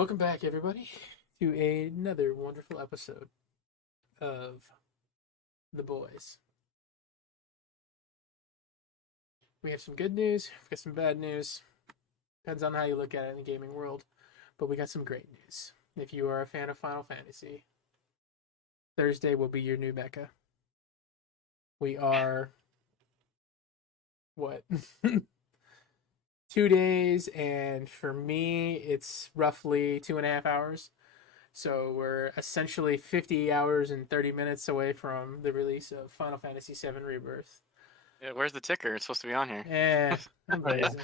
Welcome back, everybody, to another wonderful episode of The Boys. We have some good news, we've got some bad news. Depends on how you look at it in the gaming world, but we got some great news. If you are a fan of Final Fantasy, Thursday will be your new Mecca. We are, what, 2 days, and for me, it's roughly 2.5 hours. So we're essentially 50 hours and 30 minutes away from the release of Final Fantasy VII Rebirth. Yeah, where's the ticker? It's supposed to be on here. Yeah, amazing.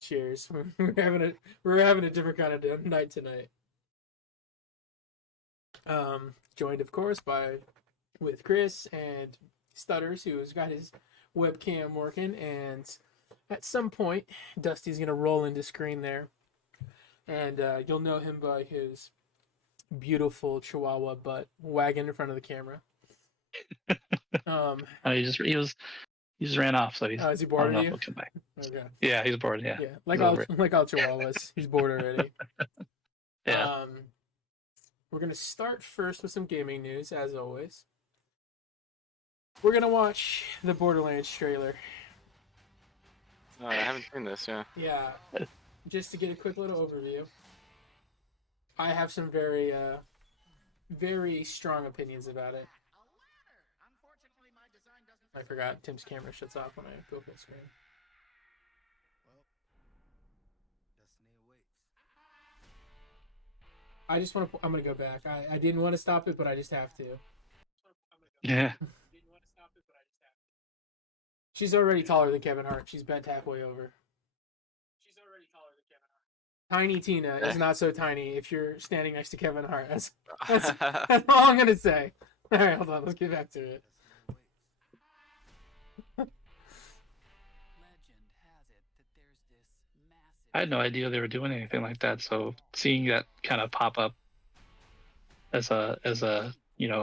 Cheers. We're having a different kind of night tonight. Joined of course with Chris and Stutters, who's got his webcam working, and at some point Dusty's gonna roll into screen there, and you'll know him by his beautiful Chihuahua butt wagging in front of the camera. He just ran off, so is he I bored don't know of if you? he'll come back. Okay. Yeah, he's bored. Yeah. Yeah, like all Chihuahuas, he's bored already. Yeah. We're gonna start first with some gaming news, as always. We're gonna watch the Borderlands trailer. Oh, I haven't seen this. Yeah. Yeah, just to get a quick little overview. I have some very, very strong opinions about it. I forgot Tim's camera shuts off when I go full screen. I just want to. I'm gonna go back. I didn't want to stop it, but I just have to. Yeah. She's already taller than Kevin Hart. She's bent halfway over. Tiny Tina is not so tiny if you're standing next to Kevin Hart. That's all I'm gonna say. All right, hold on. Let's get back to it. I had no idea they were doing anything like that. So seeing that kind of pop up as a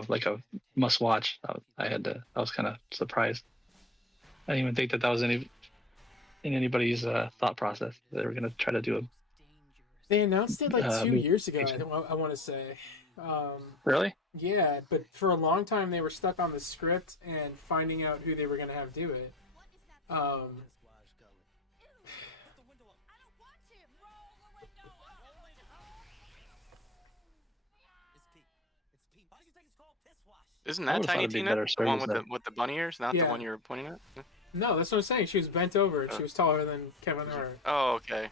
like a must watch, I was kind of surprised. I didn't even think that was in anybody's thought process. They were gonna try to do a. They announced it like 2 years ago. I want to say. Really? Yeah, but for a long time they were stuck on the script and finding out who they were going to have do it. Isn't that Tiny Tina? The one with the bunny ears, not the one you were pointing at? No, that's what I'm saying. She was bent over. She was taller than Kevin Hart. Oh, okay.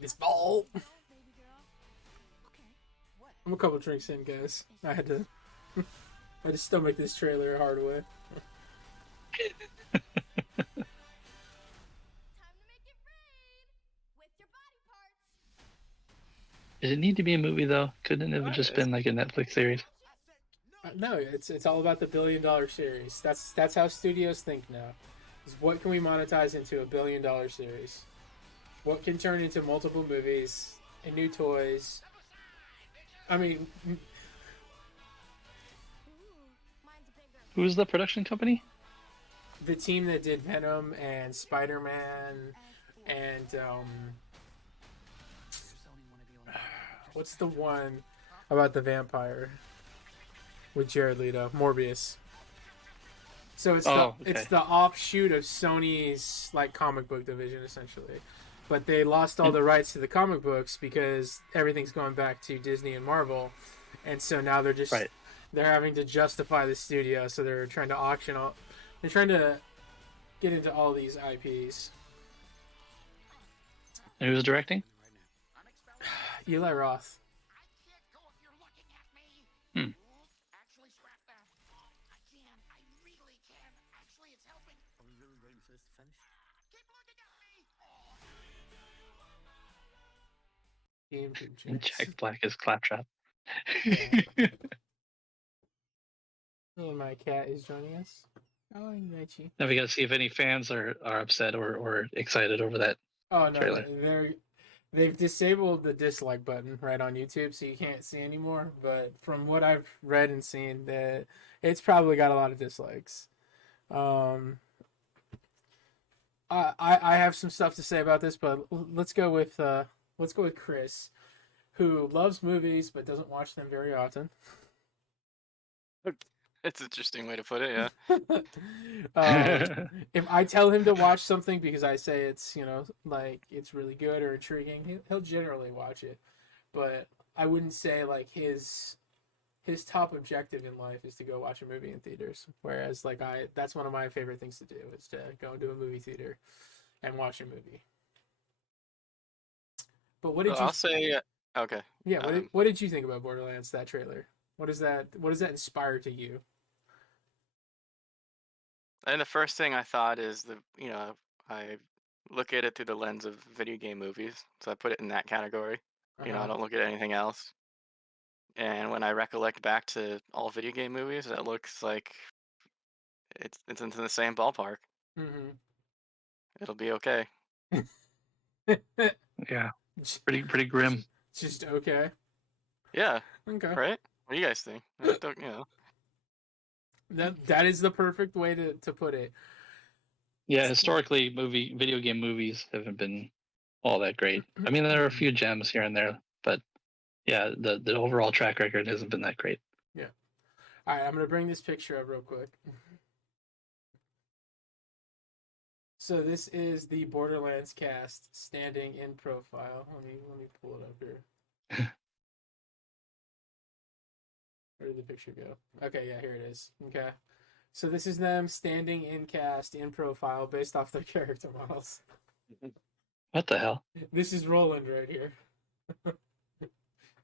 This vault. I'm a couple drinks in, guys. I had to stomach this trailer a hard way. Did it need to be a movie though? Couldn't it have just been like a Netflix series? No, it's all about the $1 billion series. That's how studios think now. Is what can we monetize into a $1 billion series? What can turn into multiple movies and new toys? I mean, who's the production company? The team that did Venom and Spider-Man and what's the one about the vampire with Jared Leto? Morbius. So it's the offshoot of Sony's like comic book division essentially. But they lost all the rights to the comic books because everything's going back to Disney and Marvel. And so now they're just they're having to justify the studio, so they're trying to auction all they're trying to get into all these IPs. And who's directing? Eli Roth. And Jack Black is Claptrap. And my cat is joining us. Oh, Richie. Now we got to see if any fans are upset or excited over that. Oh no, trailer. They've disabled the dislike button right on YouTube, so you can't see anymore. But from what I've read and seen, that it's probably got a lot of dislikes. Um, I have some stuff to say about this, but let's go with Chris, who loves movies but doesn't watch them very often. It's an interesting way to put it, If I tell him to watch something because I say it's like it's really good or intriguing, he'll generally watch it. But I wouldn't say like his top objective in life is to go watch a movie in theaters. Whereas like that's one of my favorite things to do is to go into a movie theater and watch a movie. But what did you? I'll say okay. Yeah, what did you think about Borderlands, that trailer? What does that inspire to you? And the first thing I thought is I look at it through the lens of video game movies, so I put it in that category. I don't look at anything else. And when I recollect back to all video game movies, it looks like it's in the same ballpark. Mm-hmm. It'll be okay. Yeah, pretty grim. Just okay. Yeah. Okay. Right? What do you guys think? That is the perfect way to put it. Yeah, historically, video game movies haven't been all that great. I mean, there are a few gems here and there, but yeah, the overall track record hasn't been that great. Yeah. All right, I'm gonna bring this picture up real quick. So this is the Borderlands cast standing in profile. Let me pull it up here. Where did the picture go? Okay, yeah, here it is. Okay. So this is them standing in cast in profile based off their character models. What the hell? This is Roland right here.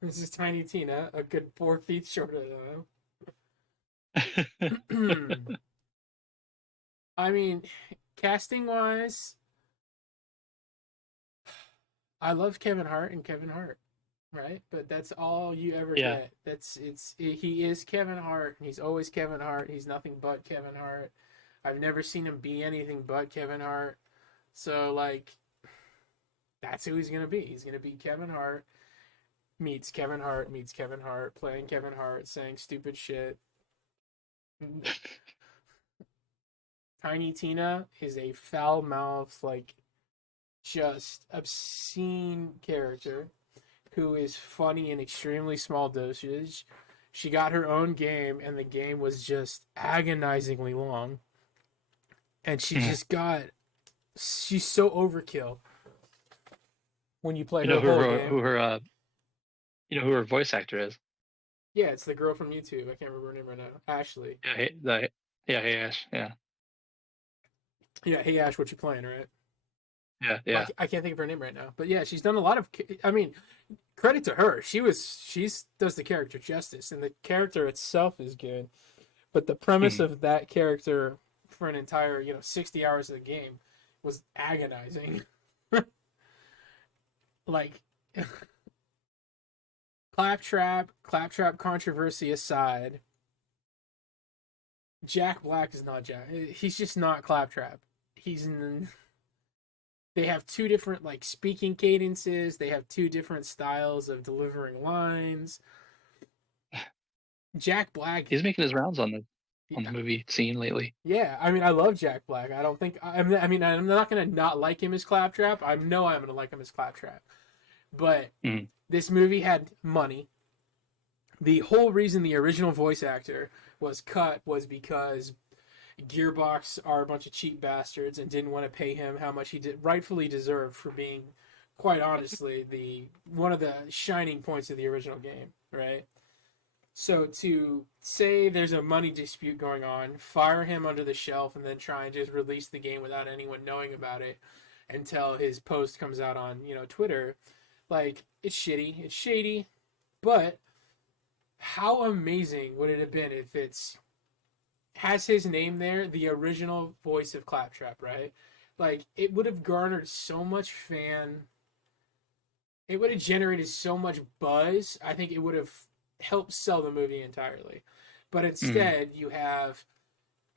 This is Tiny Tina, a good 4 feet shorter than him. I mean, casting wise, I love Kevin Hart and Kevin Hart, right? But that's all you ever get. He is Kevin Hart. He's always Kevin Hart. He's nothing but Kevin Hart. I've never seen him be anything but Kevin Hart. So like, that's who he's gonna be. He's gonna be Kevin Hart meets Kevin Hart meets Kevin Hart, playing Kevin Hart, saying stupid shit. Tiny Tina is a foul-mouthed, like, just obscene character who is funny in extremely small dosage. She got her own game, and the game was just agonizingly long. And she just got... She's so overkill when you play her whole game. You know who her voice actor is? Yeah, it's the girl from YouTube. I can't remember her name right now. Ashley. Hey Ash. Yeah. Yeah, hey Ash, what you playing, right? Yeah. I can't think of her name right now, but yeah, she's done a lot of. I mean, credit to her. She does the character justice, and the character itself is good. But the premise of that character for an entire 60 hours of the game was agonizing. Like, claptrap controversy aside, Jack Black is not Jack. He's just not Claptrap. They have two different like speaking cadences. They have two different styles of delivering lines. Jack Black. He's making his rounds on the movie scene lately. Yeah, I mean, I love Jack Black. I don't think I'm not gonna not like him as Claptrap. I know I'm gonna like him as Claptrap. But this movie had money. The whole reason the original voice actor was cut was because Gearbox are a bunch of cheap bastards and didn't want to pay him how much he rightfully deserved for being, quite honestly, one of the shining points of the original game, right? So to say there's a money dispute going on, fire him under the shelf, and then try and just release the game without anyone knowing about it until his post comes out on Twitter, like, it's shitty, it's shady, but how amazing would it have been if it's has his name there, the original voice of Claptrap, right? Like, it would have garnered so much it would have generated so much buzz. I think it would have helped sell the movie entirely. But instead, you have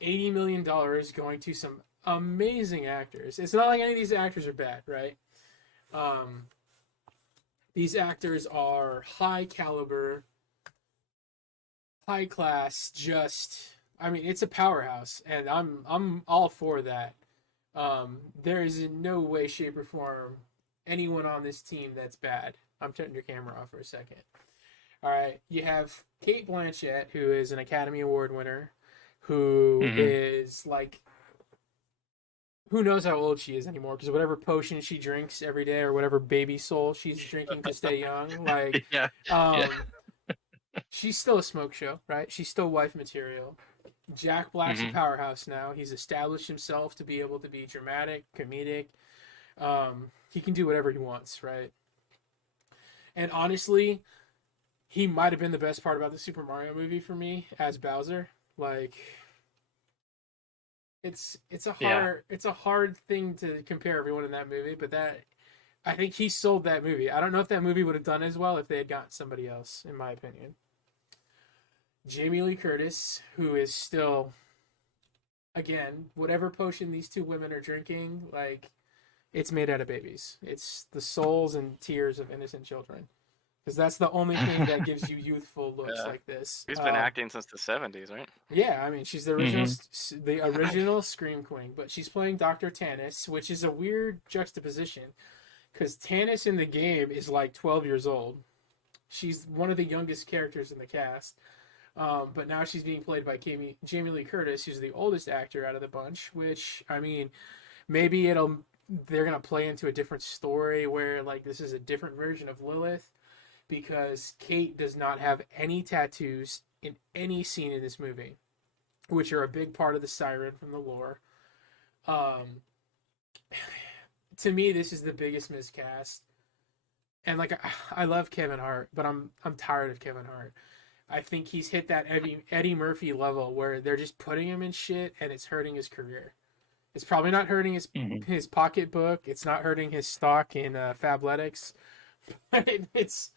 $80 million going to some amazing actors. It's not like any of these actors are bad, right? These actors are high caliber, high class. Just, I mean, it's a powerhouse, and I'm all for that. There is in no way, shape, or form anyone on this team that's bad. I'm turning your camera off for a second. All right, you have Kate Blanchett, who is an Academy Award winner, who is like, who knows how old she is anymore? Because whatever potion she drinks every day, or whatever baby soul she's drinking to stay young, like, yeah. she's still a smoke show, right? She's still wife material. Jack Black's a powerhouse now. He's established himself to be able to be dramatic, comedic. He can do whatever he wants, right? And honestly, he might have been the best part about the Super Mario movie for me as Bowser. Like, it's a hard thing to compare everyone in that movie, but that, I think he sold that movie. I don't know if that movie would have done as well if they had gotten somebody else, in my opinion. Jamie Lee Curtis, who is still, again, whatever potion these two women are drinking, like, it's made out of babies. It's the souls and tears of innocent children. Because that's the only thing that gives you youthful looks like this. She's been acting since the 70s, right? Yeah, I mean, she's the original Scream Queen, but she's playing Dr. Tannis, which is a weird juxtaposition. Because Tannis in the game is like 12 years old. She's one of the youngest characters in the cast. But now she's being played by Jamie Lee Curtis, who's the oldest actor out of the bunch, which, I mean, maybe they're going to play into a different story where, like, this is a different version of Lilith, because Kate does not have any tattoos in any scene in this movie, which are a big part of the siren from the lore. To me, this is the biggest miscast. And, like, I love Kevin Hart, but I'm tired of Kevin Hart. I think he's hit that Eddie Murphy level where they're just putting him in shit and it's hurting his career. It's probably not hurting his pocketbook. It's not hurting his stock in Fabletics. It's,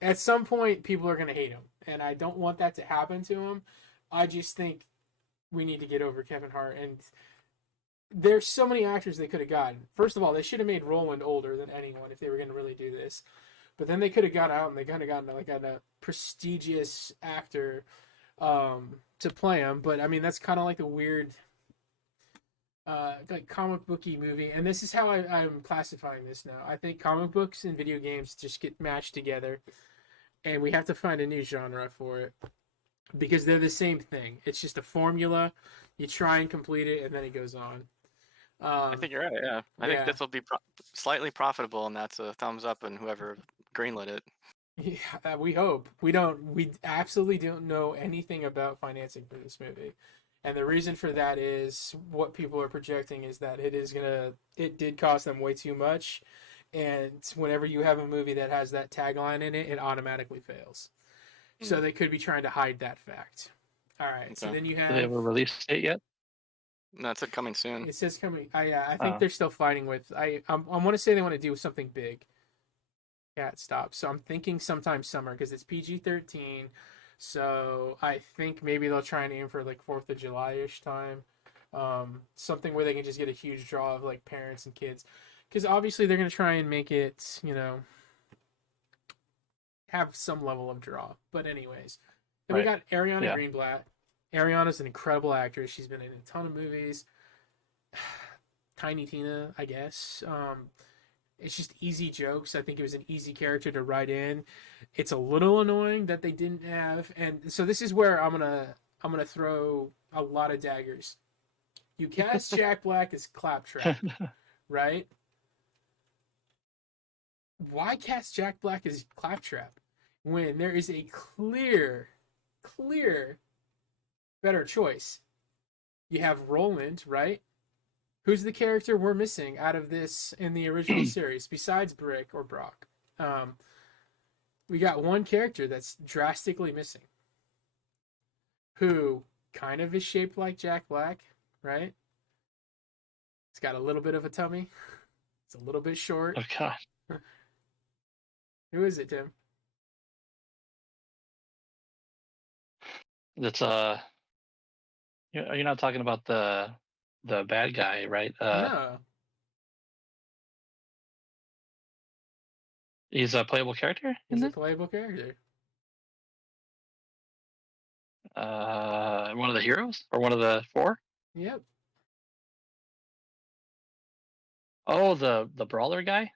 at some point, people are going to hate him. And I don't want that to happen to him. I just think we need to get over Kevin Hart. And there's so many actors they could have gotten. First of all, they should have made Roland older than anyone if they were going to really do this. But then they could have got out and they kind of gotten like a prestigious actor to play him. But I mean, that's kind of like the weird like comic booky movie. And this is how I'm classifying this now. I think comic books and video games just get mashed together, and we have to find a new genre for it because they're the same thing. It's just a formula. You try and complete it, and then it goes on. I think you're right. Yeah, I think this will be slightly profitable, and that's a thumbs up. And whoever greenlit it. Yeah, we hope. We absolutely don't know anything about financing for this movie, and the reason for that is what people are projecting is that it did cost them way too much, and whenever you have a movie that has that tagline in it, it automatically fails. So they could be trying to hide that fact. All right. Okay. So then you have. Do they have a release date yet? No, it's coming soon. It says coming. I think they're still fighting with. I want to say they want to do something big. Yeah, it stops. So I'm thinking sometime summer because it's PG-13. So I think maybe they'll try and aim for like 4th of July-ish time. Something where they can just get a huge draw of like parents and kids. Because obviously they're going to try and make it, have some level of draw. But anyways. Then we got Ariana Greenblatt. Ariana's an incredible actress. She's been in a ton of movies. Tiny Tina, I guess. It's just easy jokes. I think it was an easy character to write in. It's a little annoying that they didn't have, and so this is where I'm gonna throw a lot of daggers. You cast Jack Black as Claptrap, right? Why cast Jack Black as Claptrap when there is a clear better choice? You have Roland, right? Who's the character we're missing out of this in the original series besides Brick or Brock? We got one character that's drastically missing, who kind of is shaped like Jack Black, right? It's got a little bit of a tummy. It's a little bit short. Oh God. Who is it, Tim? That's you're not talking about the bad guy, right? No. He's a playable character. He's a playable character. One of the heroes or one of the 4? Yep. Oh, the brawler guy.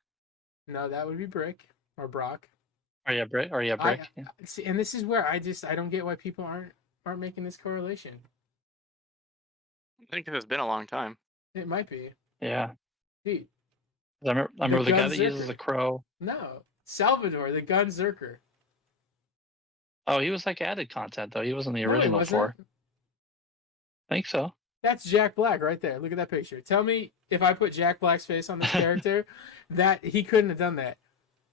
No, that would be Brick or Brock. Or yeah, Brick. Or yeah, Brick. See, and this is where I don't get why people aren't making this correlation. I think it's been a long time. It might be. Yeah. Dude. I remember the guy that uses the crow. No, Salvador, the Gun Zerker. Oh, he was like added content though. He wasn't the original 4. I think so. That's Jack Black right there. Look at that picture. Tell me if I put Jack Black's face on this character, that he couldn't have done that.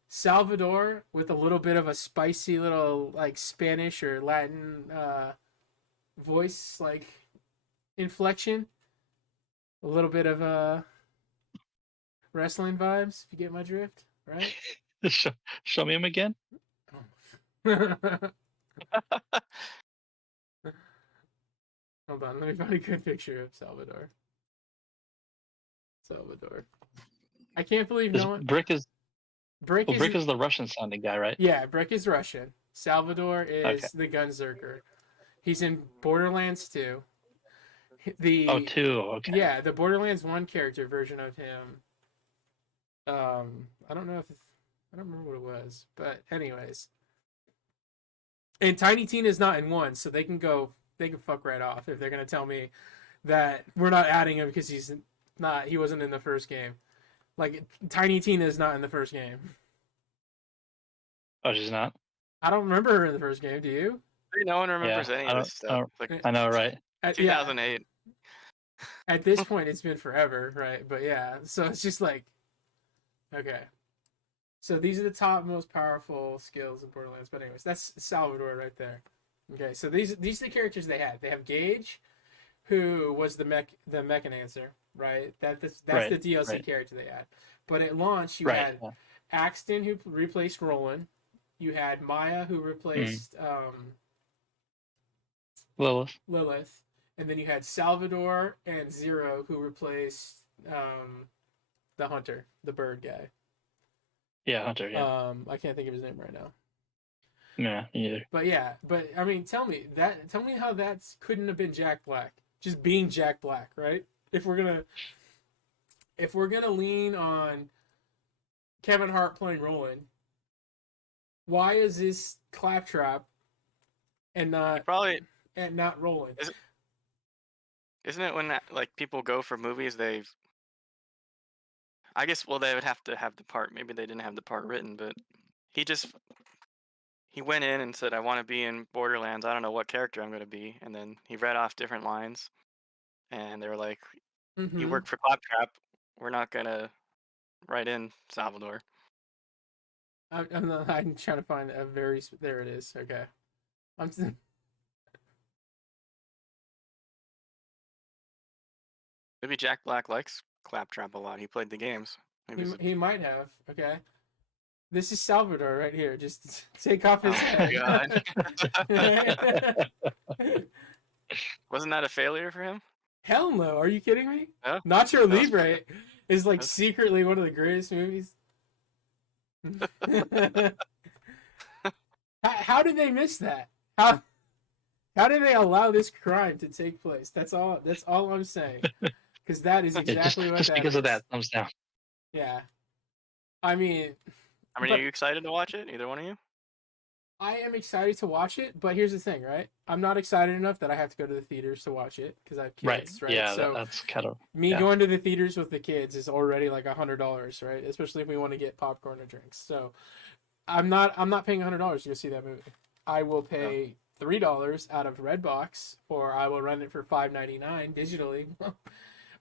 Salvador with a little bit of a spicy little like Spanish or Latin voice like inflection, a little bit of wrestling vibes. If you get my drift, right? Show me him again. Hold on, let me find a good picture of Salvador. I can't believe no one. Brick is the Russian sounding guy, right? Yeah, Brick is Russian. Salvador is the Gunzerker. He's in Borderlands 2. 2, okay. Yeah, the Borderlands 1 character version of him. I don't remember what it was, but anyways. And Tiny Tina's not in 1, so they can fuck right off if they're gonna tell me that we're not adding him because he wasn't in the first game. Like, Tiny Tina is not in the first game. Oh, she's not? I don't remember her in the first game, do you? No one remembers any of this stuff. I know, right? 2008. At this point, it's been forever, right? But yeah, so it's just like, okay. So these are the top most powerful skills in Borderlands. But anyways, that's Salvador right there. Okay, so these are the characters they had. They have Gage, who was the Mechanancer, right? That's the DLC character they had. But at launch, you had Axton, who replaced Roland. You had Maya, who replaced Lilith. And then you had Salvador and Zero, who replaced the Hunter, the bird guy. Yeah, Hunter, yeah. I can't think of his name right now. Yeah, either. But I mean, tell me how that couldn't have been Jack Black. Just being Jack Black, right? If we're gonna lean on Kevin Hart playing Roland, why is this Claptrap and not Roland? Isn't it when people go for movies, I guess they would have to have the part. Maybe they didn't have the part written, but he went in and said, "I want to be in Borderlands. I don't know what character I'm going to be." And then he read off different lines, and they were like, "You work for Claptrap. We're not going to write in Salvador." I'm trying to find there it is. Okay. Maybe Jack Black likes Claptrap a lot. He played the games. He might have. Okay. This is Salvador right here. Just take off his head. God. Wasn't that a failure for him? Hell no. Are you kidding me? No? Nacho Libre is secretly one of the greatest movies. How did they miss that? How did they allow this crime to take place? That's all I'm saying. Because that is exactly what that is. Just because of that, thumbs down. Yeah. I mean, are you excited to watch it? Either one of you? I am excited to watch it, but here's the thing, right? I'm not excited enough that I have to go to the theaters to watch it because I have kids, right? Yeah, so that's kind of going to the theaters with the kids is already like $100, right? Especially if we want to get popcorn or drinks. So I'm not paying $100 to go see that movie. I will pay $3 out of Redbox, or I will rent it for $5.99 digitally.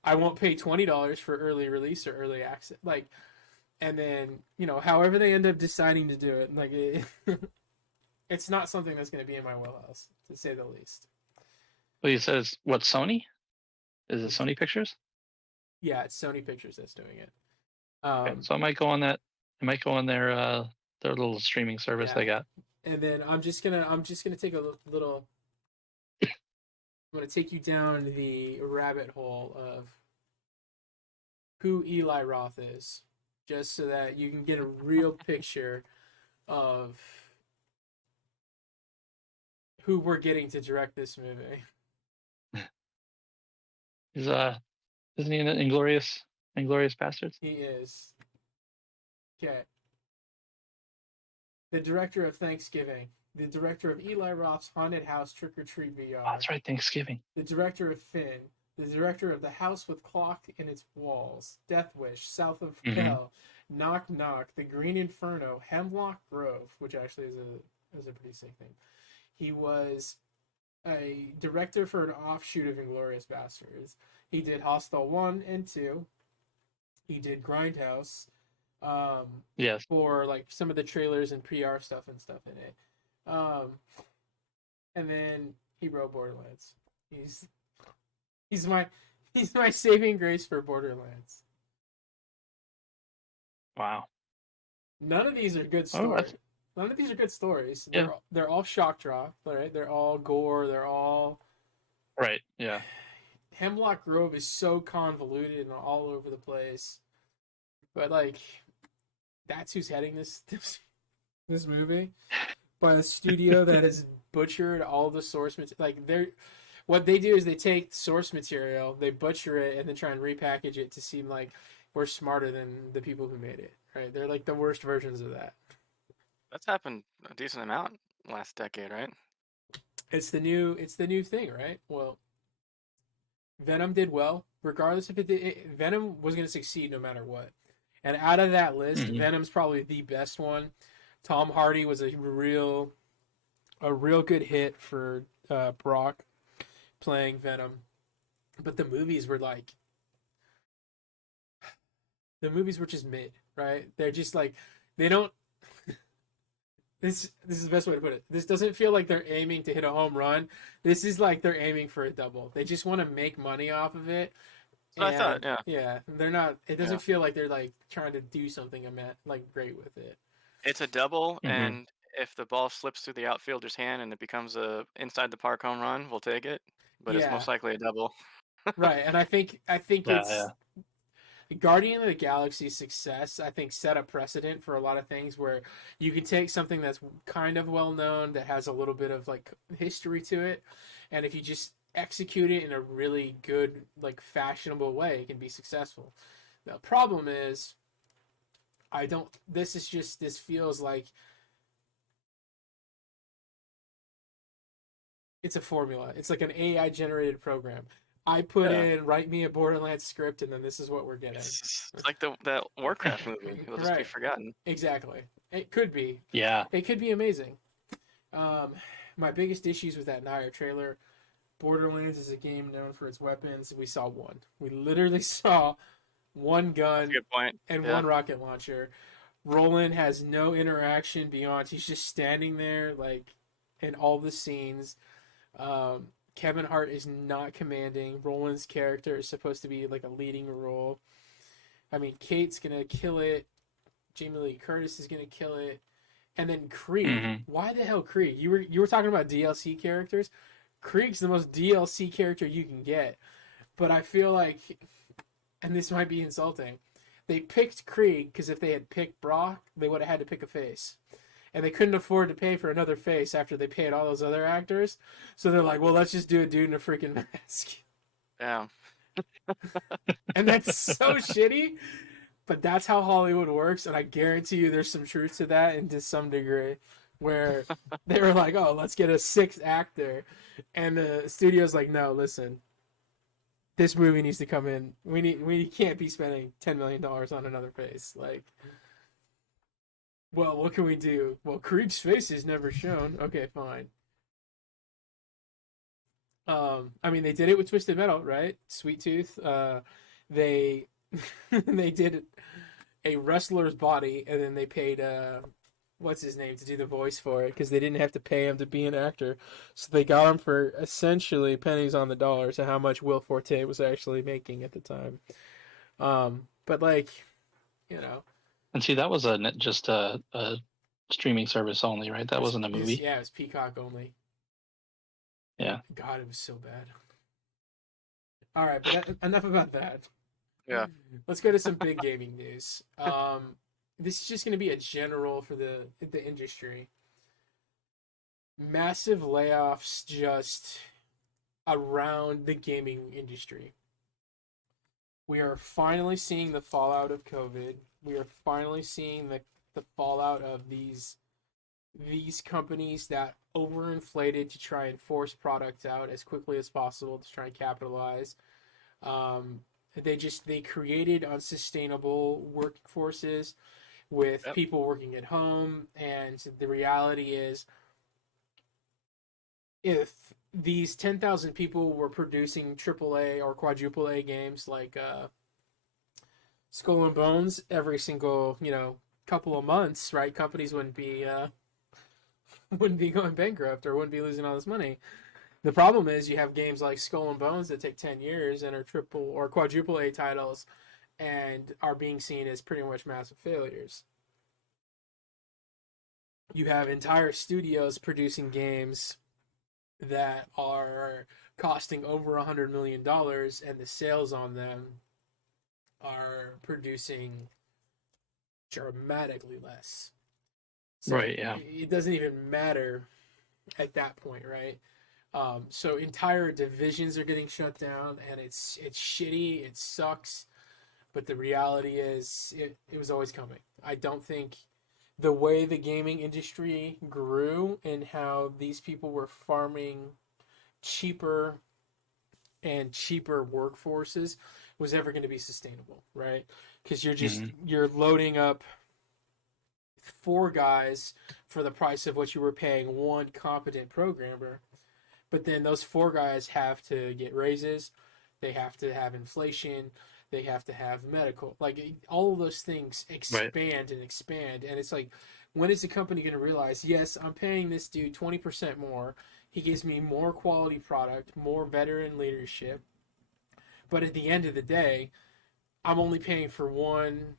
I won't pay $20 for early release or early access, and then however they end up deciding to do it, it's not something that's going to be in my wheelhouse, to say the least. Well, you said it's what, Sony? Is it Sony Pictures? Yeah, it's Sony Pictures that's doing it. Okay, so I might go on that. I might go on their little streaming service they got. And then I'm just gonna take a little. I'm gonna take you down the rabbit hole of who Eli Roth is. just so that you can get a real picture of who we're getting to direct this movie. Isn't he in Inglorious Bastards? He is. Okay. The director of Thanksgiving. The director of Eli Roth's Haunted House Trick or Treat VR. Oh, that's right, Thanksgiving. The director of Finn. The director of The House with Clock in Its Walls. Death Wish. South of Hell. Knock Knock. The Green Inferno. Hemlock Grove, which actually is a pretty sick thing. He was a director for an offshoot of Inglourious Basterds. He did Hostel 1 and 2. He did Grindhouse. Yes. For like some of the trailers and PR stuff and stuff in it. And then he wrote Borderlands. He's my saving grace for Borderlands. Wow. None of these are good stories. None of these are good stories. Yeah. They're all shock drop, right? They're all gore. They're all right. Yeah. Hemlock Grove is so convoluted and all over the place, but like that's who's heading this movie by a studio that has butchered all the source material. Like what they do is they take source material, they butcher it, and then try and repackage it to seem like we're smarter than the people who made it. Right? They're like the worst versions of that. That's happened a decent amount last decade, right? It's the new thing, right? Well, Venom did well, regardless if it did. Venom was going to succeed no matter what. And out of that list, Venom's probably the best one. Tom Hardy was a real good hit for Brock playing Venom. But the movies were just mid, right? They're just like, they don't. This is the best way to put it. This doesn't feel like they're aiming to hit a home run. This is like they're aiming for a double. They just want to make money off of it. I thought, yeah. Yeah, they're not. It doesn't feel like they're like trying to do something like great with it. It's a double, and if the ball slips through the outfielder's hand and it becomes a inside the park home run, we'll take it. But it's most likely a double. Right, and I think it's Guardian of the Galaxy's success, I think, set a precedent for a lot of things where you can take something that's kind of well known, that has a little bit of like history to it, and if you just execute it in a really good, like fashionable way, it can be successful. The problem is, this feels like it's a formula. It's like an AI generated program. I put in, write me a Borderlands script, and then this is what we're getting. It's like that Warcraft movie. It'll just be forgotten. Exactly. It could be. Yeah. It could be amazing. My biggest issues with that Nair trailer, Borderlands is a game known for its weapons. We saw one. We literally saw one gun and one rocket launcher. Roland has no interaction beyond he's just standing there like in all the scenes. Kevin Hart is not commanding. Roland's character is supposed to be like a leading role. I mean, Kate's gonna kill it. Jamie Lee Curtis is gonna kill it. And then Krieg. Why the hell Krieg? You were talking about DLC characters. Krieg's the most DLC character you can get. But I feel like, and this might be insulting, they picked Krieg because if they had picked Brock, they would have had to pick a face. And they couldn't afford to pay for another face after they paid all those other actors. So they're like, well, let's just do a dude in a freaking mask. Yeah. And that's so shitty. But that's how Hollywood works. And I guarantee you there's some truth to that and to some degree. Where they were like, oh, let's get a sixth actor. And the studio's like, no, listen. This movie needs to come in. We can't be spending $10 million on another face. Like... Well, what can we do? Well, Krieg's face is never shown. Okay, fine. I mean, they did it with Twisted Metal, right? Sweet Tooth. They they did a wrestler's body, and then they paid what's his name to do the voice for it because they didn't have to pay him to be an actor, so they got him for essentially pennies on the dollar to how much Will Forte was actually making at the time. But like, you know. And see, that was just a streaming service only, right? That wasn't a movie. Yeah, it was Peacock only. Yeah. God, it was so bad. All right, but enough about that. Yeah. Let's go to some big gaming news. This is just going to be a general for the industry. Massive layoffs just around the gaming industry. We are finally seeing the fallout of COVID. We are finally seeing the fallout of these companies that overinflated to try and force products out as quickly as possible to try and capitalize. They created unsustainable workforces with people working at home, and the reality is, if these 10,000 people were producing AAA or quadruple A games like Skull and Bones every single couple of months, right? Companies wouldn't be going bankrupt or wouldn't be losing all this money. The problem is you have games like Skull and Bones that take 10 years and are triple or quadruple A titles and are being seen as pretty much massive failures. You have entire studios producing games that are costing over $100 million, and the sales on them are producing dramatically less. So right, yeah. It doesn't even matter at that point, right? So entire divisions are getting shut down, and it's shitty, it sucks, but the reality is it was always coming. I don't think the way the gaming industry grew and how these people were farming cheaper and cheaper workforces was ever going to be sustainable, right? Because you're loading up 4 guys for the price of what you were paying 1 competent programmer, but then those 4 guys have to get raises, they have to have inflation, they have to have medical, like all of those things expand and expand, and it's like, when is the company going to realize, yes, I'm paying this dude 20% more, he gives me more quality product, more veteran leadership, but at the end of the day, I'm only paying for 1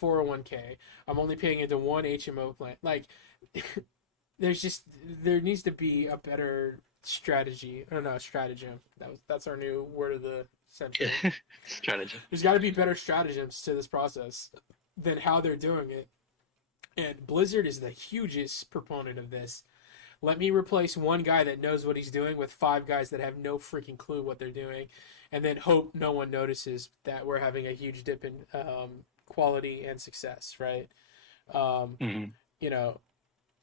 401k, I'm only paying into 1 HMO plan. Like, there needs to be a better strategy. Or no, stratagem. That's our new word of the century. Stratagem. There's got to be better stratagems to this process than how they're doing it. And Blizzard is the hugest proponent of this. Let me replace 1 guy that knows what he's doing with 5 guys that have no freaking clue what they're doing, and then hope no one notices that we're having a huge dip in quality and success, right? You know,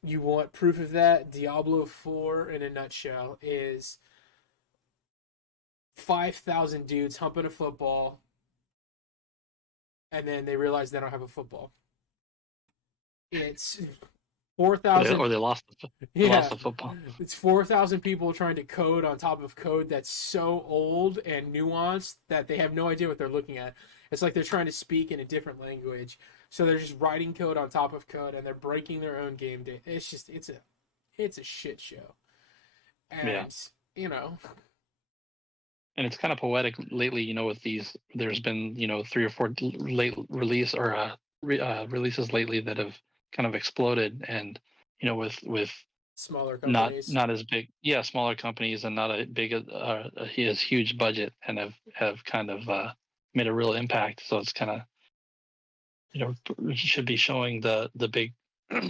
you want proof of that? Diablo 4, in a nutshell, is 5,000 dudes humping a football, and then they realize they don't have a football. It's 4,000... Or they lost the football. It's 4,000 people trying to code on top of code that's so old and nuanced that they have no idea what they're looking at. It's like they're trying to speak in a different language. So they're just writing code on top of code, and they're breaking their own game data. It's just, it's a shit show. And, And it's kind of poetic lately, with these, there's been, 3 or 4 late release or releases lately that have kind of exploded, and, with smaller companies. Not as big, smaller companies, and not a big, he has huge budget, and have kind of made a real impact. So it's kind of, should be showing the big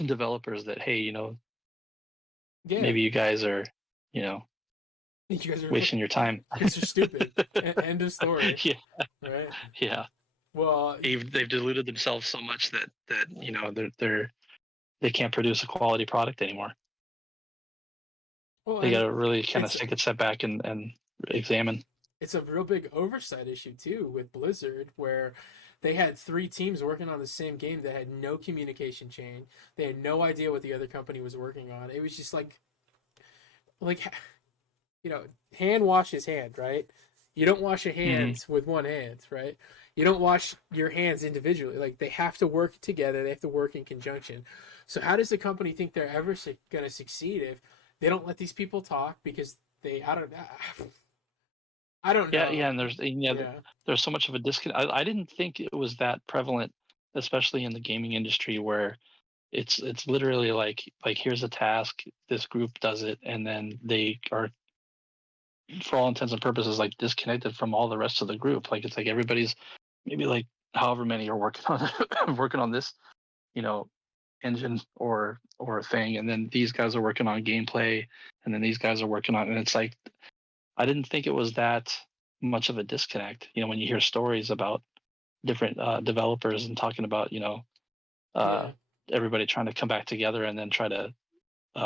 developers that, hey, maybe you guys are, you guys are wasting your time. Because you're stupid. End of story. Yeah. Right. Yeah. Well, they've diluted themselves so much that they can't produce a quality product anymore. Well, they got to really kind of take a step back and examine. It's a real big oversight issue too with Blizzard, where they had 3 teams working on the same game that had no communication chain. They had no idea what the other company was working on. It was just like hand washes hand, right? You don't wash your hands with one hand, right? You don't wash your hands individually. Like, they have to work together. They have to work in conjunction. So how does the company think they're ever going to succeed if they don't let these people talk? Because I don't know. Yeah, and there's so much of a disconnect. I didn't think it was that prevalent, especially in the gaming industry, where it's literally like here's a task, this group does it, and then they are, for all intents and purposes, like disconnected from all the rest of the group. Like, it's like everybody's maybe like however many are working on working on this, you know, engine or thing, and then these guys are working on gameplay, and then these guys are working on, and it's like I didn't think it was that much of a disconnect. You know, when you hear stories about different developers and talking about, you know, uh, Yeah. everybody trying to come back together and then try to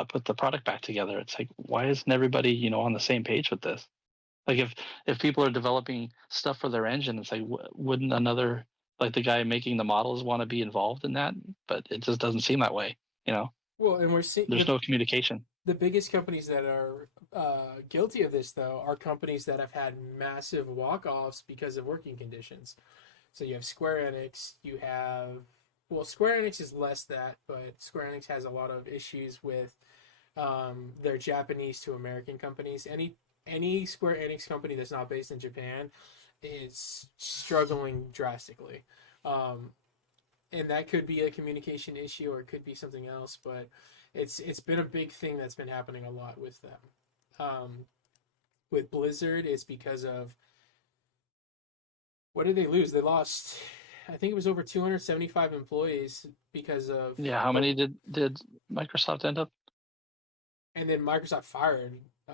put the product back together. It's like, why isn't everybody, you know, on the same page with this? Like, if people are developing stuff for their engine, it's like, wouldn't another, like the guy making the models, want to be involved in that? But it just doesn't seem that way. You know, Well, and we're seeing there's no communication. the biggest companies that are guilty of this, though, are companies that have had massive walk-offs because of working conditions. So you have Square Enix, you have, well, Square Enix is less that, but Square Enix has a lot of issues with their Japanese to American companies. Any Square Enix company that's not based in Japan is struggling drastically. Um, and that could be a communication issue or it could be something else, but it's been a big thing that's been happening a lot with them. With Blizzard, it's because of, what did they lose? They lost, I think it was over 275 employees because of Yeah, how many did Microsoft end up? and then Microsoft fired a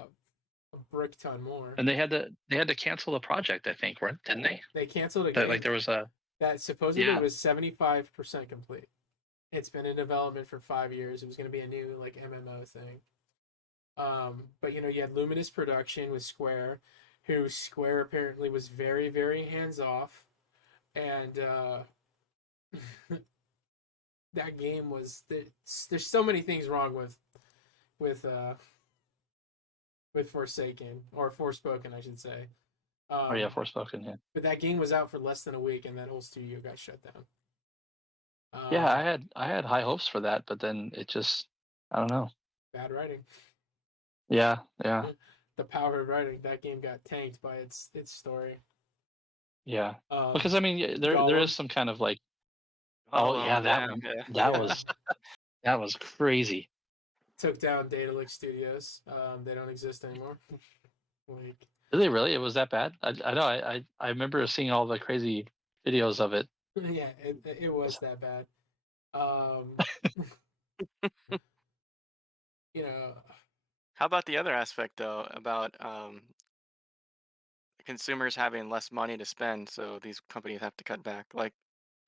brick ton more. And they had to cancel the project, I think, right? Didn't they? They canceled a That, game like there was a that supposedly was 75% complete. It's been in development for 5 years. It was going to be a new like MMO thing. But you know, you had Luminous Production with Square, who Square apparently was very, very hands off, and that game was there's so many things wrong with Forsaken or Forspoken, I should say. oh yeah, Forspoken, yeah. But that game was out for less than a week, and that whole studio got shut down. Yeah, I had high hopes for that, but then it just, I don't know. Bad writing. Yeah, yeah, The power of writing. That game got tanked by its story. yeah. Because I mean, there is some kind of like, oh yeah, that damn, one, yeah. that was crazy. Took down Daedalic Studios. They don't exist anymore. Like, Did they really? It was that bad? I know. I remember seeing all the crazy videos of it. yeah, it was that bad. Um, you know, How about the other aspect though, about consumers having less money to spend, so these companies have to cut back? Like,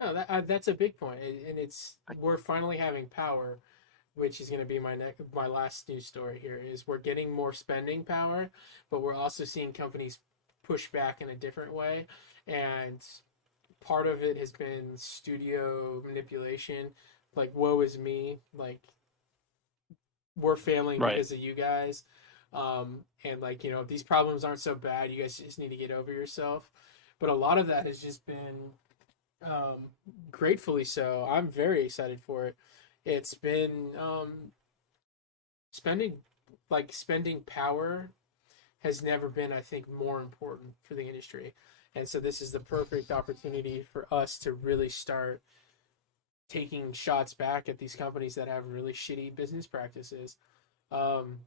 no, that's a big point, and it's we're finally having power, which is going to be my last news story here. Is we're getting more spending power, but we're also seeing companies push back in a different way, and part of it has been studio manipulation. Like, woe is me. Like, we're failing Right. because of you guys. And like, you know, these problems aren't so bad. You guys just need to get over yourself. But a lot of that has just been gratefully so. I'm very excited for it. It's been spending spending power has never been, I think, more important for the industry. And so this is the perfect opportunity for us to really start taking shots back at these companies that have really shitty business practices. Um,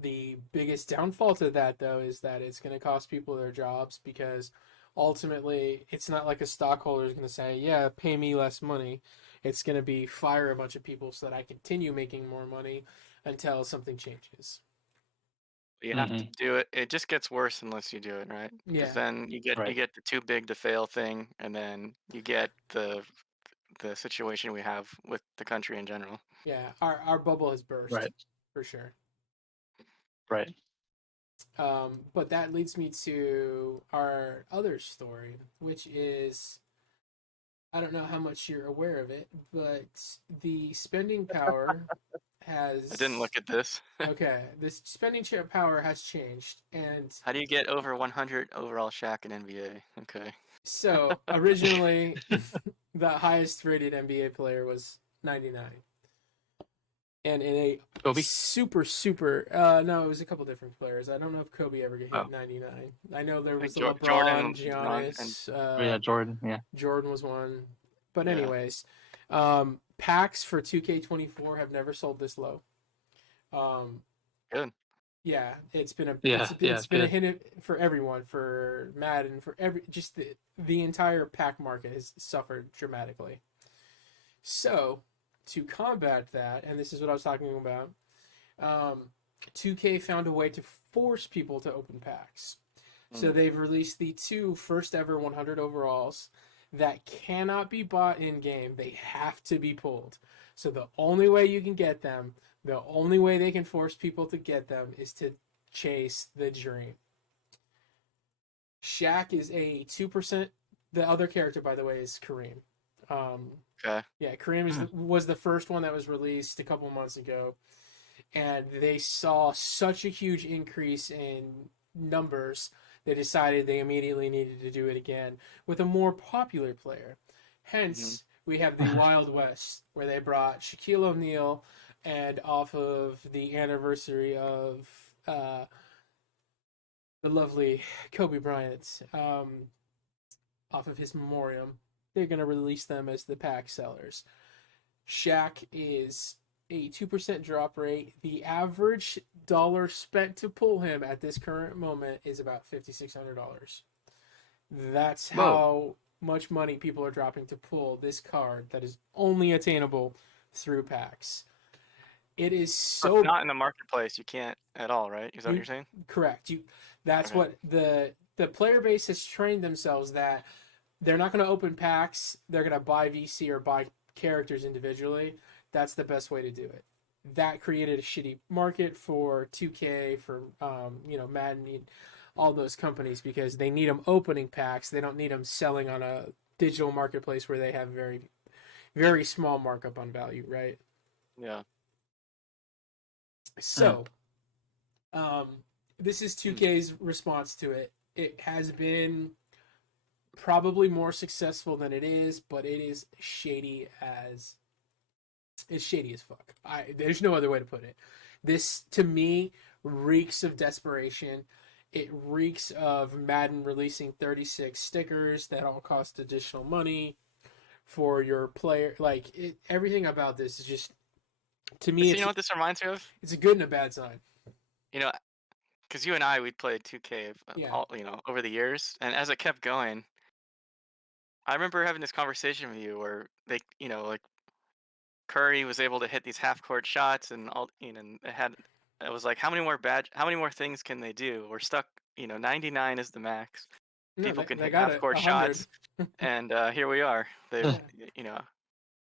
the biggest downfall to that, though, is that it's going to cost people their jobs because ultimately it's not like a stockholder is going to say, yeah, pay me less money. It's going to be fire a bunch of people so that I continue making more money until something changes. you have to do it. It just gets worse unless you do it, right? Because then you get the too big to fail thing, and then you get the situation we have with the country in general. Yeah, our bubble has burst, Right. For sure. Right. But that leads me to our other story, which is, I don't know how much you're aware of it, but the spending power has. I didn't look at this. Okay, this spending power has changed, and how do you get over 100 overall Shaq in NBA? Okay. So originally, the highest rated NBA player was 99. And in a Kobe? super, no, it was a couple different players. I don't know if Kobe ever hit 99. I know there was LeBron, Jordan, Giannis. Yeah, Jordan. Yeah, Jordan was one. But anyways, packs for 2K24 have never sold this low. Good. Yeah, it's been a Yeah, it's been a good. hit for everyone, for Madden, for just the entire pack market has suffered dramatically. So, to combat that, and this is what I was talking about, 2K found a way to force people to open packs. So they've released the 2 first ever 100 overalls that cannot be bought in game. They have to be pulled. So the only way you can get them, the only way they can force people to get them is to chase the dream. Shaq is a 2%. The other character, by the way, is Kareem. Okay. Yeah, Kareem was the first one that was released a couple months ago. And they saw such a huge increase in numbers, they decided they immediately needed to do it again with a more popular player. Hence, we have the Wild West, where they brought Shaquille O'Neal, and off of the anniversary of the lovely Kobe Bryant, off of his memoriam, they're going to release them as the pack sellers. Shaq is a 2% drop rate. The average dollar spent to pull him at this current moment is about $5,600. That's how much money people are dropping to pull this card that is only attainable through packs. It is so... If not in the marketplace, you can't at all, right? Is that what you're saying? Correct. That's okay. What the player base has trained themselves that they're not going to open packs. They're going to buy VC or buy characters individually. That's the best way to do it. That created a shitty market for 2K, for Madden, all those companies, because they need them opening packs. They don't need them selling on a digital marketplace where they have very, very small markup on value, right? Yeah. So, this is 2K's response to it. It has been probably more successful than it is, but it is shady as... It's shady as fuck. There's no other way to put it. This, to me, reeks of desperation. It reeks of Madden releasing 36 stickers that all cost additional money for your player. Everything about this is just, to me, you know what this reminds me of? It's a good and a bad sign. Because you and I, we played 2K over the years, and as it kept going, I remember having this conversation with you where they, Curry was able to hit these half-court shots, and all, it was like, how many more things can they do? We're stuck, 99 is the max. People can hit half-court shots, and here we are. They've,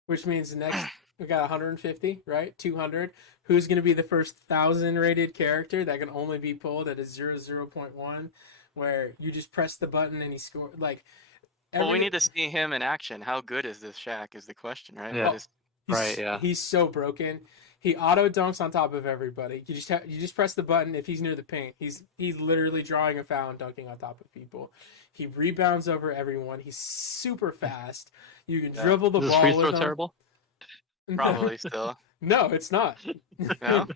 Which means next we got 150, right? 200. Who's going to be the first 1,000 rated character that can only be pulled at a 0.1, where you just press the button and he scores? Well, we need to see him in action. How good is this Shaq? Is the question, right? Yeah. He's so broken. He auto dunks on top of everybody. You just press the button if he's near the paint. He's literally drawing a foul and dunking on top of people. He rebounds over everyone. He's super fast. You can dribble the ball. Is his free with throw him. Terrible? Probably still. No, it's not. No.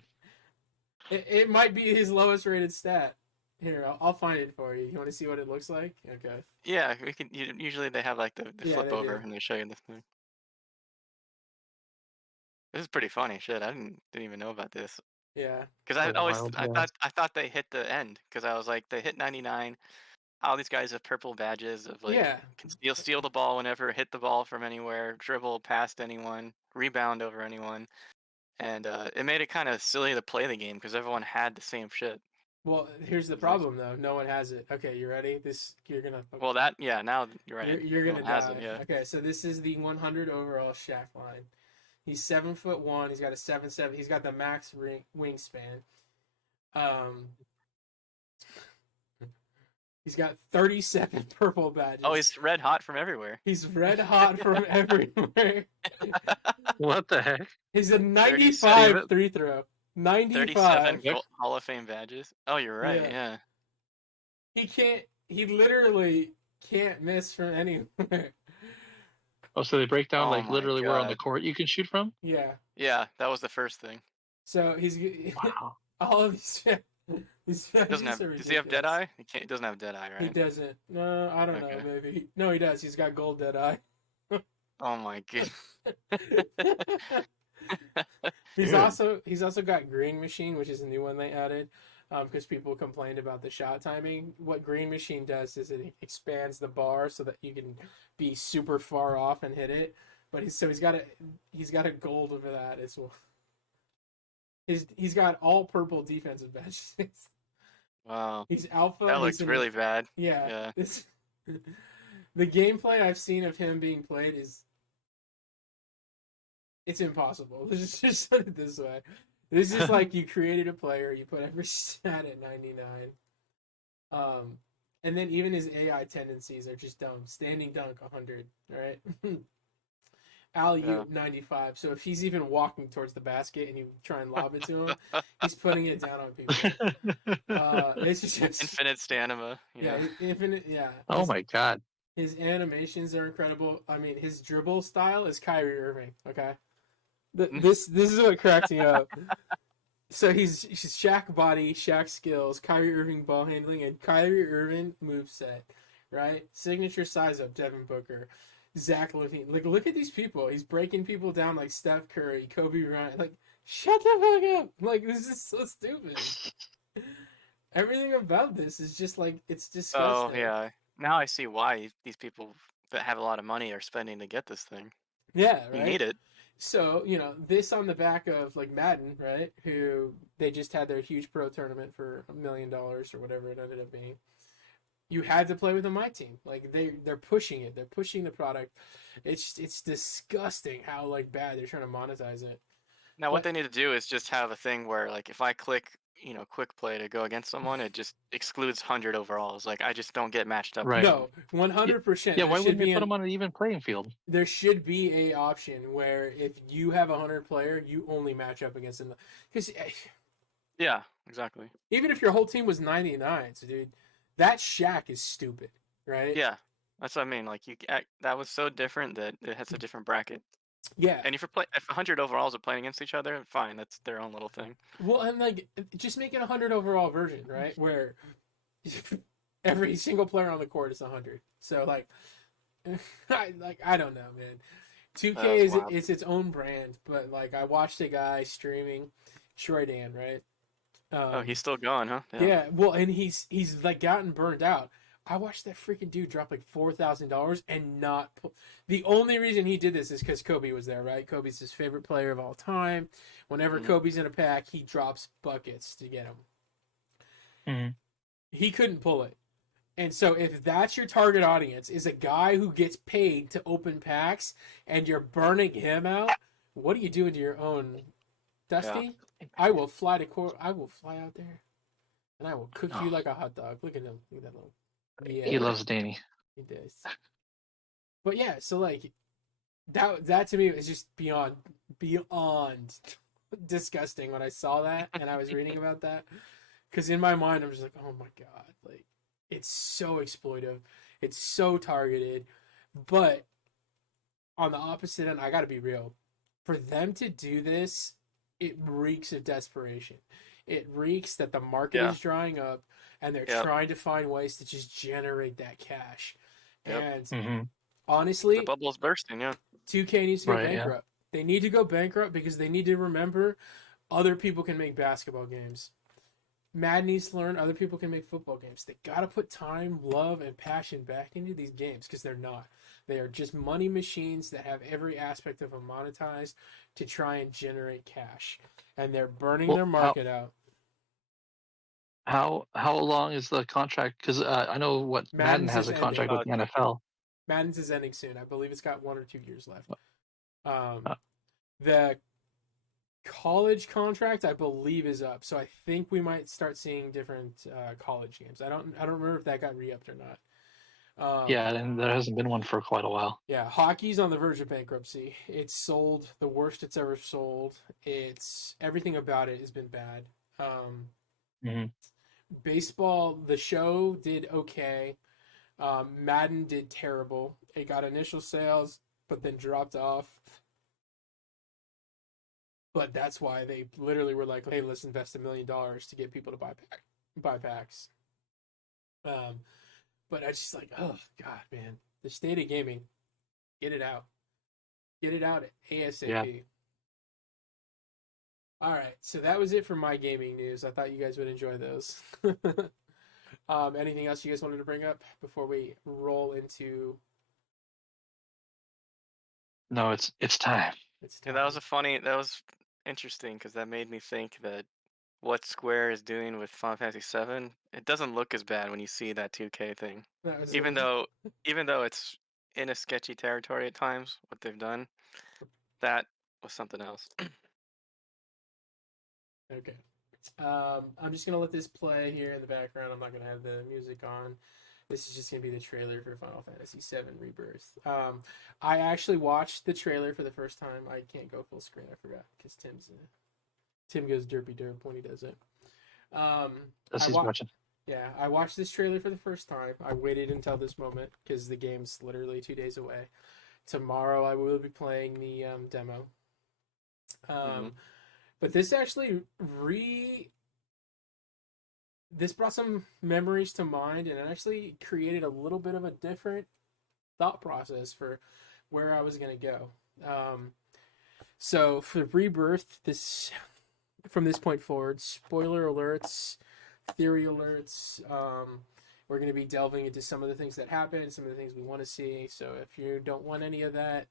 It might be his lowest rated stat. Here, I'll find it for you. You want to see what it looks like? Okay. Yeah, we can. Usually they have the flip over and they show you this thing. This is pretty funny shit. I didn't even know about this. Yeah. Because I thought they hit the end, because I was like, they hit 99. All these guys have purple badges of can steal the ball whenever, hit the ball from anywhere, dribble past anyone, rebound over anyone, and it made it kind of silly to play the game because everyone had the same shit. Well, here's the problem though. No one has it. Okay, you ready? You're gonna. Well, now you're right. You're gonna die. It, yeah. Okay, so this is the 100 overall Shaq line. He's 7'1". He's got a 7'7". He's got the max wingspan. He's got 37 purple badges. Oh, he's red hot from everywhere. He's red hot from everywhere. What the heck? He's a 95 free throw. 95. 37 Hall of Fame badges. Oh, you're right. Yeah. He literally can't miss from anywhere. Oh, so they break down literally where on the court you can shoot from? Yeah. Yeah, that was the first thing. So he's all of these. Does he have Deadeye? He doesn't have Deadeye, right? He doesn't. No, I don't know. Maybe. No, he does. He's got gold Deadeye. Oh my god. He's also got Green Machine, which is a new one they added, because people complained about the shot timing. What Green Machine does is it expands the bar so that you can be super far off and hit it. But he's got a gold over that as well. He's got all purple defensive badges. Wow. He's alpha. That looks really bad. Yeah. The gameplay I've seen of him being played it's impossible. Let's just put it this way. This is like you created a player, you put every stat at 99. And then even his AI tendencies are just dumb. Standing dunk 100, right? Alley-oop 95. So if he's even walking towards the basket and you try and lob it to him, he's putting it down on people. It's just infinite stamina. Yeah, infinite. Yeah. Oh my god. His animations are incredible. I mean, his dribble style is Kyrie Irving. Okay, this is what cracks me up. So he's Shaq body, Shaq skills, Kyrie Irving ball handling, and Kyrie Irving moveset, right? Signature size up, Devin Booker, Zach LaVine. Like, look at these people. He's breaking people down like Steph Curry, Kobe Bryant. Like, shut the fuck up. Like, this is so stupid. Everything about this is just like, it's disgusting. Oh yeah. Now I see why these people that have a lot of money are spending to get this thing. Yeah, right. You need it. So, this on the back of like Madden, right? Who they just had their huge pro tournament for $1 million or whatever it ended up being. You had to play with a My Team. Like they're pushing it. They're pushing the product. It's disgusting how like bad they're trying to monetize it. Now what they need to do is just have a thing where like if I click, quick play to go against someone, it just excludes 100 overalls. Like I just don't get matched up. Right. No, 100%. Yeah, why wouldn't they put them on an even playing field? There should be a option where if you have 100 player, you only match up against them. Because yeah, exactly. Even if your whole team was 99, so dude, that Shaq is stupid, right? Yeah, that's what I mean. Like that was so different that it has a different bracket. Yeah. And if 100 overalls are playing against each other, fine, that's their own little thing. Well, and like just make it 100 overall version, right? Where every single player on the court is 100. So like I don't know, man. 2K is its own brand, but like I watched a guy streaming, Troy Dan, right? Oh, he's still going, huh? Yeah. Well, and he's like gotten burned out. I watched that freaking dude drop like $4,000 and not. The only reason he did this is because Kobe was there, right? Kobe's his favorite player of all time. Whenever Kobe's in a pack, he drops buckets to get him. Mm-hmm. He couldn't pull it. And so if that's your target audience, is a guy who gets paid to open packs and you're burning him out, what are you doing to your own? Dusty, yeah. I will fly out there and I will cook you like a hot dog. Look at him. Look at that little. Yeah. He loves Danny. He does. But yeah, so like that to me is just beyond disgusting when I saw that and I was reading about that. Because in my mind, I'm just like, oh my God, like it's so exploitive, it's so targeted. But on the opposite end, I got to be real. For them to do this, it reeks of desperation. It reeks that the market is drying up and they're trying to find ways to just generate that cash. And honestly, the bubble's bursting, 2K needs to go bankrupt. Yeah. They need to go bankrupt because they need to remember other people can make basketball games. Madden needs to learn other people can make football games. They got to put time, love, and passion back into these games because they're not. They are just money machines that have every aspect of them monetized to try and generate cash. And they're burning their market out. How long is the contract? Because I know what Madden has a contract with the NFL. Madden's is ending soon. I believe it's got 1 or 2 years left. The college contract, I believe, is up. So I think we might start seeing different college games. I don't remember if that got re-upped or not. Yeah, and there hasn't been one for quite a while. Yeah, hockey's on the verge of bankruptcy. It's sold the worst it's ever sold. It's everything about it has been bad. Baseball, the show did okay. Madden did terrible. It got initial sales, but then dropped off. But that's why they literally were like, "Hey, let's invest $1 million to get people to buy packs." But I just like, oh God, man, the state of gaming, get it out ASAP. Yeah. All right, so that was it for my gaming news. I thought you guys would enjoy those. Anything else you guys wanted to bring up before we roll into? No, it's time. It's Yeah, time. that was interesting because that made me think that what Square is doing with Final Fantasy VII, it doesn't look as bad when you see that 2K thing. That was Even though it's in a sketchy territory at times, what they've done, that was something else. okay. I'm just gonna let this play here in the background. I'm not gonna have the music on. This is just gonna be the trailer for Final Fantasy VII Rebirth. I actually watched the trailer for the first time. I can't go full screen. I forgot because Tim goes derpy derp when he does it. As he's watching. Yeah, I watched this trailer for the first time. I waited until this moment because the game's literally 2 days away. Tomorrow I will be playing the demo. But this actually this brought some memories to mind, and it actually created a little bit of a different thought process for where I was gonna go. So for Rebirth, from this point forward, spoiler alerts, theory alerts. We're going to be delving into some of the things that happen, some of the things we want to see. So if you don't want any of that,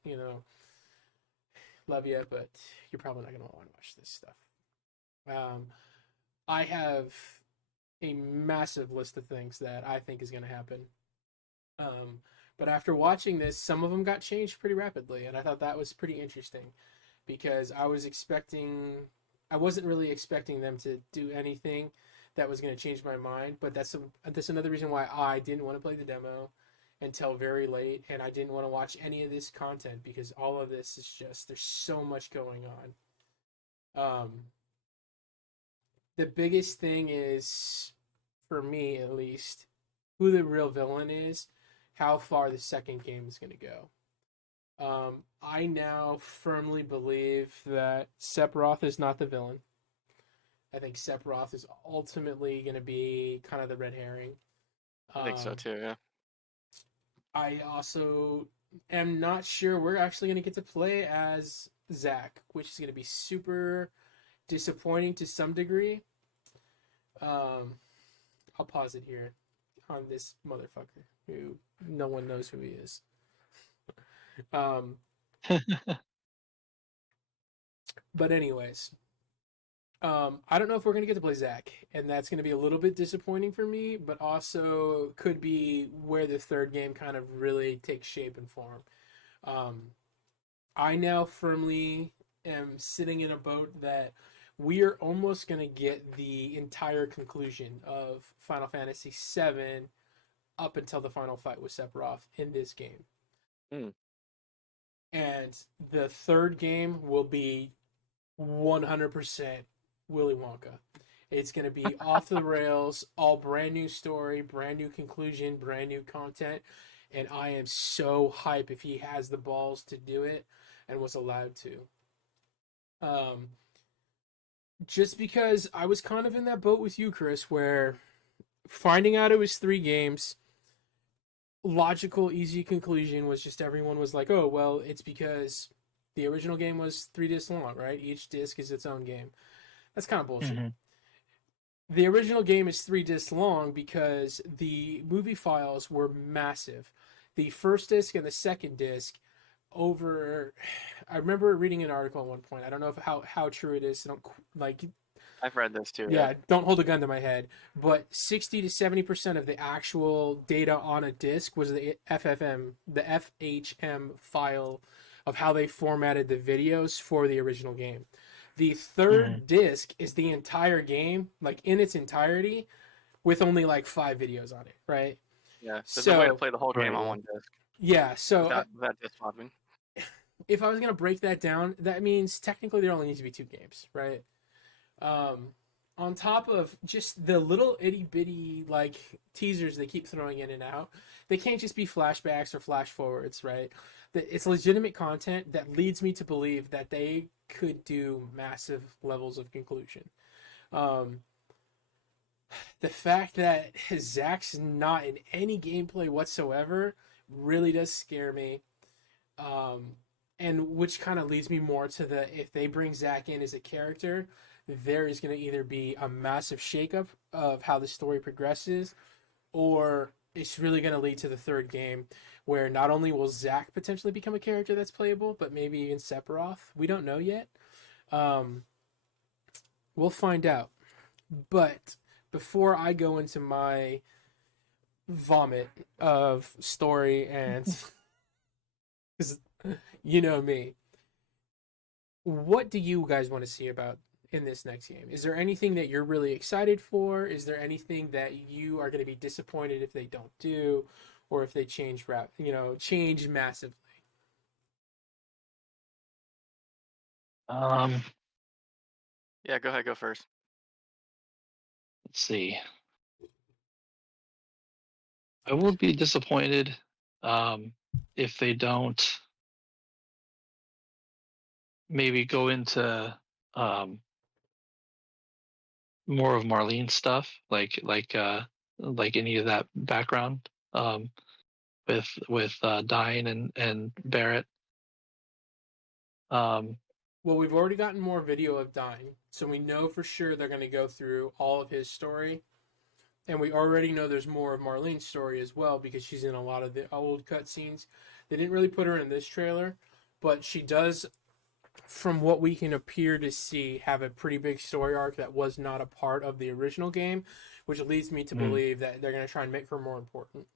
love you, but you're probably not going to want to watch this stuff. I have a massive list of things that I think is going to happen. But after watching this, some of them got changed pretty rapidly, and I thought that was pretty interesting because I wasn't really expecting them to do anything that was going to change my mind, but that's another reason why I didn't want to play the demo until very late, and I didn't want to watch any of this content because all of this is just, there's so much going on. The biggest thing is, for me at least, who the real villain is, how far the second game is going to go. I now firmly believe that Sephiroth is not the villain. I think Sephiroth is ultimately going to be kind of the red herring. I think so too, yeah. I also am not sure we're actually going to get to play as Zack, which is going to be super disappointing to some degree. I'll pause it here on this motherfucker who no one knows who he is. But anyways, I don't know if we're going to get to play Zack, and that's going to be a little bit disappointing for me, but also could be where the third game kind of really takes shape and form. I now firmly am sitting in a boat that we are almost going to get the entire conclusion of Final Fantasy VII up until the final fight with Sephiroth in this game. And the third game will be 100% Willy Wonka. It's going to be off the rails, all brand new story, brand new conclusion, brand new content. And I am so hype if he has the balls to do it and was allowed to. Just because I was kind of in that boat with you, Chris, where finding out it was 3 games, logical, easy conclusion was just everyone was like, oh, well, it's because the original game was 3 discs long, right? Each disc is its own game. That's kind of bullshit. Mm-hmm. The original game is 3 discs long because the movie files were massive. The first disc and the second disc I remember reading an article at one point. I don't know if how true it is. I've read this too. Yeah, don't hold a gun to my head. But 60 to 70% of the actual data on a disc was the FHM file of how they formatted the videos for the original game. The third disc is the entire game, like in its entirety, with only like 5 videos on it, right? Yeah, there's a way to play the whole game on one disc. Yeah, so without disc swapping. If I was gonna break that down, that means technically there only needs to be 2 games, right? On top of just the little itty bitty like teasers they keep throwing in and out, they can't just be flashbacks or flash forwards, right? It's legitimate content that leads me to believe that they could do massive levels of conclusion. The fact that Zack's not in any gameplay whatsoever really does scare me. and which kind of leads me more to if they bring Zack in as a character, there is going to either be a massive shakeup of how the story progresses, or it's really going to lead to the third game where not only will Zack potentially become a character that's playable, but maybe even Sephiroth. We don't know yet. Um, we'll find out. But before I go into my vomit of story and you know me, what do you guys want to see about in this next game? Is there anything that you're really excited for? Is there anything that you are going to be disappointed if they don't do, or if they change change massively? Yeah, go ahead, go first. Let's see. I will be disappointed if they don't maybe go into more of Marlene's stuff, like any of that background with Dyne and Barrett. Well, we've already gotten more video of Dyne, so we know for sure they're going to go through all of his story. And we already know there's more of Marlene's story as well because she's in a lot of the old cutscenes. They didn't really put her in this trailer, but she does, from what we can appear to see, have a pretty big story arc that was not a part of the original game, which leads me to believe that they're going to try and make her more important.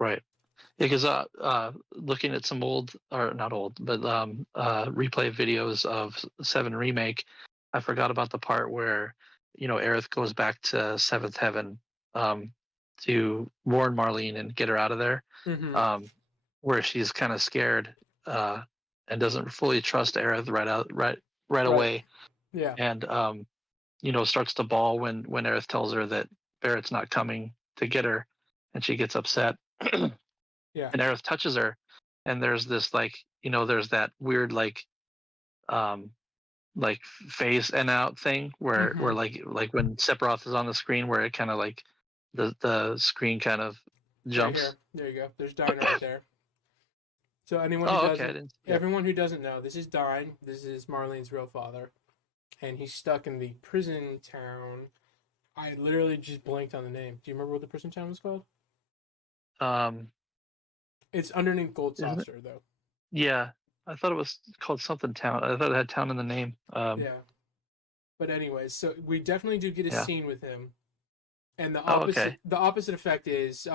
Right. Because looking at some old, or not old, but replay videos of 7 Remake, I forgot about the part where, Aerith goes back to Seventh Heaven to warn Marlene and get her out of there, Mm-hmm. where she's kind of scared and doesn't fully trust Aerith right Right. away, Yeah. and starts to bawl when Aerith tells her that Barrett's not coming to get her, and she gets upset. Yeah. And Aerith touches her, and there's this there's that weird um phase and out thing where like when Sephiroth is on the screen, where it kind of like the screen kind of Right jumps. here. There you go. There's Dyne right there. So Oh, okay. I didn't. Yeah. everyone who doesn't know, this is Dyne. This is Marlene's real father, and he's stuck in the prison town. I literally just blanked on the name. Do you remember what the prison town was called? It's underneath Gold Isn't it? Saucer, though. Yeah, I thought it was called something town. I thought it had town in the name. Yeah. But anyways, so we definitely do get a Yeah. scene with him, and Oh, okay. the opposite effect is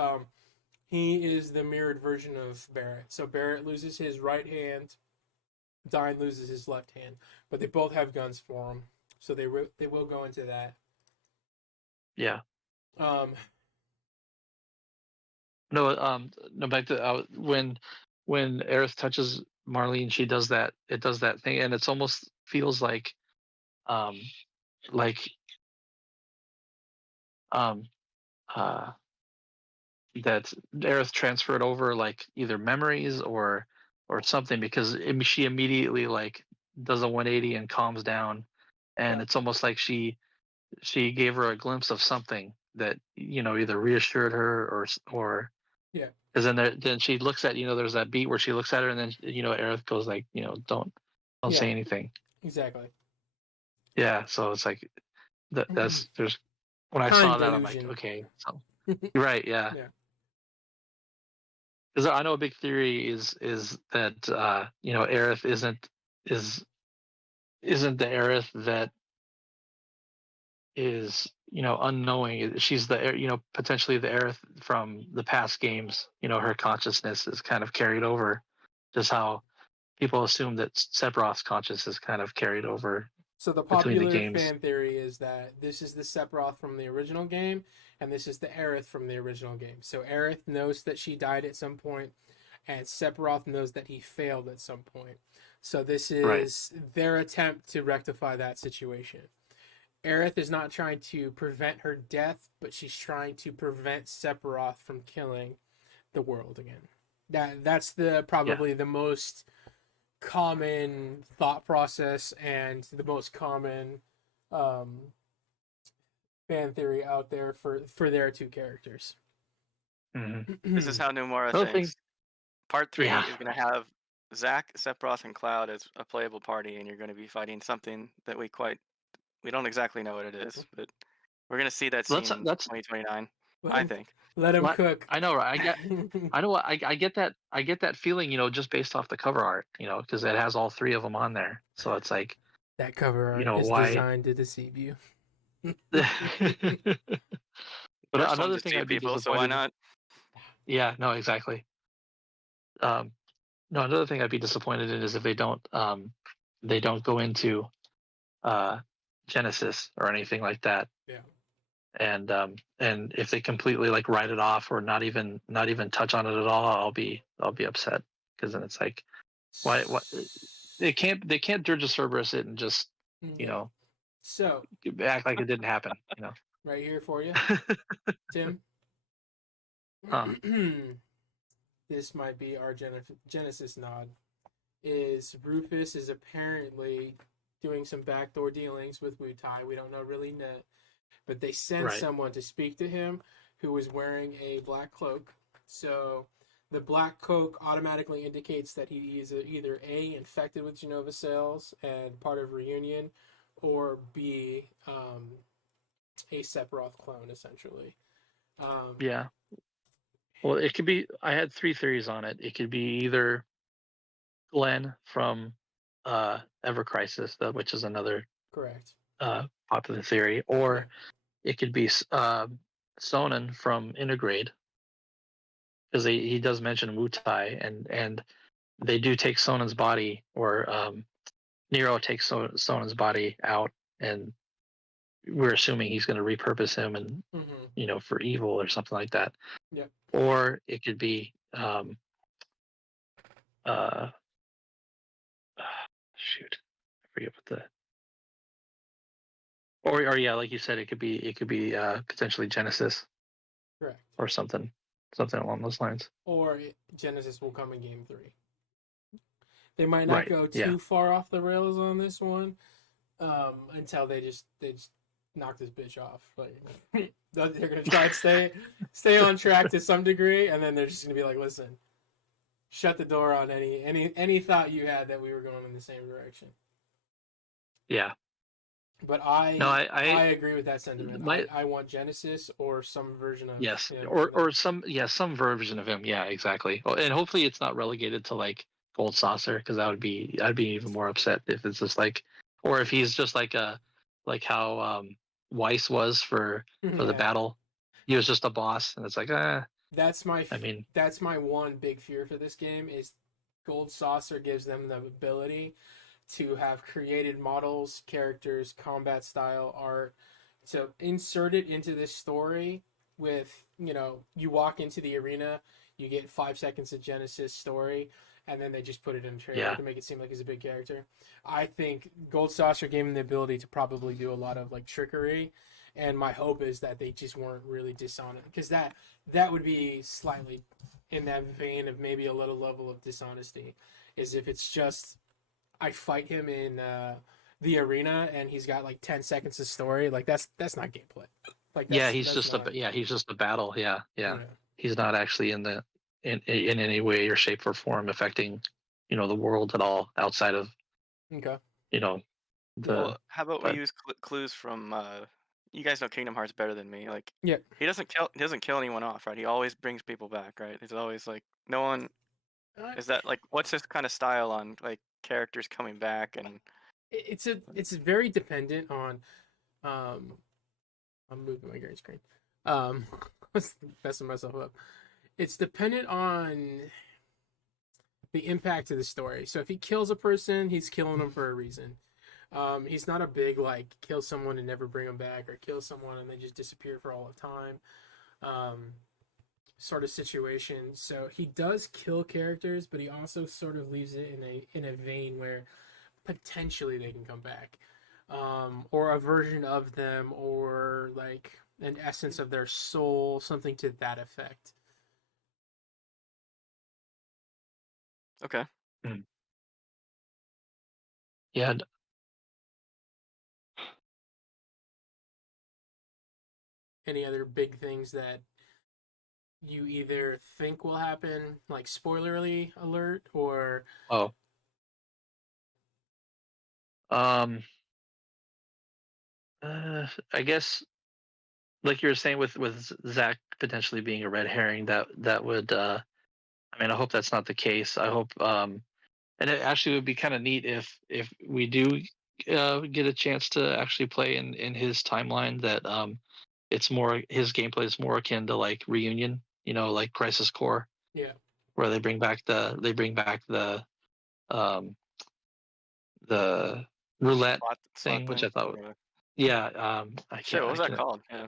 he is the mirrored version of Barrett. So Barrett loses his right hand, Dyne loses his left hand, but they both have guns for him, so they will go into that. Yeah. Um, No. Back to when Aerith touches Marlene, she does that. It does that thing, and it's almost feels um like um uh that Aerith transferred over like either memories or something, because she immediately like does a 180 and calms down, and yeah, it's almost like she gave her a glimpse of something that either reassured her or yeah, because then she looks at, there's that beat where she looks at her, and then Aerith goes like, don't yeah, say anything. exactly. Yeah, so it's like that's there's when I Time saw that, I'm like, delusion. okay, so you're right. Yeah. Yeah. Because I know a big theory is that Aerith is isn't the Aerith that is unknowing. She's the potentially the Aerith from the past games. Her consciousness is kind of carried over, just how people assume that Sephiroth's conscious is kind of carried over So the between the popular games. fan theory is that this is the Sephiroth from the original game, and this is the Aerith from the original game. So Aerith knows that she died at some point, and Sephiroth knows that he failed at some point. So this Right. is their attempt to rectify that situation. Aerith is not trying to prevent her death, but she's trying to prevent Sephiroth from killing the world again. That's Yeah. probably the most common thought process and the most common um, fan theory out there for their two characters. Mm-hmm. This is how Nomura Another thing. thinks. Part 3 Yeah. is going to have Zack, Sephiroth, and Cloud as a playable party, and you're going to be fighting something that we don't exactly know what it is, but we're going to see that scene in That's 2029. Let I him, think. let him cook. I know, right? I know what I get that feeling, just based off the cover art, because it has all three of them on there. So it's like, That cover art is why? designed to deceive you. But First one another to thing see I'd be people, so why disappointed. not? Yeah, no, exactly. No, another thing I'd be disappointed in is if they don't go into Genesis or anything like that. Yeah. And if they completely like write it off or not even touch on it at all, I'll be upset, because then it's like, why they can't Dirge Cerberus it and just so act like it didn't happen, right here for you, Tim. This might be our Genesis nod. Is Rufus is apparently doing some backdoor dealings with Wutai. We don't know really net, but they sent someone to speak to him who was wearing a black cloak. So the black cloak automatically indicates that he is either A, infected with Genova cells and part of Reunion, or B, a Sephiroth clone, essentially. Yeah. Well, it could be. I had three theories on it. It could be either Glenn from Ever Crisis, which is another Correct. popular theory, or it could be Sonnen from Intergrade, because he does mention Wutai, and they do take Sonen's body, or Nero takes Sonen's body out, and we're assuming he's going to repurpose him and for evil or something like that. Yep. Or it could be shoot, I forget what the or yeah, like you said, it could be potentially Genesis. Correct. Or something along those lines. Or Genesis will come in Game 3. They might not go too far off the rails on this one, until they just knock this bitch off. Like they're gonna try and stay on track to some degree, and then they're just gonna be like, listen, shut the door on any thought you had that we were going in the same direction. Yeah. But I agree with that sentiment. I want Genesis or some version of or some version of him. Yeah, exactly. And hopefully it's not relegated to like Gold Saucer, because I'd be even more upset if it's just like, or if he's just like how Weiss was for the battle. He was just a boss, and it's like That's my one big fear for this game is Gold Saucer gives them the ability to have created models, characters, combat style, art, to insert it into this story with, you walk into the arena, you get 5 seconds of Genesis story, and then they just put it in a trailer to make it seem like he's a big character. I think Gold Saucer gave him the ability to probably do a lot of like trickery, and my hope is that they just weren't really dishonest, because that would be slightly in that vein of maybe a little level of dishonesty, is if it's just I fight him in the arena and he's got like 10 seconds of story. Like that's not gameplay. Like he's just a battle. Yeah. He's not actually in any way or shape or form affecting the world at all outside of Well, how about we use clues from you guys know Kingdom Hearts better than me. Like, he doesn't kill anyone off, right? He always brings people back, right? It's always like no one. Is that like what's his kind of style on like characters coming back? And it's very dependent on. I'm moving my green screen. Messing myself up. It's dependent on the impact of the story. So if he kills a person, he's killing them for a reason. He's not a big like kill someone and never bring them back, or kill someone and they just disappear for all of time sort of situation. So he does kill characters, but he also sort of leaves it in a vein where potentially they can come back, or a version of them, or like an essence of their soul, something to that effect. Okay. Yeah. Any other big things that you either think will happen, like spoilerly alert, or Oh. Um. I guess, like you were saying, with Zach potentially being a red herring, that would. I mean, I hope that's not the case. I hope. And it actually would be kind of neat if we do get a chance to actually play in his timeline. That it's more, his gameplay is more akin to like Reunion. Like Crisis Core, yeah, where they bring back um the roulette slot thing, which thing. I thought, Yeah. yeah, I Shit, can't, what I was that can, called? Yeah.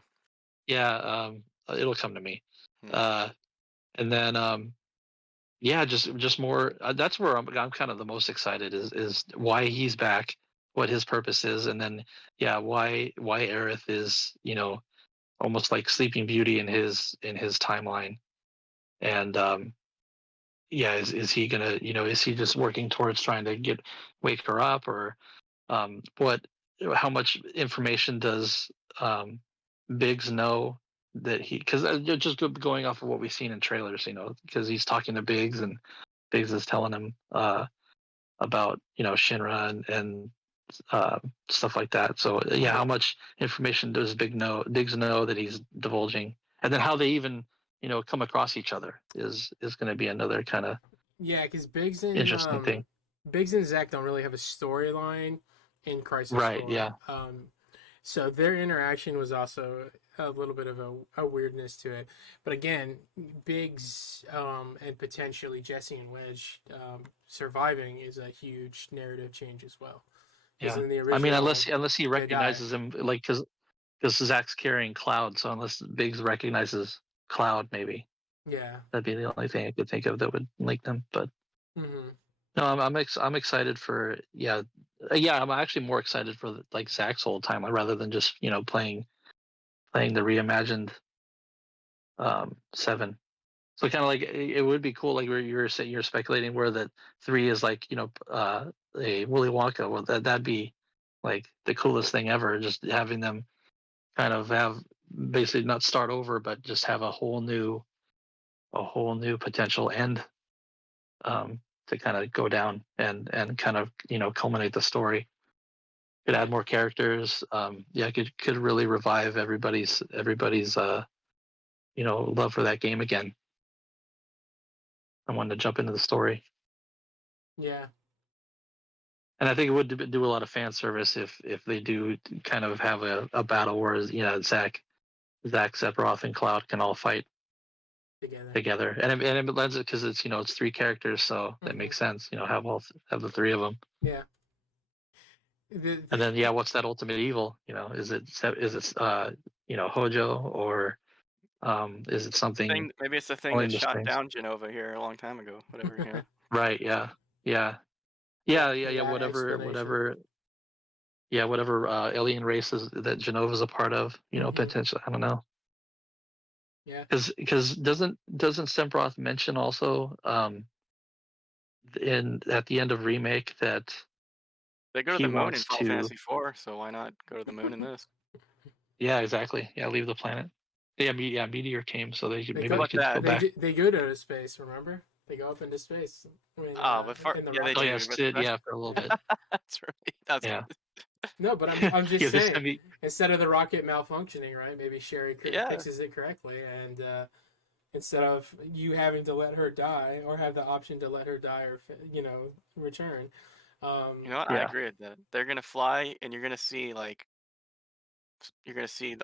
yeah, it'll come to me. Hmm. Uh, and then, yeah, just more. That's where I'm kind of the most excited is why he's back, what his purpose is, and then yeah, why Aerith is almost like Sleeping Beauty in his timeline, and yeah, is he gonna is he just working towards trying to wake her up, or what how much information does Biggs know that he, because just going off of what we've seen in trailers, because he's talking to Biggs, and Biggs is telling him about Shinra and stuff like that. So yeah, how much information does Biggs know that he's divulging, and then how they even come across each other is going to be another kind of yeah, because interesting thing. Biggs and Zach don't really have a storyline in Crisis Right? Core. Yeah. So their interaction was also a little bit of a weirdness to it. But again, Biggs and potentially Jesse and Wedge surviving is a huge narrative change as well. Because Yeah. in the I mean, original, unless he they die. recognizes him, like, because Zach's carrying Cloud, so unless Biggs recognizes Cloud, maybe Yeah. that'd be the only thing I could think of that would link them. But Hmm. no, I'm excited for, yeah, yeah. I'm actually more excited for like Zach's whole timeline rather than just playing the reimagined 7. So kind of like it would be cool, like where you're saying, you're speculating where that 3 is like a Willy Wonka. Well, that'd be like the coolest thing ever. Just having them kind of have basically not start over, but just have a whole new potential end, to kind of go down and kind of culminate the story. Could Yeah. add more characters. Yeah, could really revive everybody's love for that game again. I wanted to jump into the story. Yeah. And I think it would do a lot of fan service if they do kind of have a battle where Zach, Sephiroth, and Cloud can all fight Together. together, and it lends it because it's 3 characters, so that Hmm. makes sense. Have the 3 of them, Yeah. and then yeah, what's that ultimate evil? Is it Hojo, or is it something Maybe it's the thing only that in the shot strings? down Genova here a long time ago. Whatever, you know. Right? Yeah. Yeah. the Yeah. Yeah. Yeah. AI Whatever. explanation. Whatever. Yeah. Whatever alien races that Genova's a part of. Hmm. Potentially. I don't know. Yeah. Because doesn't Sephiroth mention also in at the end of remake that They go to he the moon in wants Final to, Fantasy IV, so why not go to the moon in this? yeah, exactly, yeah, leave the planet. Yeah, Meteor came, so They maybe go. they What could go that? back. They go to space. Remember, they go up into space Oh, but in the yeah, they Oh rocket. yeah, do. But Sid, that's yeah, for a little bit. that's right. That's Yeah. No, but I'm Yeah, just this saying. time he, Instead of the rocket malfunctioning, right? Maybe Sherry yeah. fixes it correctly, and instead of you having to let her die or have the option to let her die or return. You know what? I yeah. agree with that. They're gonna fly, and you're gonna see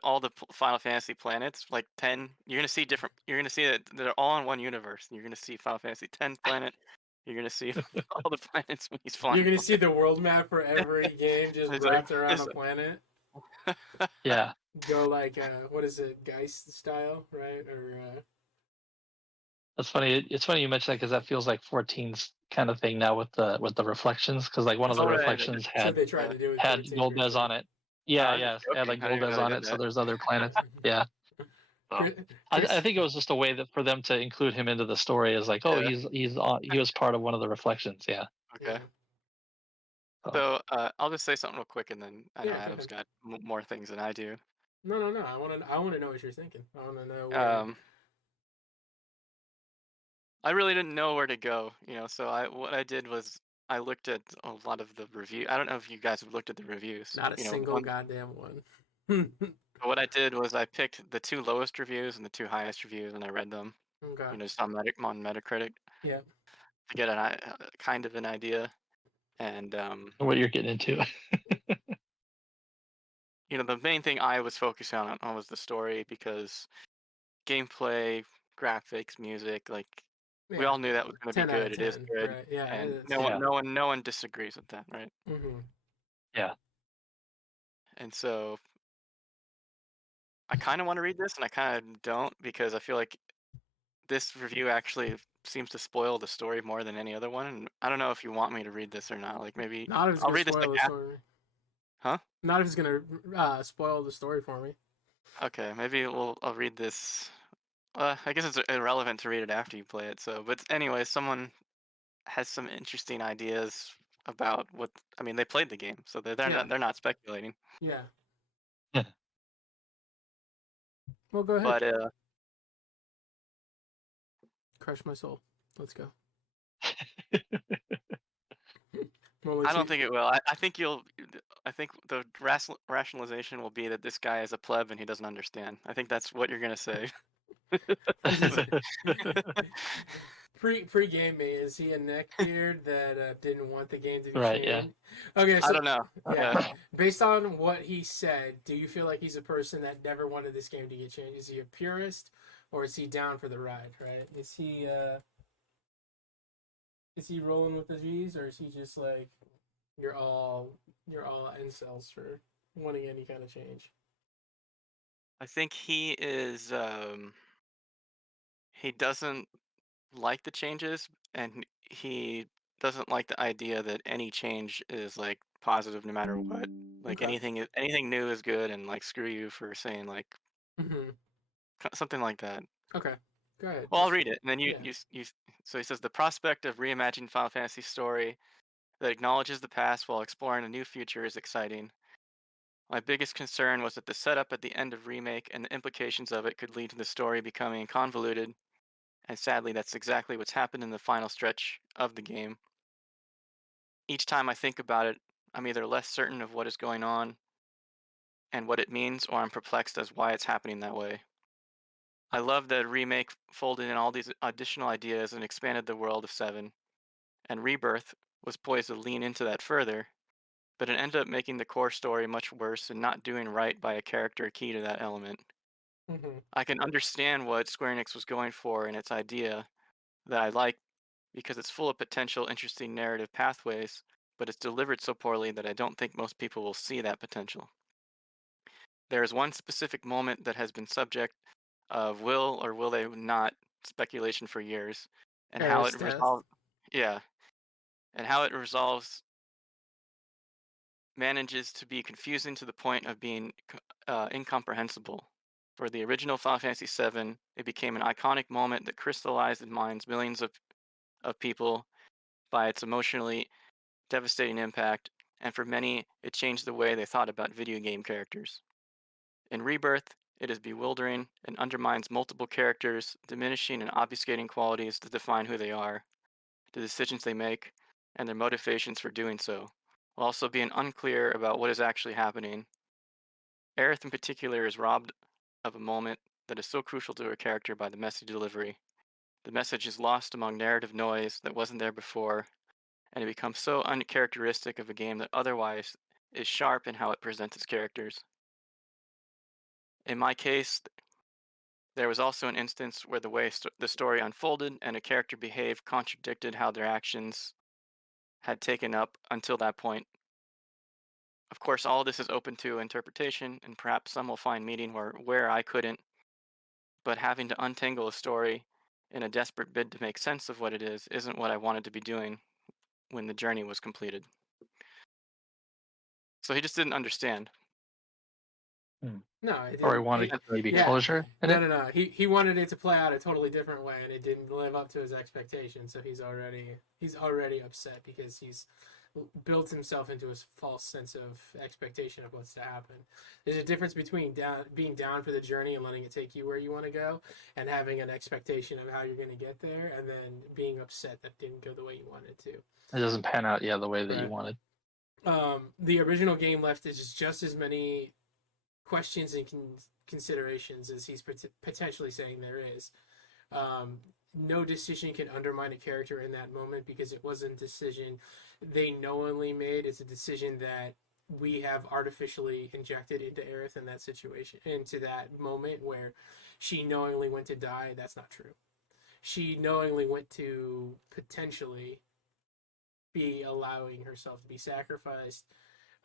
all the Final Fantasy planets, like 10. You're gonna see different. You're gonna see that they're all in one universe. And you're gonna see Final Fantasy 10 planet. You're gonna see all the planets when he's You're flying gonna see away. the world map for every game just It's like wrapped around it's a planet. Yeah, Go like what is it, Geist style, right? Or that's funny. It's funny you mentioned that because that feels like 14's kind of thing now with the reflections, because like one of that's the oh what right, reflections that's what had they tried to do with had 13 for Golbez sure. on it. no, Yeah, I'm just yeah, it had joking. like I didn't even Golbez know they on did it, so that. there's other planets. Yeah. So I Chris, think it was just a way that for them to include him into the story is like, oh, Yeah. he was part of one of the reflections. Yeah. Okay. yeah, So So I'll just say something real quick, and then I know yeah, go Adam's ahead. got more things than I do. No, no, no. I want to know what you're thinking. I want to know where. Um, I really didn't know where to go, so what I did was I looked at a lot of the review. I don't know if you guys have looked at the reviews. Not a single goddamn one. What I did was I picked the 2 lowest reviews and the 2 highest reviews, and I read them, Okay. just on Metacritic Yeah. to get kind of an idea. And what you're getting into. the main thing I was focusing on was the story, because gameplay, graphics, music, like we all knew that was going to be 10 out good. of It is 10, good, right? Yeah, it and is. no one disagrees with that, right? Mm-hmm. Yeah. And so I kind of want to read this, and I kind of don't, because I feel like this review actually seems to spoil the story more than any other one. And I don't know if you want me to read this or not. Like, maybe Not if it's I'll gonna read this spoil like the story. Huh? Not if it's gonna spoil the story for me. Okay, maybe I'll read this. I guess it's irrelevant to read it after you play it. So, but anyway, someone has some interesting ideas about what. I mean, they played the game, so they're not speculating. Yeah. Well, go ahead. But crush my soul. Let's go. I don't think it will. I think you'll. I think the rationalization will be that this guy is a pleb and he doesn't understand. I think that's what you're gonna say. Pre-game me, is he a neckbeard that didn't want the game to be Right, changed? yeah. Okay, so I don't know. yeah. Based on what he said, do you feel like he's a person that never wanted this game to get changed? Is he a purist, or is he down for the ride? Right? Is he rolling with the G's, or is he just like you're all incels for wanting any kind of change? I think he is. He doesn't like the changes, and he doesn't like the idea that any change is like positive no matter what. Like Okay. anything new is good, and like screw you for saying like Mm-hmm. something like that. Okay. Go ahead. Well, I'll read it, and then yeah. you. So he says the prospect of reimagining Final Fantasy story that acknowledges the past while exploring a new future is exciting. My biggest concern was that the setup at the end of Remake and the implications of it could lead to the story becoming convoluted, and sadly, that's exactly what's happened in the final stretch of the game. Each time I think about it, I'm either less certain of what is going on and what it means, or I'm perplexed as why it's happening that way. I love that Remake folded in all these additional ideas and expanded the world of 7, and Rebirth was poised to lean into that further, but it ended up making the core story much worse and not doing right by a character key to that element. Mm-hmm. I can understand what Square Enix was going for in its idea that I like, because it's full of potential interesting narrative pathways, but it's delivered so poorly that I don't think most people will see that potential. There is one specific moment that has been subject of will or will they not speculation for years, and how it resolves. Yeah, and how it resolves manages to be confusing to the point of being incomprehensible. For the original Final Fantasy VII, it became an iconic moment that crystallized in minds millions of people by its emotionally devastating impact, and for many, it changed the way they thought about video game characters. In Rebirth, it is bewildering and undermines multiple characters, diminishing and obfuscating qualities that define who they are, the decisions they make, and their motivations for doing so, while also being unclear about what is actually happening. Aerith, in particular, is robbed of a moment that is so crucial to her character by the message delivery. The message is lost among narrative noise that wasn't there before, and it becomes so uncharacteristic of a game that otherwise is sharp in how it presents its characters. In my case, there was also an instance where the way the story unfolded and a character behaved contradicted how their actions had taken up until that point. Of course, all of this is open to interpretation, and perhaps some will find meaning where I couldn't, but having to untangle a story in a desperate bid to make sense of what it is isn't what I wanted to be doing when the journey was completed. So he just didn't understand. No, it didn't. Or he wanted maybe closure in it? No. He wanted it to play out a totally different way, and it didn't live up to his expectations. So he's already upset because he's builds himself into a false sense of expectation of what's to happen. There's a difference between being down for the journey and letting it take you where you want to go, and having an expectation of how you're going to get there, and then being upset that didn't go the way you wanted to. It doesn't pan out, the way that you wanted. The original game left just as many questions and considerations as he's potentially saying there is. No decision can undermine a character in that moment because it wasn't a decision they knowingly made. It's a decision that we have artificially injected into Aerith in that situation, into that moment where she knowingly went to die. That's not true. She knowingly went to potentially be allowing herself to be sacrificed.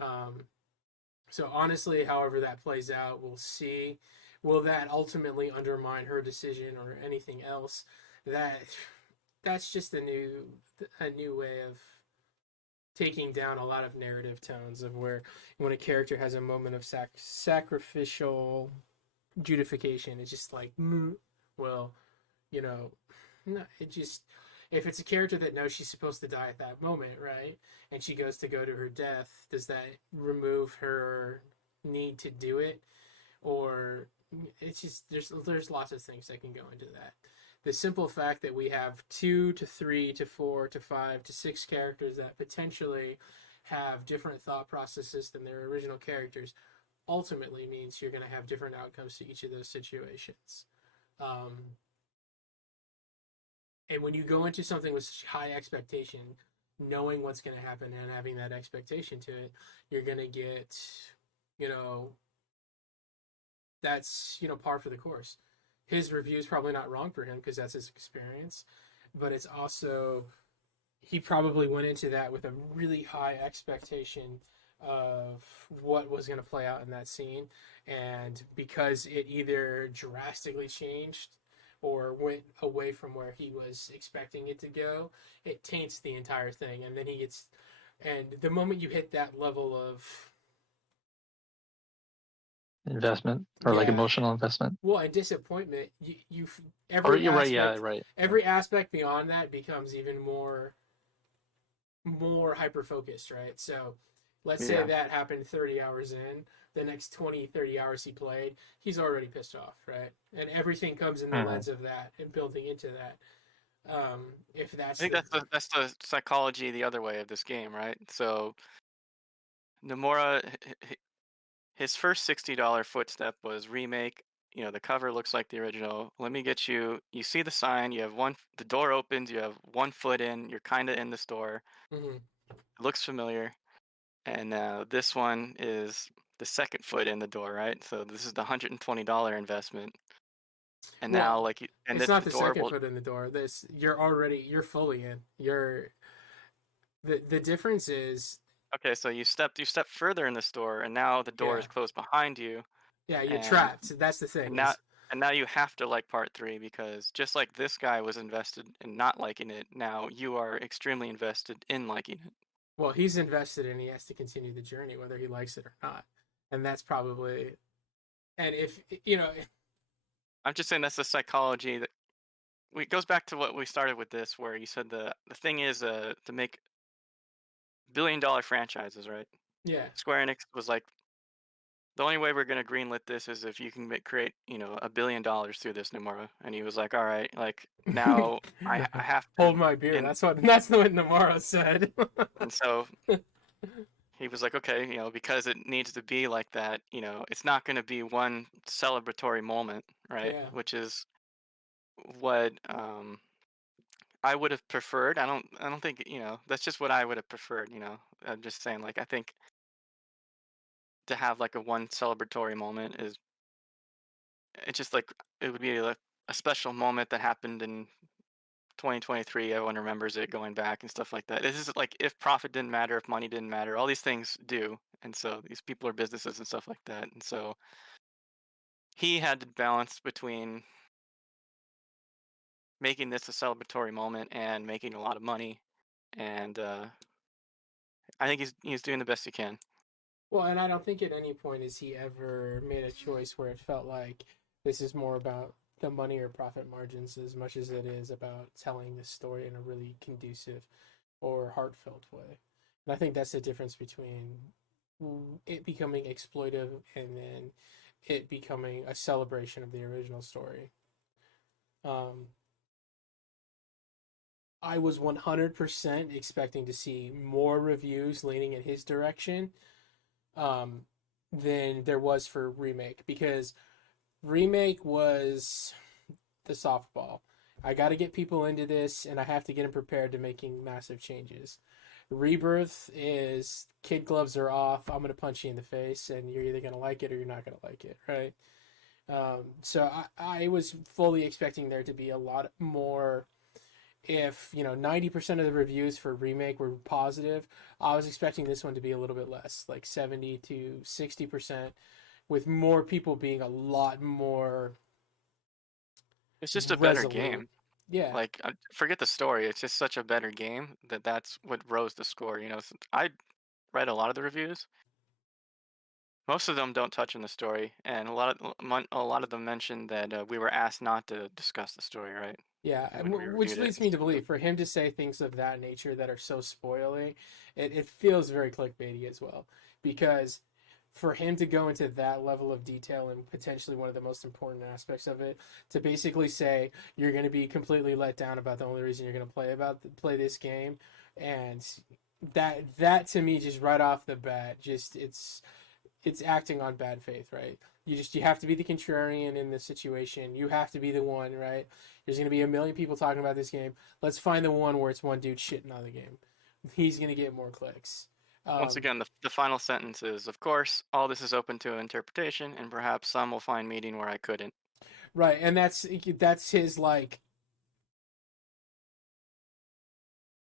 So honestly, however that plays out, we'll see. Will that ultimately undermine her decision or anything else? That's just a new way of taking down a lot of narrative tones of where when a character has a moment of sacrificial justification, it's just like, well, no, it just, if it's a character that knows she's supposed to die at that moment, right, and she goes to her death, does that remove her need to do it? Or it's just, there's lots of things that can go into that. The simple fact that we have 2 to 3 to 4 to 5 to 6 characters that potentially have different thought processes than their original characters ultimately means you're going to have different outcomes to each of those situations. And when you go into something with such high expectation, knowing what's going to happen and having that expectation to it, you're going to get, that's, par for the course. His review is probably not wrong for him because that's his experience, but it's also, he probably went into that with a really high expectation of what was going to play out in that scene, and because it either drastically changed or went away from where he was expecting it to go, it taints the entire thing. And then and the moment you hit that level of investment or like emotional investment, and disappointment, every aspect beyond that becomes even more hyper focused, right? So let's say that happened 30 hours in. The next 20-30 hours he played, he's already pissed off, right? And everything comes in the lens of that and building into that. If that's, I think that's the psychology the other way of this game, right? So Nomura, his first $60 footstep was remake. The cover looks like the original. Let me get you. You see the sign. You have the door opens. You have 1 foot in. You're kind of in the store. Mm-hmm. It looks familiar. And now this one is the second foot in the door, right? So this is the $120 investment. And now, it's not the second foot in the door. You're fully in. The difference is, okay, so you step further in the store, and now the door is closed behind you. Yeah, you're trapped. That's the thing. And now you have to like part 3, because just like this guy was invested in not liking it, now you are extremely invested in liking it. Well, he's invested and he has to continue the journey whether he likes it or not. And that's probably, and if, I'm just saying that's the psychology that it goes back to what we started with this, where you said the thing is to make billion-dollar franchises, right? Yeah. Square Enix was like, the only way we're gonna greenlit this is if you can create, $1 billion through this, Nomura. And he was like, all right, like now I have to hold my beer. That's what Nomura said. And so he was like, okay, because it needs to be like that, it's not going to be one celebratory moment, right? Yeah. Which is what I would have preferred. I don't think, that's just what I would have preferred, I'm just saying, like, I think to have like a one celebratory moment it's just like, it would be like a special moment that happened in 2023. Everyone remembers it going back and stuff like that. This is like, if profit didn't matter, if money didn't matter, all these things do. And so these people are businesses and stuff like that. And so he had to balance between making this a celebratory moment and making a lot of money. And I think he's doing the best he can. Well, and I don't think at any point has he ever made a choice where it felt like this is more about the money or profit margins as much as it is about telling the story in a really conducive or heartfelt way. And I think that's the difference between it becoming exploitive and then it becoming a celebration of the original story. Um, I was 100% expecting to see more reviews leaning in his direction um, than there was for Remake, because Remake was the softball. I got to get people into this, and I have to get them prepared to making massive changes. Rebirth is kid gloves are off. I'm gonna punch you in the face, and you're either gonna like it or you're not gonna like it, right? So I was fully expecting there to be a lot more. If 90% of the reviews for Remake were positive, I was expecting this one to be a little bit less, like 70 to 60%, with more people being a lot more It's just a better resolute. game. Yeah, Like, forget the story. It's just such a better game that's what rose the score. I read a lot of the reviews. Most of them don't touch on the story, and a lot of them mentioned that we were asked not to discuss the story, right? yeah, When we which reviewed it leads and me to stuff. believe for him to say things of that nature that are so spoily, it feels very clickbaity as well. Because for him to go into that level of detail and potentially one of the most important aspects of it, to basically say you're going to be completely let down about the only reason you're going to play this game, and that to me just right off the bat, just it's acting on bad faith, right? You have to be the contrarian in this situation. You have to be the one, right? There's going to be a million people talking about this game. Let's find the one where it's one dude shitting on the game. He's going to get more clicks. Once again, the final sentence is, of course, all this is open to interpretation, and perhaps some will find meaning where I couldn't. Right, and that's his like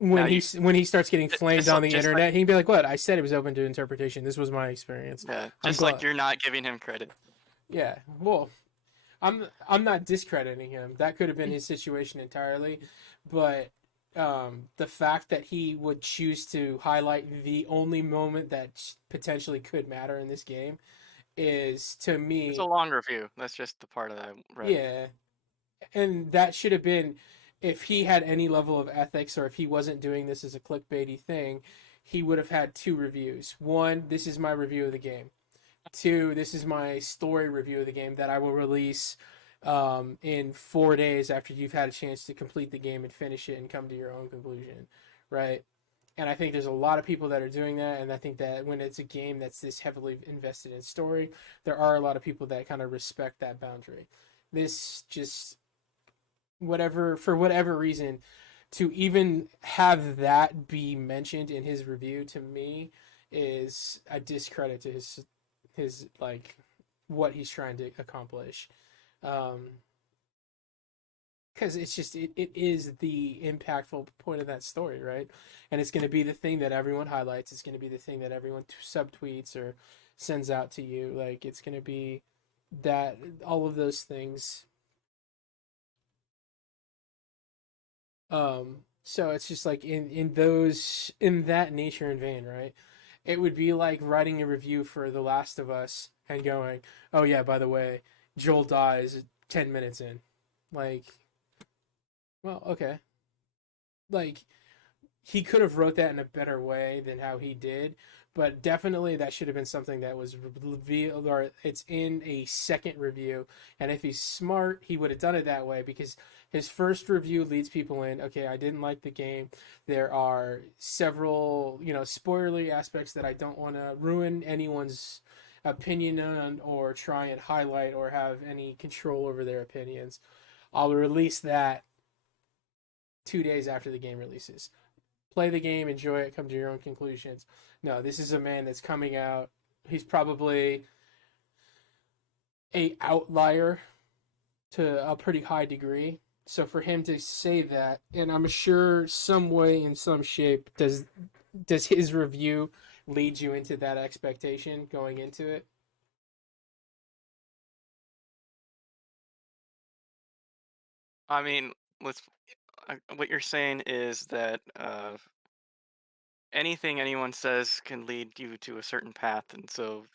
Now when he starts getting flamed just on the just like internet, he can be like, "What? I said it was open to interpretation. This was my experience. I'm just like glad." you're not giving him credit. Yeah. Well, I'm not discrediting him. That could have been his situation entirely, but the fact that he would choose to highlight the only moment that potentially could matter in this game is, to It's a me, long review. That's just the part that I read. yeah. And that should have been, if he had any level of ethics or if he wasn't doing this as a clickbaity thing, he would have had two reviews. One, this is my review of the game. Two, this is my story review of the game that I will release in 4 days after you've had a chance to complete the game and finish it and come to your own conclusion, right? And I think there's a lot of people that are doing that, and I think that when it's a game that's this heavily invested in story, there are a lot of people that kind of respect that boundary. This just for whatever reason, to even have that be mentioned in his review, to me is a discredit to his like what he's trying to accomplish. Because it's just it is the impactful point of that story, right? And it's going to be the thing that everyone highlights. It's going to be the thing that everyone subtweets or sends out to you. Like, it's going to be that all of those things. So it's just like in that nature and vein, right? It would be like writing a review for The Last of Us and going, "Oh yeah, by the way, Joel dies 10 minutes in." Like, well, okay. Like, he could have wrote that in a better way than how he did, but definitely that should have been something that was revealed, or it's in a second review. And if he's smart, he would have done it that way, because his first review leads people in, okay, I didn't like the game. There are several, spoilery aspects that I don't want to ruin anyone's opinion on or try and highlight or have any control over their opinions. I'll release that 2 days after the game releases. Play the game, enjoy it, come to your own conclusions. No, this is a man that's coming out. He's probably a outlier to a pretty high degree. So for him to say that, and I'm sure some way in some shape does his review lead you into that expectation going into it? I mean, let's. What you're saying is that anything anyone says can lead you to a certain path, and so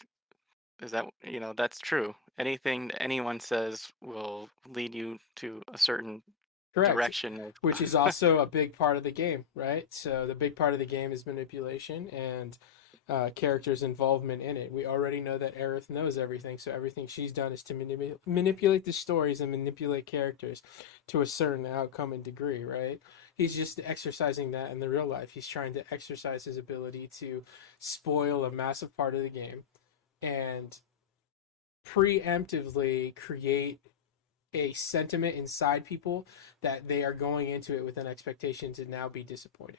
is that that's true. Anything that anyone says will lead you to a certain direction. Which is also a big part of the game, right? So the big part of the game is manipulation and characters' involvement in it. We already know that Aerith knows everything, so everything she's done is to manipulate the stories and manipulate characters to a certain outcome and degree, right? He's just exercising that in the real life. He's trying to exercise his ability to spoil a massive part of the game and preemptively create a sentiment inside people that they are going into it with an expectation to now be disappointed.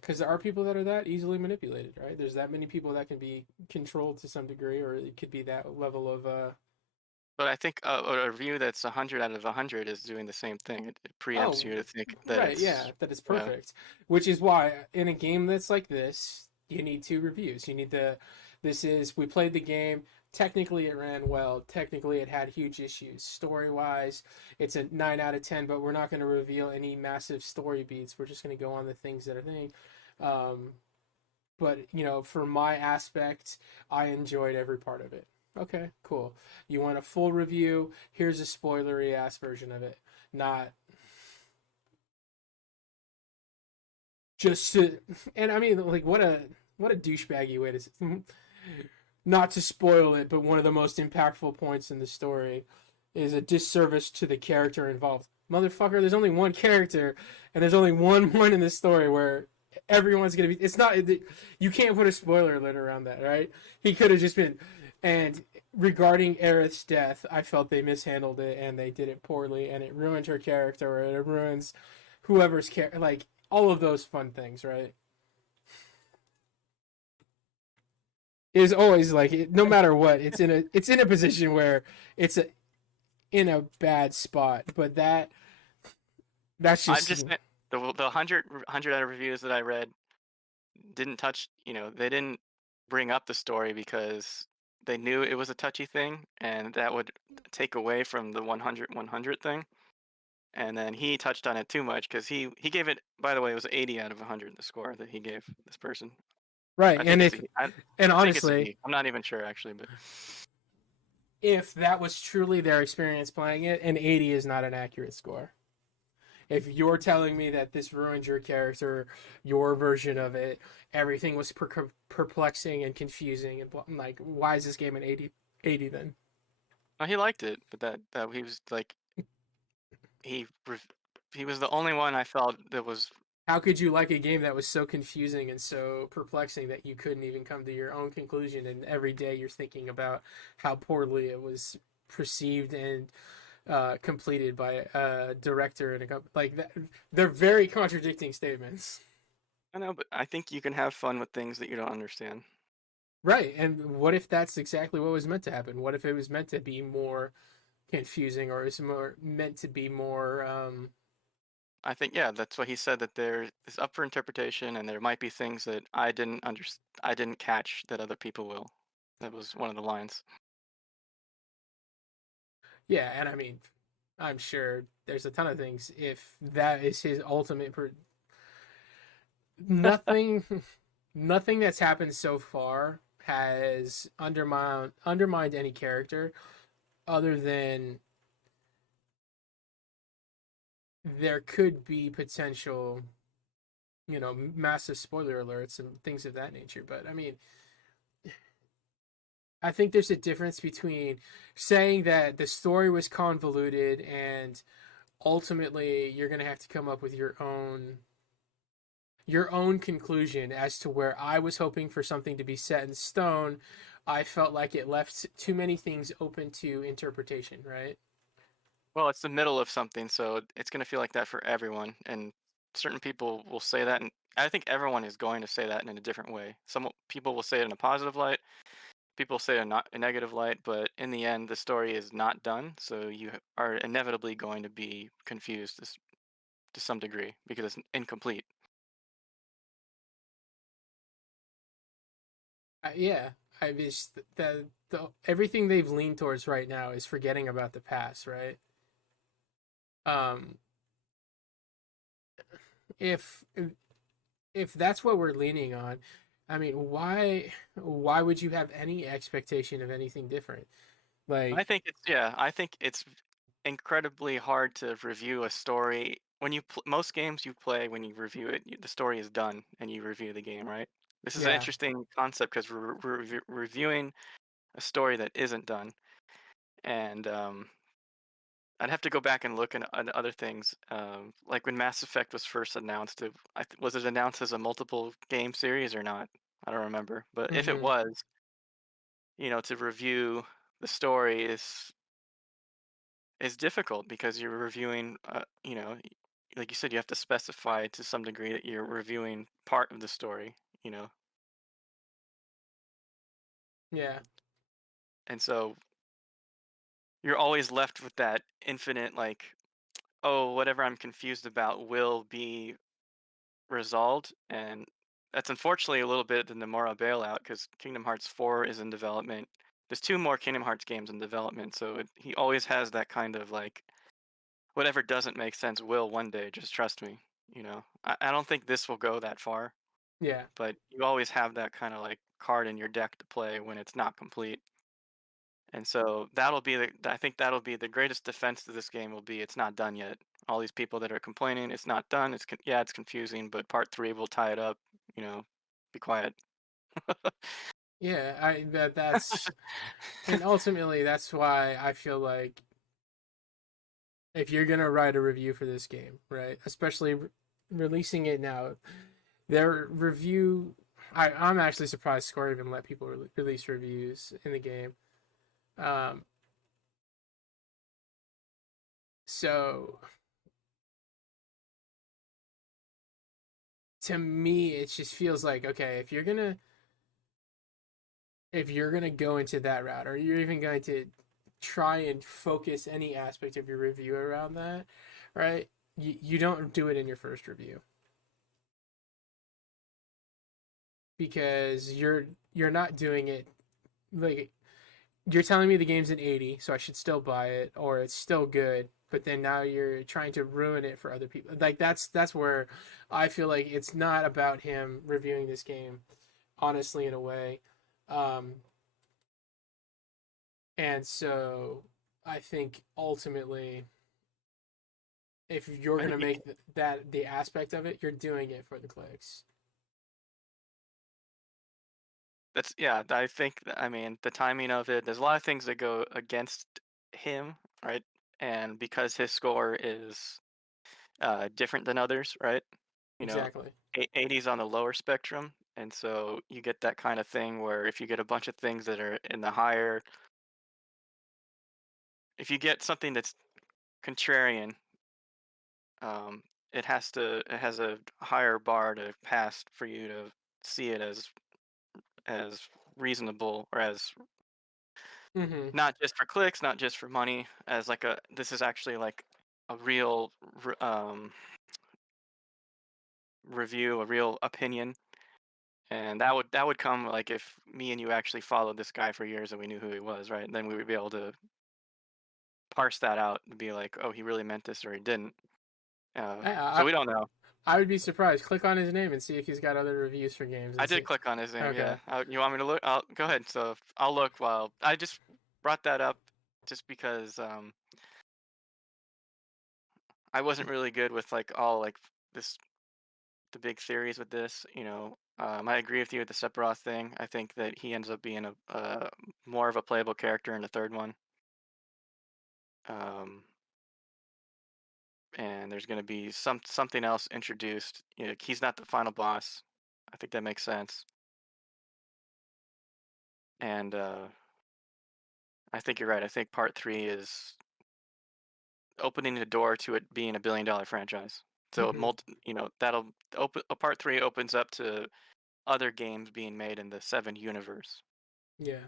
Because there are people that are that easily manipulated, right? There's that many people that can be controlled to some degree, or it could be that level of But I think a review that's 100 out of 100 is doing the same thing. It preempts you to think that right, it's that it's perfect. Which is why in a game that's like this, you need 2 reviews. You need we played the game. Technically, it ran well. Technically, it had huge issues. Story-wise, it's a 9 out of 10, but we're not going to reveal any massive story beats. We're just going to go on the things that are thing. But, for my aspect, I enjoyed every part of it. Okay, cool. You want a full review? Here's a spoilery-ass version of it. Not just to... And, I mean, like, what a douchebaggy way to... Not to spoil it, but one of the most impactful points in the story is a disservice to the character involved. Motherfucker, there's only one character, and there's only one point in this story where everyone's going to be... It's not... You can't put a spoiler alert around that, right? He could have just been... And regarding Aerith's death, I felt they mishandled it, and they did it poorly, and it ruined her character, or it ruins whoever's character... Like, all of those fun things, right? Is always like, no matter what, it's in a position where it's in a bad spot. But that's just... I'm just the 100 out of reviews that I read didn't touch. They didn't bring up the story because they knew it was a touchy thing, and that would take away from the 100 thing. And then he touched on it too much because he gave it. By the way, it was 80 out of 100 the score that he gave this person. Right, and honestly, I'm not even sure actually, but if that was truly their experience playing it, an 80 is not an accurate score. If you're telling me that this ruined your character, your version of it, everything was perplexing and confusing, and like, why is this game an 80 then? He liked it, but that he was like, he was the only one I felt that was... How could you like a game that was so confusing and so perplexing that you couldn't even come to your own conclusion, and every day you're thinking about how poorly it was perceived and completed by a director and like that? They're very contradicting statements. I know, but I think you can have fun with things that you don't understand. Right, and what if that's exactly what was meant to happen? What if it was meant to be more confusing, or is meant to be more... I think, that's what he said, that there is up for interpretation, and there might be things that I didn't catch that other people will. That was one of the lines. Yeah, and I mean, I'm sure there's a ton of things. If that is his ultimate... Nothing that's happened so far has undermined any character, other than there could be potential, massive spoiler alerts and things of that nature. But I mean, I think there's a difference between saying that the story was convoluted and ultimately you're going to have to come up with your own conclusion as to where I was hoping for something to be set in stone. I felt like it left too many things open to interpretation, right? Well, it's the middle of something, so it's going to feel like that for everyone. And certain people will say that, and I think everyone is going to say that in a different way. Some people will say it in a positive light, people say it in a negative light, but in the end, the story is not done, so you are inevitably going to be confused to some degree because it's incomplete. Yeah, I just the everything they've leaned towards right now is forgetting about the past, right? If that's what we're leaning on, I mean, why would you have any expectation of anything different? Like, I think it's incredibly hard to review a story. When you most games you play, when you review it, the story is done and you review the game, right? This is an Yeah. interesting concept because we're reviewing a story that isn't done, and I'd have to go back and look at other things. Like when Mass Effect was first announced, was it announced as a multiple game series or not? I don't remember, but if it Mm-hmm. was, to review the story is difficult because you're reviewing, like you said, you have to specify to some degree that you're reviewing part of the story, you know, Yeah. and so you're always left with that infinite, like, oh, whatever I'm confused about will be resolved, and that's unfortunately a little bit the Nomura bailout because Kingdom Hearts 4 is in development. There's two more Kingdom Hearts games in development, so he always has that kind of like whatever doesn't make sense will one day. Just trust me. I don't think this will go that far, Yeah. but you always have that kind of like card in your deck to play when it's not complete. And so I think that'll be the greatest defense to this game will be it's not done yet. All these people that are complaining it's not done, yeah, it's confusing, but part 3 will tie it up, be quiet. Yeah. That's and ultimately that's why I feel like if you're gonna write a review for this game, right, especially releasing it now, their review. I'm actually surprised Square even let people release reviews in the game. Um, so to me, it just feels like okay, if you're gonna go into that route, or you're even going to try and focus any aspect of your review around that, right? You don't do it in your first review because you're not doing it like you're telling me the game's an 80, so I should still buy it, or it's still good. But then now you're trying to ruin it for other people. Like that's where I feel like it's not about him reviewing this game, honestly, in a way. Um, and so I think ultimately, if you're I think gonna make that the aspect of it, you're doing it for the clicks. that's yeah, I mean the timing of it, there's a lot of things that go against him, right? And because his score is different than others, right? You know, Exactly. 80's on the lower spectrum, and so you get that kind of thing where if you get a bunch of things that are in the higher, if you get something that's contrarian, um, it has a higher bar to pass for you to see it as reasonable or as Mm-hmm. not just for clicks, not just for money, as like this is actually like a real review, a real opinion. And that would come like if me and you actually followed this guy for years and we knew who he was, right? Then we would be able to parse that out and be like, oh, he really meant this or he didn't. So I, we don't know. I would be surprised. Click on his name and see if he's got other reviews for games I and did see. click on his name. Okay. Yeah. You want me to look? I'll go ahead. So I'll look while I just brought that up just because I wasn't really good with like all like this the big theories with this. I agree with you with the Sephiroth thing. I think that he ends up being a more of a playable character in the third one. Um, and there's going to be something else introduced. He's not the final boss. I think that makes sense. And I think you're right. I think part 3 is opening the door to it being a billion-dollar franchise. So Mm-hmm. that'll open. Part 3 opens up to other games being made in the 7 universe. Yeah.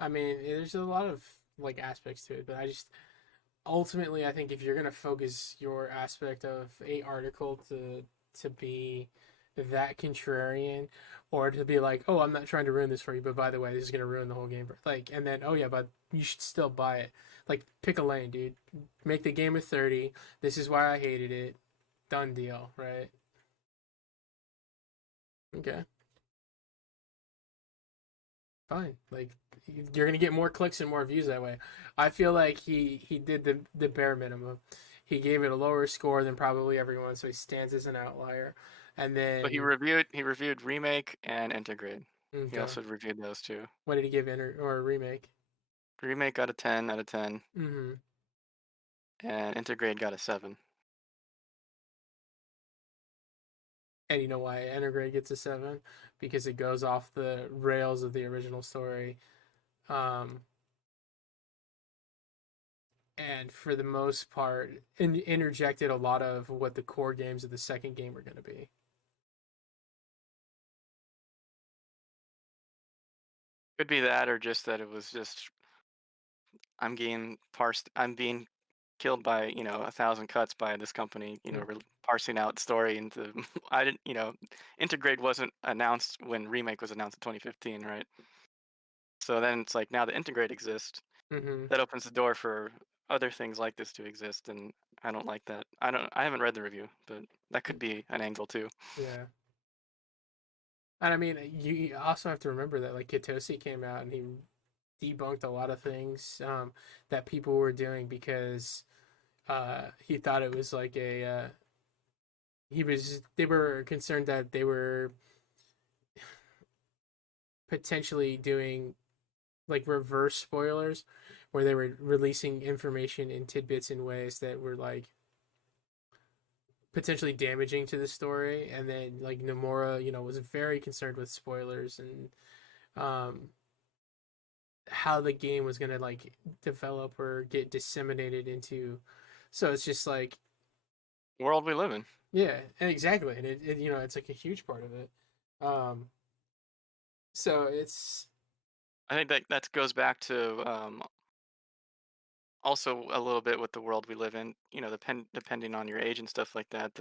I mean, there's a lot of like aspects to it, but I just ultimately I think if you're gonna focus your aspect of a article to be that contrarian, or to be like, oh, I'm not trying to ruin this for you, but by the way, this is gonna ruin the whole game. Like, and then oh yeah, but you should still buy it. Like, pick a lane, dude. Make the game a 30. This is why I hated it. Done deal, right? Okay. fine. Like you're gonna get more clicks and more views that way. I feel like he did the bare minimum. He gave it a lower score than probably everyone, so he stands as an outlier. And then But he reviewed remake and integrate. He okay. also reviewed those two. What did he give enter or remake? Remake got a 10 out of 10, Mm-hmm. and integrate got a 7. And you know why Integrate gets a 7? Because it goes off the rails of the original story. Um, and for the most part, interjected a lot of what the core games of the second game were going to be. Could be that, or just that it was just I'm being killed by 1,000 cuts by this company. Parsing out story into I didn't Integrate wasn't announced when remake was announced in 2015, right? So then it's like now the Integrate exists. Mm-hmm. That opens the door for other things like this to exist, and I don't like that. I haven't read the review, but that could be an angle too. Yeah. And I mean, you also have to remember that like Kitosi came out and he debunked a lot of things that people were doing because he thought it was like they were concerned that they were potentially doing like reverse spoilers where they were releasing information in tidbits in ways that were like potentially damaging to the story. And then like Nomura, was very concerned with spoilers and um how the game was going to like develop or get disseminated into. So it's just like World we live in. yeah, exactly. And it's like a huge part of it. um so it's I think that goes back to also a little bit with the world we live in. Depending on your age and stuff like that.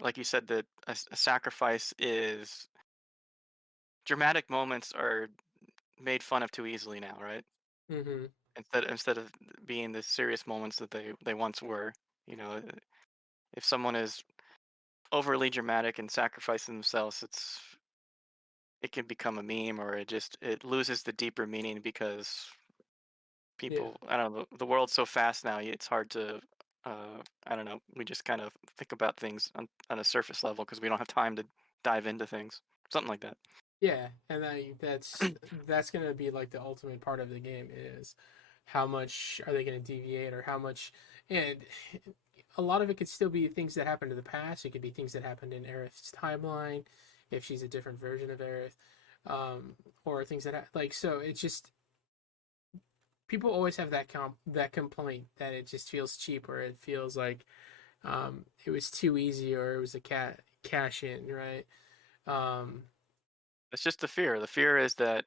Like you said, that a sacrifice is dramatic moments are made fun of too easily now, right? mhm. Instead of being the serious moments that they once were. You know, if someone is overly dramatic and sacrificing themselves, it can become a meme, or it loses the deeper meaning because Yeah, people, I don't know, the world's so fast now. It's hard to I don't know. We just kind of think about things on a surface level because we don't have time to dive into things. Something like that. yeah. And that's gonna be like the ultimate part of the game is how much are they gonna deviate or how much. And a lot of it could still be things that happened in the past. It could be things that happened in Aerith's timeline if she's a different version of Aerith, or things like so. It's just people always have that complaint that it just feels cheap or it feels like it was too easy or it was a cash in, right? Um, It's just the fear. The fear is that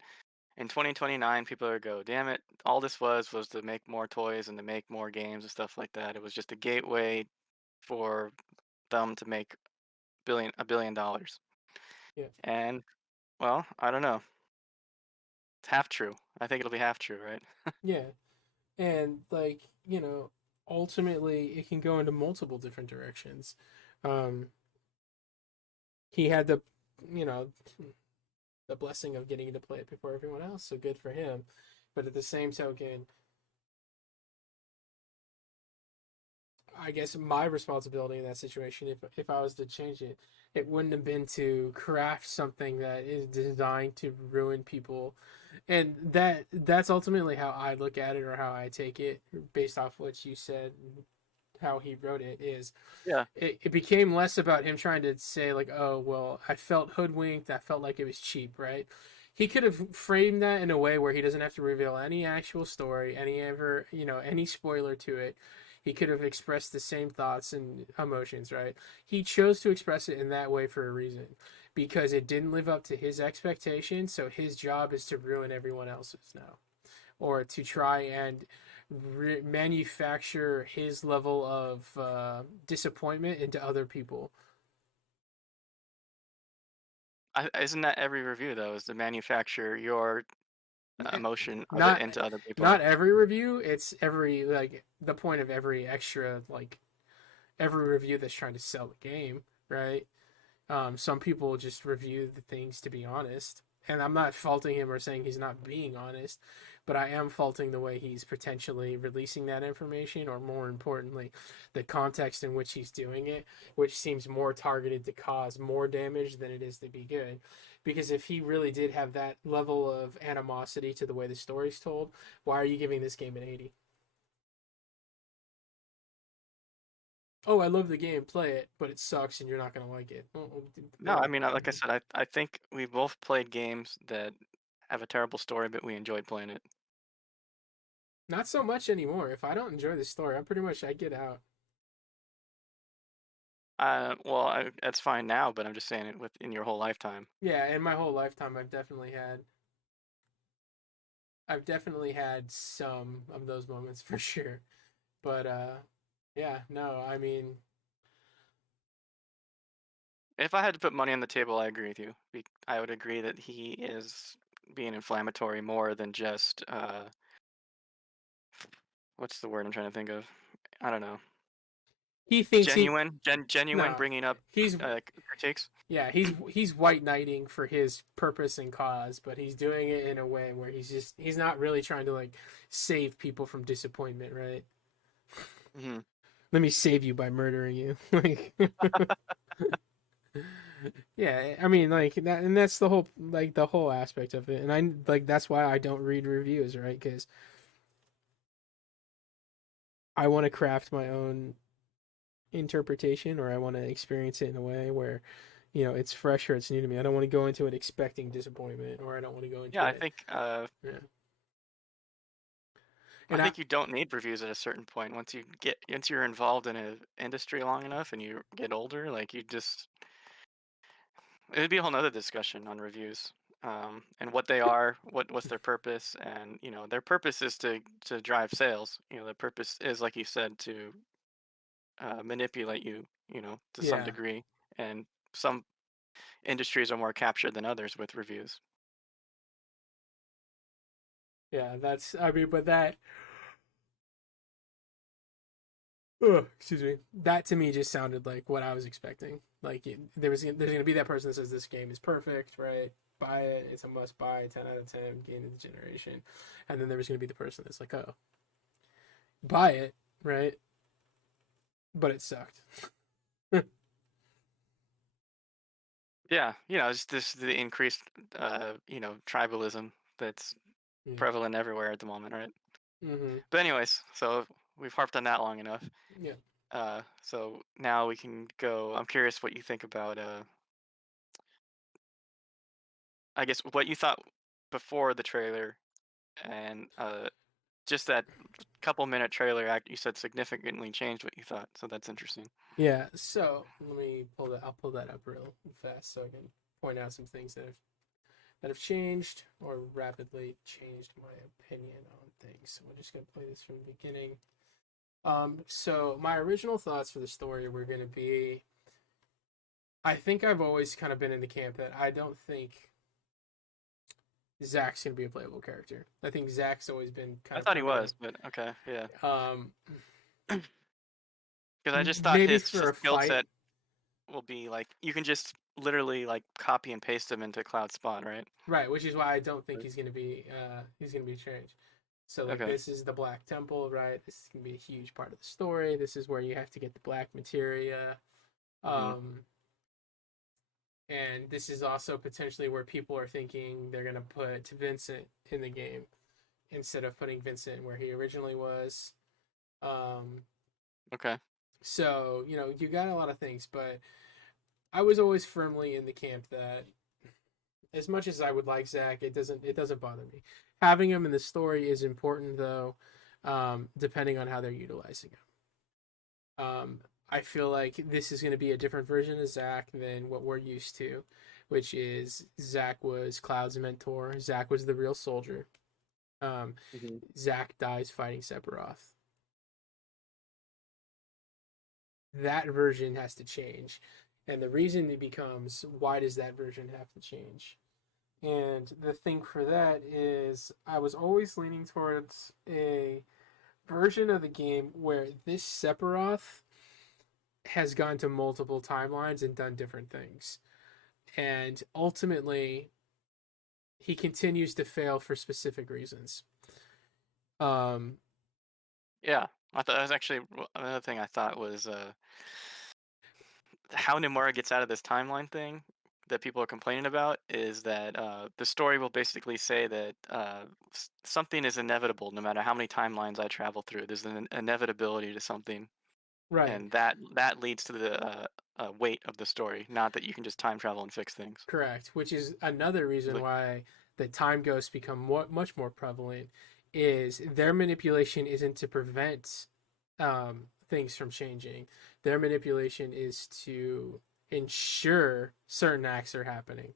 in 2029, people are go, damn it, all this was to make more toys and to make more games and stuff like that. It was just a gateway for them to make $1 billion. yeah, And well, I don't know. It's half true. I think it'll be half true, right? yeah, and like ultimately it can go into multiple different directions. Um, he had you know, the blessing of getting to play it before everyone else, so good for him. But at the same token, I guess my responsibility in that situation, if I was to change it, it wouldn't have been to craft something that is designed to ruin people, and that's ultimately how I look at it or how I take it, based off what you said, how he wrote it is. Yeah. It became less about him trying to say like, oh well, I felt hoodwinked, I felt like it was cheap, right? He could have framed that in a way where he doesn't have to reveal any actual story, any spoiler to it. He could have expressed the same thoughts and emotions, right? He chose to express it in that way for a reason, because it didn't live up to his expectations. So his job is to ruin everyone else's now, or to try and manufacture his level of disappointment into other people. Isn't that every review though? Is to manufacture your emotion of it Not into other people? not every review. It's every like the point of every extra like every review that's trying to sell the game, right? Some people just review the things to be honest, and I'm not faulting him or saying he's not being honest, but I am faulting the way he's potentially releasing that information, or more importantly, the context in which he's doing it, which seems more targeted to cause more damage than it is to be good. Because if he really did have that level of animosity to the way the story's told, why are you giving this game an 80? Oh, I love the game, play it, but it sucks and you're not going to like it. No, I mean, like I said, I think we both played games that have a terrible story, but we enjoyed playing it. Not so much anymore. If I don't enjoy the story, I get out. Well, that's fine now, but I'm just saying it in your whole lifetime. Yeah, in my whole lifetime, I've definitely had some of those moments for sure. But yeah, no, I mean, if I had to put money on the table, I agree with you. I would agree that he is being inflammatory more than just what's the word I'm trying to think of? I don't know. He thinks genuine, no, bringing up he's critiques. Yeah, he's white knighting for his purpose and cause, but he's doing it in a way where he's not really trying to like save people from disappointment, right? Mm-hmm. Let me save you by murdering you. Like, yeah, I mean, like that, and that's the whole aspect of it. And I like that's why I don't read reviews, right? Because I want to craft my own interpretation, or I want to experience it in a way where, it's fresh or it's new to me. I don't want to go into it expecting disappointment, or I don't want to go into I think yeah. I think you don't need reviews at a certain point. Once you're involved in an industry long enough and you get older, like it'd be a whole nother discussion on reviews, and what they are, what's their purpose, and their purpose is to drive sales. Their purpose is, like you said, to manipulate you, to some degree, and some industries are more captured than others with reviews. Yeah, but that, excuse me, that to me just sounded like what I was expecting. Like there's gonna be that person that says this game is perfect, right? Buy it, it's a must buy, 10 out of 10, game of the generation. And then there was gonna be the person that's like, oh, buy it, right? But it sucked. Yeah, it's just the increased, tribalism that's prevalent everywhere at the moment, right? Mm-hmm. But anyways, so we've harped on that long enough. Yeah. So now we can go. I'm curious what you think about, I guess what you thought before the trailer, and just that couple minute trailer. You said significantly changed what you thought, so that's interesting. Yeah. So let me pull that. I'll pull that up real fast so I can point out some things that have changed or rapidly changed my opinion on things. So we're just gonna play this from the beginning. So my original thoughts for the story were gonna be, I think I've always kind of been in the camp that I don't think Zack's gonna be a playable character. I think Zack's always been kind I of. thought he was, but okay, yeah. Because I just thought maybe his for a skill fight, set will be like you can just literally like copy and paste him into Cloud Spawn, right? right, which is why I don't think he's gonna be changed. So like Okay. this is the Black Temple, right? This is gonna be a huge part of the story. This is where you have to get the black materia. And this is also potentially where people are thinking they're gonna put Vincent in the game instead of putting Vincent where he originally was. Okay. So you got a lot of things, but I was always firmly in the camp that as much as I would like Zack, it doesn't bother me. Having him in the story is important though, depending on how they're utilizing him. I feel like this is going to be a different version of Zack than what we're used to, which is Zack was Cloud's mentor. Zack was the real soldier. Zack dies fighting Sephiroth. That version has to change. And the reason it becomes, why does that version have to change? And the thing for that is, I was always leaning towards a version of the game where this Sephiroth has gone to multiple timelines and done different things. And ultimately, he continues to fail for specific reasons. Yeah, I thought that was actually another thing I thought was how Nomura gets out of this timeline thing that people are complaining about is that the story will basically say that something is inevitable no matter how many timelines I travel through. There's an inevitability to something, right. and that leads to the weight of the story, not that you can just time travel and fix things. Correct, which is another reason why the time ghosts become much more prevalent. Is their manipulation isn't to prevent things from changing. Their manipulation is to ensure certain acts are happening.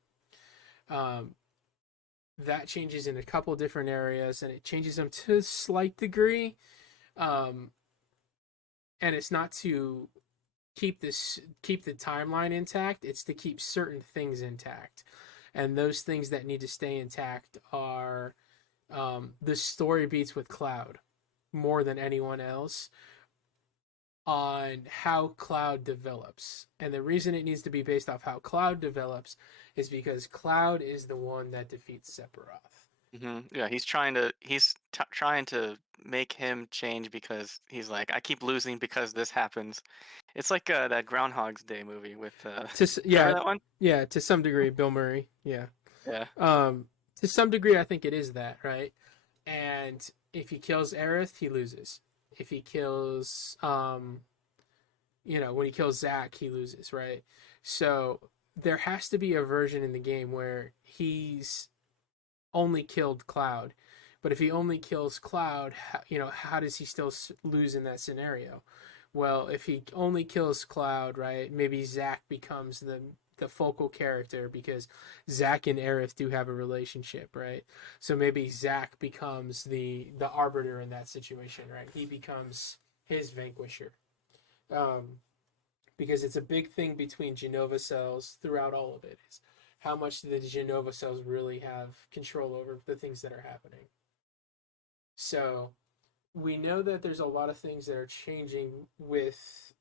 That changes in a couple different areas, and it changes them to a slight degree. And it's not to keep the timeline intact. It's to keep certain things intact, and those things that need to stay intact are the story beats with Cloud more than anyone else on how Cloud develops. And the reason it needs to be based off how Cloud develops is because Cloud is the one that defeats Sephiroth. Yeah, he's trying to make him change because he's like, I keep losing because this happens. It's like that Groundhog's Day movie with remember that one? Yeah, to some degree, Bill Murray. Yeah. Yeah. To some degree, I think it is that, right? And if he kills Aerith, he loses. If he kills, when he kills Zack, he loses, right? So there has to be a version in the game where he's only killed Cloud. But if he only kills Cloud, how does he still lose in that scenario? Well, if he only kills Cloud, right, maybe Zack becomes the focal character because Zack and Aerith do have a relationship, right? So maybe Zack becomes the arbiter in that situation, right? He becomes his vanquisher. Because it's a big thing between Genova cells throughout all of it is how much the Genova cells really have control over the things that are happening. So we know that there's a lot of things that are changing with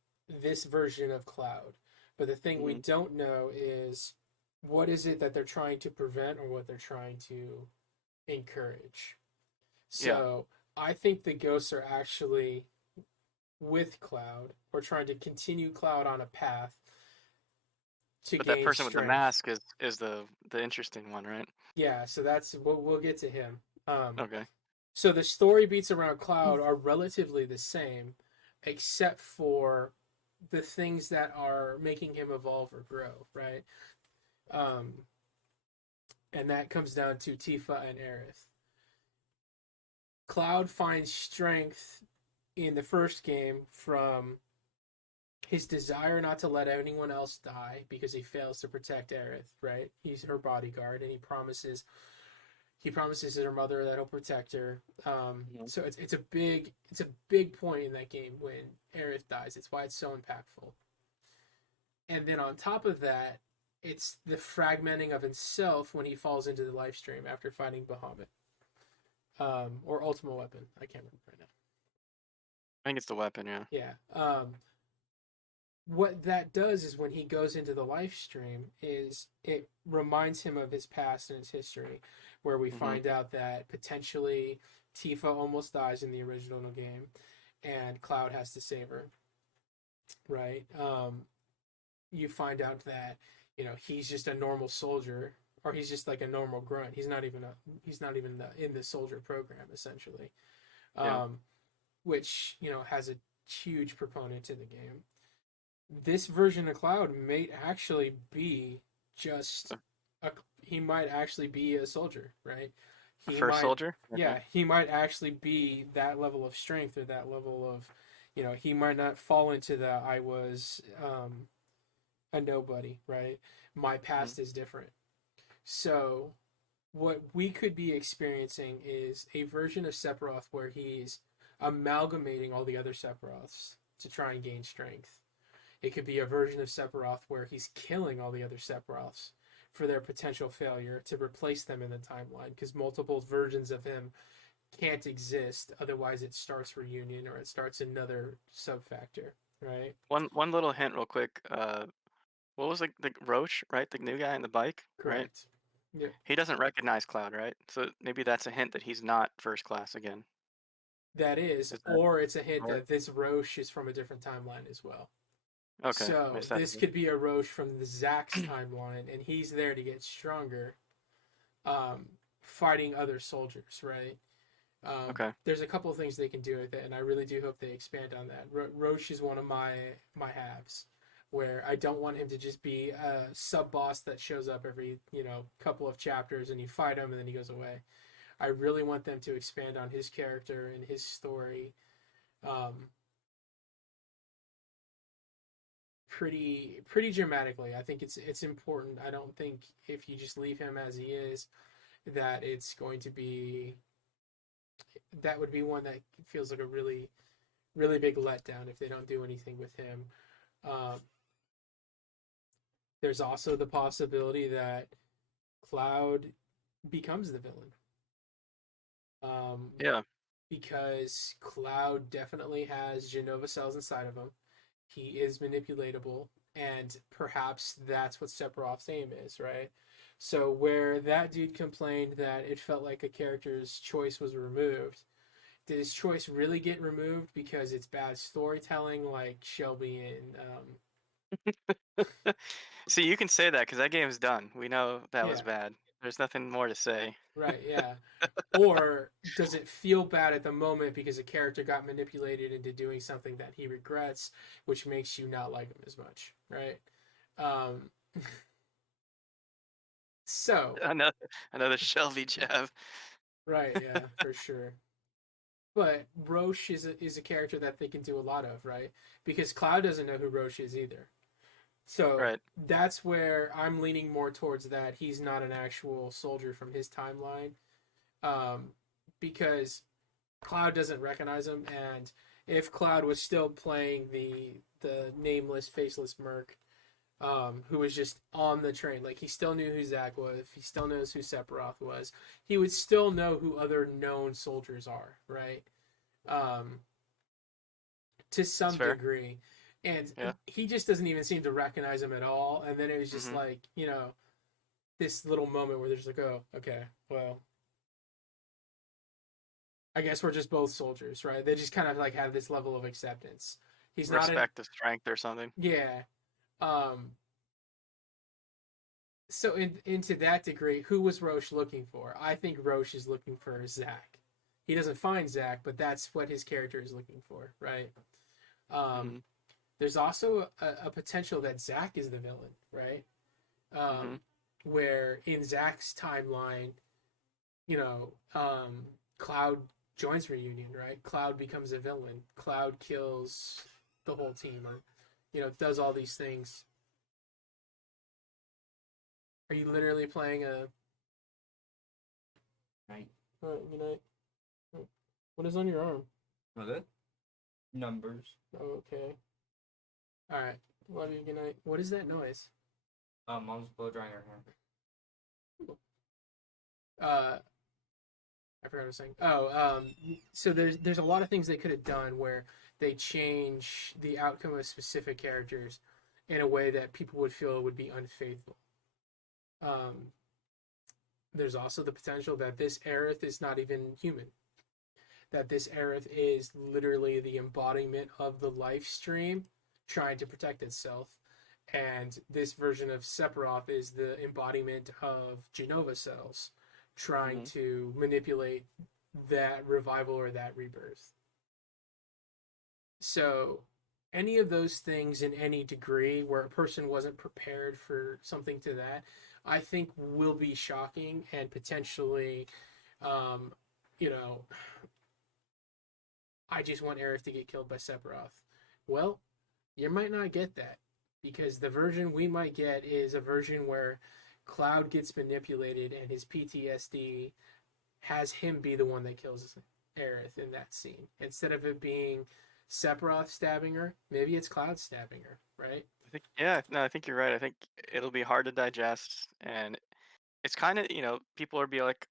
this version of Cloud. But the thing we don't know is what is it that they're trying to prevent or what they're trying to encourage. So I think the ghosts are actually with Cloud or trying to continue Cloud on a path to but gain that person strength. with the mask is the interesting one, right? Yeah, so that's we'll get to him. Okay. So the story beats around Cloud are relatively the same, except for the things that are making him evolve or grow, right? And that comes down to Tifa and Aerith. Cloud finds strength in the first game from his desire not to let anyone else die because he fails to protect Aerith, right? He's her bodyguard, and he promises her mother that he'll protect her. So it's a big point in that game when Aerith dies. It's why it's so impactful. And then on top of that, it's the fragmenting of himself when he falls into the life stream after fighting Bahamut. Or Ultimate Weapon. I can't remember right now. I think it's the weapon, yeah. Yeah. What that does is when he goes into the life stream is it reminds him of his past and his history, where we find out that potentially Tifa almost dies in the original game and Cloud has to save her, right? You find out that he's just a normal soldier, or he's just like a normal grunt. He's not even in the soldier program essentially, which has a huge proponent in the game. This version of Cloud may actually be he might actually be a soldier, right? Soldier? Okay. Yeah, he might actually be that level of strength or that level of, he might not fall into the I was a nobody, right? My past is different. So what we could be experiencing is a version of Sephiroth where he's amalgamating all the other Sephiroths to try and gain strength. It could be a version of Sephiroth where he's killing all the other Sephiroths for their potential failure to replace them in the timeline, because multiple versions of him can't exist, otherwise it starts reunion or it starts another sub-factor, right? One little hint real quick. What was the Roach, right? The new guy on the bike, Correct. right? Yeah, He doesn't recognize Cloud, right? So maybe that's a hint that he's not first class again. that is, Is that or it's a hint or that this Roche is from a different timeline as well. okay? So Missed that. this could be a Roche from the Zack's timeline, and he's there to get stronger, um, fighting other soldiers, right? Okay. There's a couple of things they can do with it, and I really do hope they expand on that. Roche is one of my halves, where I don't want him to just be a sub boss that shows up every couple of chapters and you fight him and then he goes away. I really want them to expand on his character and his story, um, pretty dramatically. I think it's important. I don't think if you just leave him as he is, that it's going to be that would be one that feels like a really big letdown if they don't do anything with him. Um, there's also the possibility that Cloud becomes the villain. Yeah. Because Cloud definitely has Genova cells inside of him. He is manipulatable, and perhaps that's what Sephiroth's aim is, right? So where that dude complained that it felt like a character's choice was removed, did his choice really get removed because it's bad storytelling, like Shelby and See, you can say that because that game's done. We know that was yeah, bad. There's nothing more to say. right, yeah. Or does it feel bad at the moment because a character got manipulated into doing something that he regrets, which makes you not like him as much, right? Um, so, Another Shelby jab. right, yeah, for sure. But Roche is a character that they can do a lot of, right? Because Cloud doesn't know who Roche is either. So Right. that's where I'm leaning more towards that he's not an actual soldier from his timeline, um, because Cloud doesn't recognize him, and if Cloud was still playing the nameless, faceless merc, who was just on the train, like he still knew who Zack was, he still knows who Sephiroth was, he would still know who other known soldiers are, right? Um, to That's some fair. degree. And Yeah. he just doesn't even seem to recognize him at all. And then it was just Hmm. like, this little moment where they're just like, oh, okay, well, I guess we're just both soldiers, right? They just kind of like have this level of acceptance. He's not an, Respect of strength or something. yeah. Um, so into that degree, who was Roche looking for? I think Roche is looking for Zack. He doesn't find Zack, but that's what his character is looking for, right? Um, Hmm. there's also a potential that Zack is the villain, right? Hmm. Um, where in Zack's timeline, Cloud joins Reunion, right? Cloud becomes a villain. Cloud kills the whole team, or does all these things. Are you literally playing a? Right. Good night. What is on your arm? Was it? Numbers. Okay. All right. Love you. Good night. What is that noise? Mom's blow drying her hair. I forgot what I was saying. Oh, so there's a lot of things they could have done where they change the outcome of specific characters in a way that people would feel would be unfaithful. Um, there's also the potential that this Aerith is not even human. That this Aerith is literally the embodiment of the life stream trying to protect itself. And this version of Sephiroth is the embodiment of Genova cells trying Hmm. to manipulate that revival or that rebirth. So, any of those things in any degree where a person wasn't prepared for something to that, I think will be shocking and potentially, um, you know, I just want Aerith to get killed by Sephiroth. Well, you might not get that because the version we might get is a version where Cloud gets manipulated and his PTSD has him be the one that kills Aerith in that scene. Instead of it being Sephiroth stabbing her, maybe it's Cloud stabbing her, right? I think yeah. No, I think you're right. I think it'll be hard to digest, and it's kind of people are be like,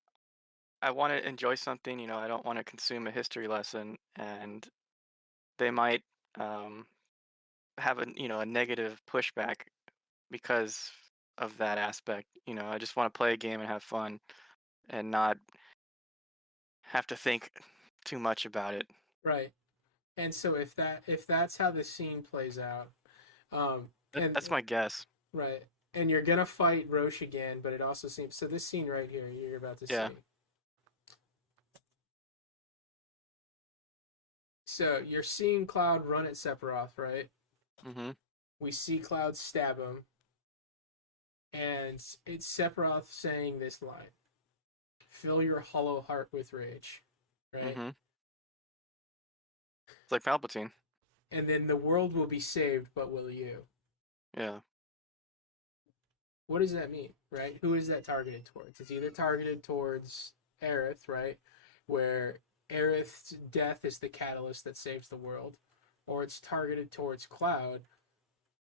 I want to enjoy something. I don't want to consume a history lesson, and they might have a negative pushback because of that aspect. I just want to play a game and have fun and not have to think too much about it. Right. And so if that's how the scene plays out, That's my guess. right, and you're gonna fight Roche again, but it also seems so. This scene right here, you're about to Yeah. see. So you're seeing Cloud run at Sephiroth, right? Mm-hmm. We see Cloud stab him, and it's Sephiroth saying this line: "Fill your hollow heart with rage," right? Mm-hmm. It's like Palpatine. And then the world will be saved, but will you? Yeah. What does that mean, right? Who is that targeted towards? It's either targeted towards Aerith, right? Where Aerith's death is the catalyst that saves the world, or it's targeted towards Cloud.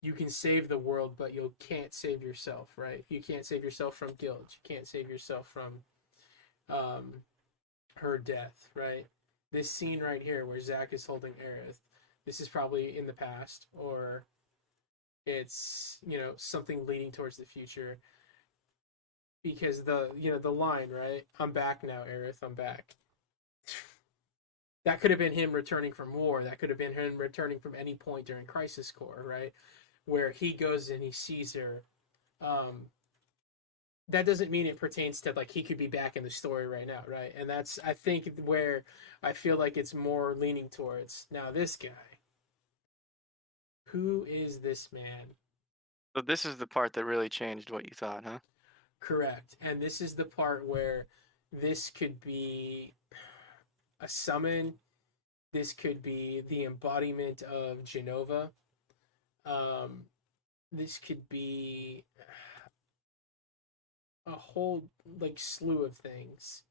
You can save the world, but you can't save yourself, right? You can't save yourself from guilt. You can't save yourself from her death, right? This scene right here where Zack is holding Aerith, this is probably in the past, or it's something leading towards the future, because the line, right? I'm back now, Aerith. I'm back. That could have been him returning from war. That could have been him returning from any point during Crisis Core, right? Where he goes and he sees her. That doesn't mean it pertains to he could be back in the story right now, right? And that's, I think, where I feel like it's more leaning towards. Now this guy. Who is this man? So this is the part that really changed what you thought, huh? Correct. And this is the part where this could be a summon. This could be the embodiment of Genova. This could be a whole slew of things.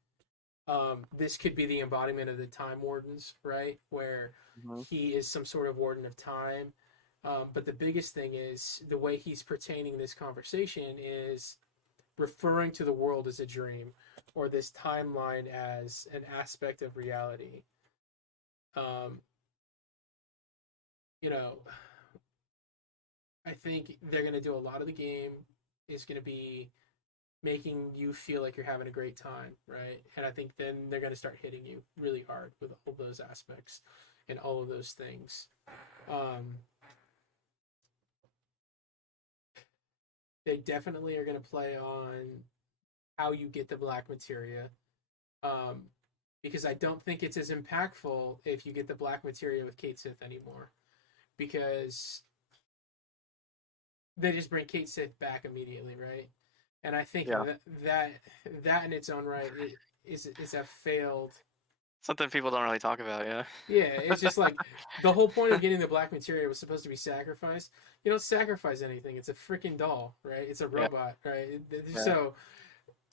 This could be the embodiment of the Time Wardens, right? Where he is some sort of warden of time. But the biggest thing is the way he's pertaining this conversation is referring to the world as a dream, or this timeline as an aspect of reality. I think they're going to do a lot of the game is going to be making you feel like you're having a great time, right? And I think then they're going to start hitting you really hard with all those aspects and all of those things. They definitely are going to play on how you get the black materia, because I don't think it's as impactful if you get the black materia with Kate Sith anymore, because they just bring Kate Sith back immediately, right? And I think that in its own right is a failed. Something people don't really talk about, yeah. Yeah, it's just the whole point of getting the black materia was supposed to be sacrifice. You don't sacrifice anything. It's a freaking doll, right? It's a robot, right? Yeah. So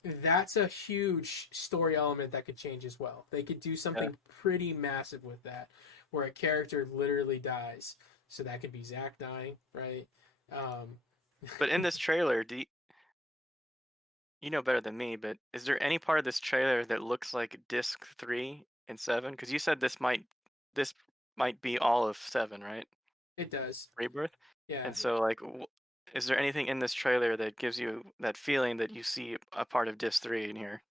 that's a huge story element that could change as well. They could do something pretty massive with that, where a character literally dies. So that could be Zack dying, right? But in this trailer, you know better than me, but is there any part of this trailer that looks like disc 3 and 7? Because you said this might be all of 7, right? It does. Rebirth? Yeah. And so, is there anything in this trailer that gives you that feeling that you see a part of disc 3 in here?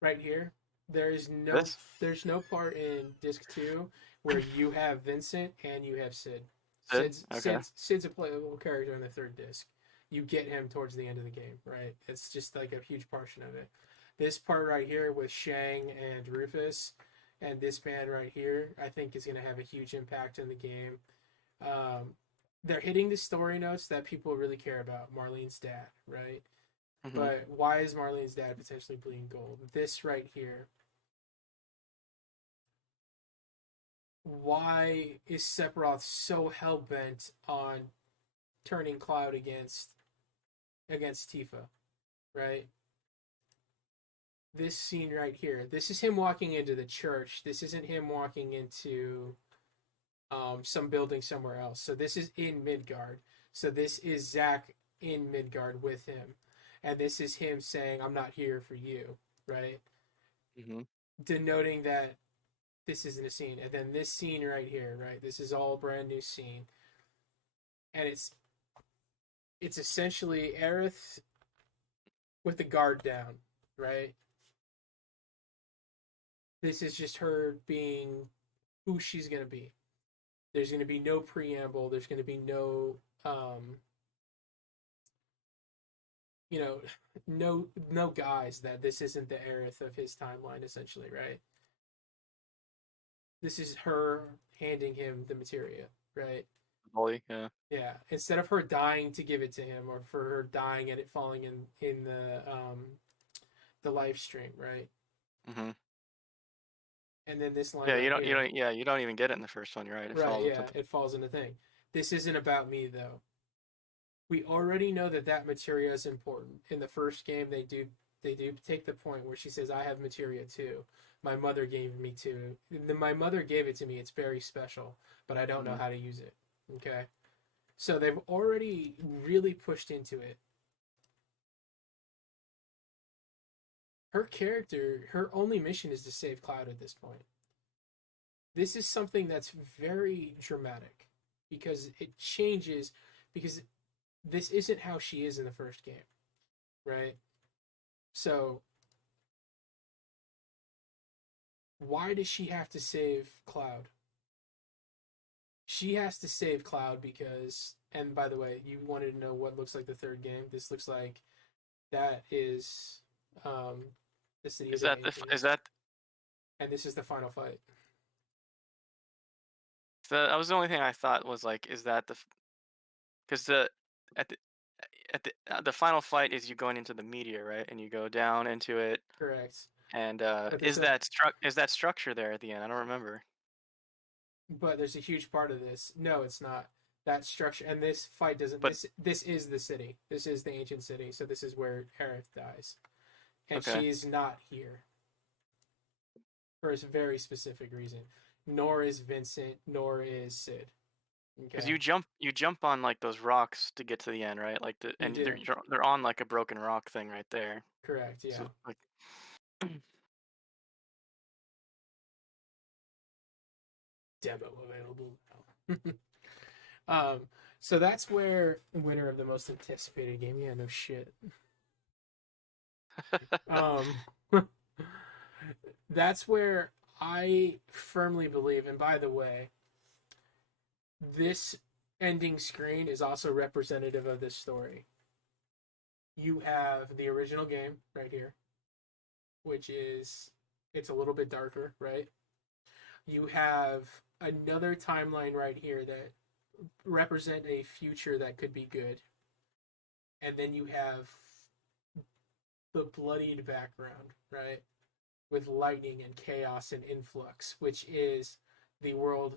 Right here, there's no part in disc 2 where you have Vincent and you have Sid. Sid's a playable character in the third disc. You get him towards the end of the game, right? It's just a huge portion of it. This part right here with Shang and Rufus, and this band right here, I think is going to have a huge impact in the game. They're hitting the story notes that people really care about. Marlene's dad, right? Mm-hmm. But why is Marlene's dad potentially bleeding gold? This right here. Why is Sephiroth so hell-bent on turning Cloud against Tifa, right? This scene right here. This is him walking into the church. This isn't him walking into some building somewhere else. So this is in Midgard. So this is Zack in Midgard with him. And this is him saying, I'm not here for you, right? Mm-hmm. Denoting that this isn't a scene. And then this scene right here, right? This is all a brand new scene. And it's essentially Aerith with the guard down, right? This is just her being who she's gonna be. There's gonna be no preamble. There's gonna be no, you know, no guys that this isn't the Aerith of his timeline, essentially, right? This is her handing him the materia, right? Holy, yeah. Yeah. Instead of her dying to give it to him, or for her dying and it falling in the live stream, right? Mm-hmm. And then this line, Yeah, right you don't even get it in the first one. You're right. It falls into it falls in the thing. This isn't about me though. We already know that materia is important. In the first game, they do take the point where she says, "I have materia too. My mother gave me too. My mother gave it to me. It's very special, but I don't know how to use it." Okay, so they've already really pushed into it. Her character, her only mission is to save Cloud at this point. This is something that's very dramatic because it changes, because this isn't how she is in the first game, right? So why does she have to save Cloud? She has to save Cloud because, and by the way, you wanted to know what looks like the third game. This looks like that is the city of the Angels. Is that? And this is the final fight. That was the only thing I thought was like, is that because at the final fight is you going into the meteor, right? And you go down into it. Correct. And is that structure there at the end? I don't remember. But there's a huge part of this. No, it's not. That structure, and this fight doesn't. But, this is the city. This is the ancient city. So this is where Aerith dies, and okay. she's not here for a very specific reason. Nor is Vincent. Nor is Sid. Because you jump on like those rocks to get to the end, right? Like they're on like a broken rock thing right there. Correct. Yeah. So, like, demo available now. So that's where winner of the most anticipated game. Yeah, no shit. That's where I firmly believe, and by the way, this ending screen is also representative of this story. You have the original game right here, which is, it's a little bit darker, right? You have another timeline right here that represent a future that could be good. And then you have the bloodied background, right? With lightning and chaos and influx, which is the world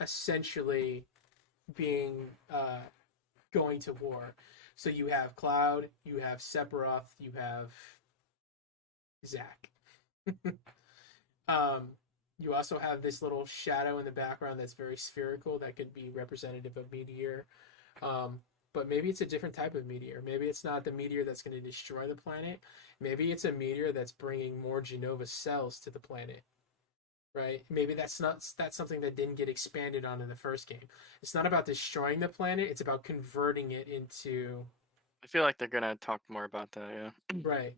essentially being going to war. So you have Cloud, you have Sephiroth, you have Zack. You also have this little shadow in the background that's very spherical that could be representative of meteor. But maybe it's a different type of meteor. Maybe it's not the meteor that's going to destroy the planet. Maybe it's a meteor that's bringing more Genova cells to the planet. Right? Maybe that's something that didn't get expanded on in the first game. It's not about destroying the planet. It's about converting it into... I feel like they're going to talk more about that, yeah. Right.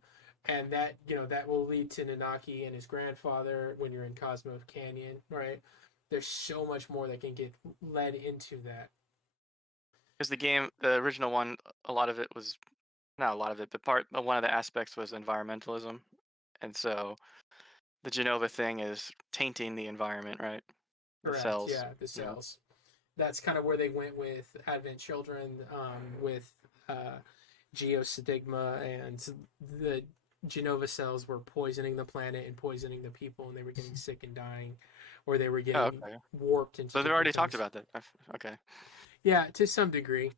And that, that will lead to Nanaki and his grandfather when you're in Cosmo Canyon, right? There's so much more that can get led into that. Because the original one, not a lot of it, but one of the aspects was environmentalism. And so the Genova thing is tainting the environment, right? Correct. Cells. Yeah, the cells. Yeah. That's kind of where they went with Advent Children, with Geostigma, and the Genova cells were poisoning the planet and poisoning the people, and they were getting sick and dying, or they were getting warped into... So they've already talked about that. Okay. Yeah, to some degree.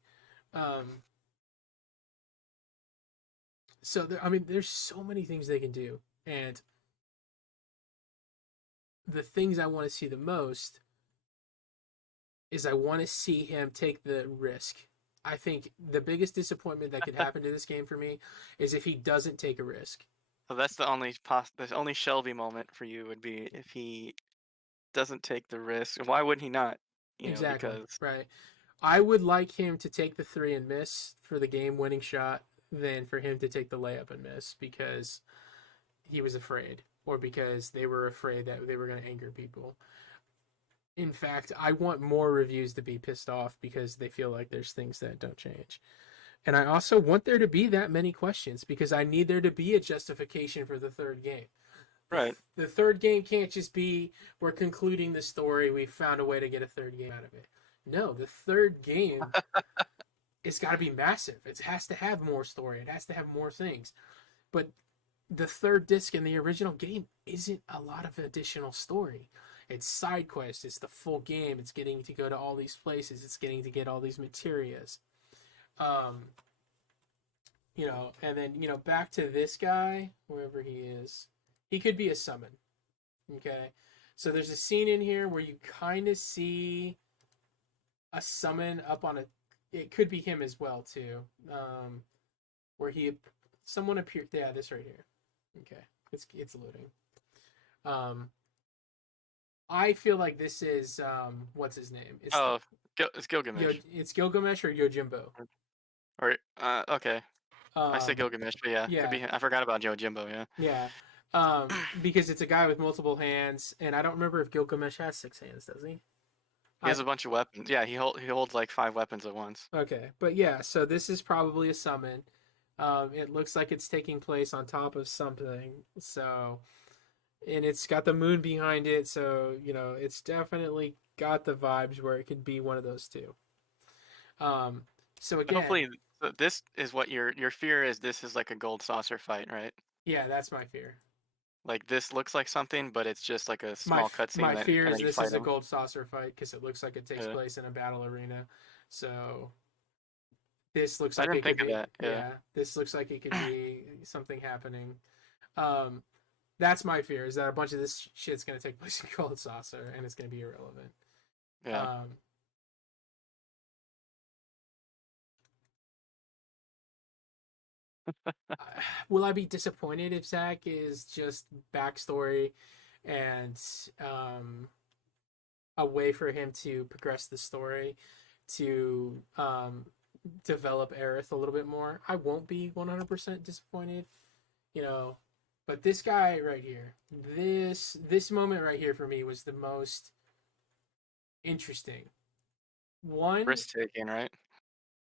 So, there's so many things they can do. And the things I want to see the most is I want to see him take the risk. I think the biggest disappointment that could happen to this game for me is if he doesn't take a risk. So that's the only Shelby moment for you would be if he doesn't take the risk. Why wouldn't he not? Exactly. Right. I would like him to take the 3 and miss for the game-winning shot than for him to take the layup and miss because he was afraid or because they were afraid that they were going to anger people. In fact, I want more reviews to be pissed off because they feel like there's things that don't change. And I also want there to be that many questions because I need there to be a justification for the third game. Right. The third game can't just be we're concluding the story, we found a way to get a third game out of it. No, the third game it's got to be massive. It has to have more story. It has to have more things. But the third disc in the original game isn't a lot of additional story. It's side quests. It's the full game. It's getting to go to all these places. It's getting to get all these materias. And then, back to this guy, wherever he is. He could be a summon. Okay? So there's a scene in here where you kind of see a summon up on a... It could be him as well, too. Where someone appeared... Yeah, this right here. Okay. It's loading. I feel like this is... what's his name? It's Gilgamesh. It's Gilgamesh or Yojimbo. Or, okay. I say Gilgamesh, but yeah. Could be, I forgot about Yojimbo, yeah. Yeah. Because it's a guy with multiple hands, and I don't remember if Gilgamesh has 6 hands, does he? He has a bunch of weapons. Yeah, he holds like 5 weapons at once. Okay, but yeah, so this is probably a summon. It looks like it's taking place on top of something. So, and it's got the moon behind it, so it's definitely got the vibes where it could be one of those two. So again, hopefully, this is what your fear is. This is like a gold saucer fight, right? Yeah, that's my fear. Like this looks like something, but it's just like a small cutscene. My fear is this is a gold saucer fight because it looks like it takes place in a battle arena. So this looks like it could be. Yeah, this looks like it could be something happening. That's my fear, is that a bunch of this shit's gonna take place in gold saucer and it's gonna be irrelevant. Yeah. Will I be disappointed if Zach is just backstory and a way for him to progress the story to develop Aerith a little bit more? I won't be 100% disappointed, but this guy right here, this moment right here for me was the most interesting. Risk-taking, right?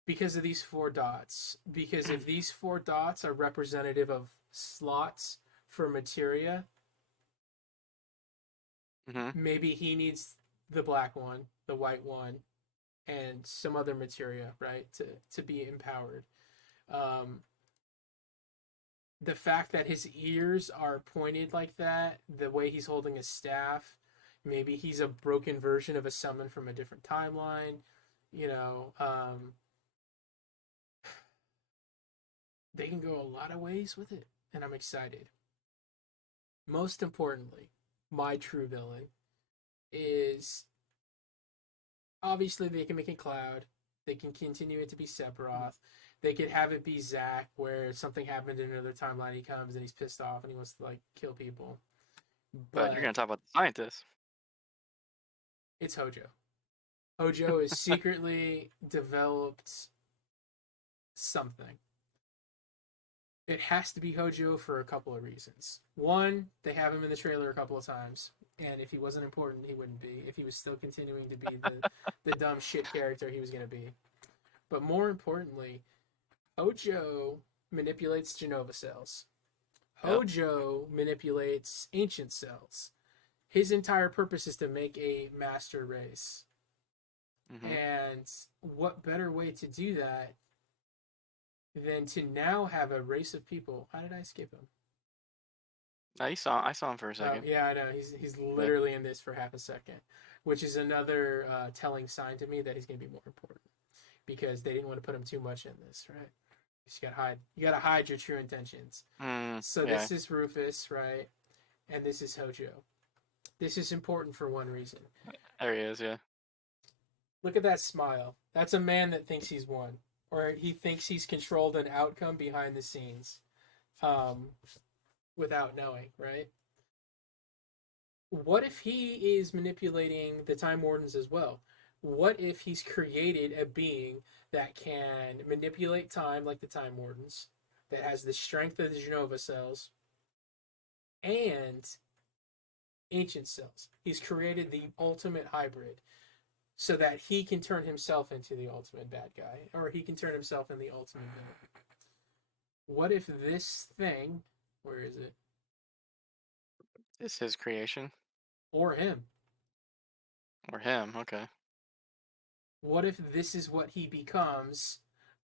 Because of these 4 dots. Because if these 4 dots are representative of slots for materia, maybe he needs the black one, the white one, and some other materia, right, to be empowered. The fact that his ears are pointed like that, the way he's holding his staff, maybe he's a broken version of a summon from a different timeline, they can go a lot of ways with it, and I'm excited. Most importantly, my true villain is... Obviously, they can make it Cloud. They can continue it to be Sephiroth. They could have it be Zack, where something happened in another timeline, he comes and he's pissed off and he wants to, kill people. But you're going to talk about the scientist. It's Hojo. Hojo is secretly developed something. It has to be Hojo for a couple of reasons. One, they have him in the trailer a couple of times, and if he wasn't important, he wouldn't be. If he was still continuing to be the dumb shit character he was going to be. But more importantly, Hojo manipulates Genova cells. Hojo manipulates ancient cells. His entire purpose is to make a master race. And what better way to do that than to now have a race of people. How did I skip him? I saw him for a second. Yeah, I know. He's literally in this for half a second, which is another telling sign to me that he's going to be more important because they didn't want to put him too much in this, right? You gotta hide your true intentions. This is Rufus, right? And this is Hojo. This is important for one reason. There he is, yeah. Look at that smile. That's a man that thinks he's won. Or he thinks he's controlled an outcome behind the scenes without knowing, right? What if he is manipulating the Time Wardens as well? what if he's created a being that can manipulate time like the Time Wardens, that has the strength of the Genova cells, and ancient cells? He's created the ultimate hybrid so that he can turn himself into the ultimate bad guy, or he can turn himself into the ultimate villain. What if this thing, where is it? It's his creation. Or him. Or him, okay. What if this is what he becomes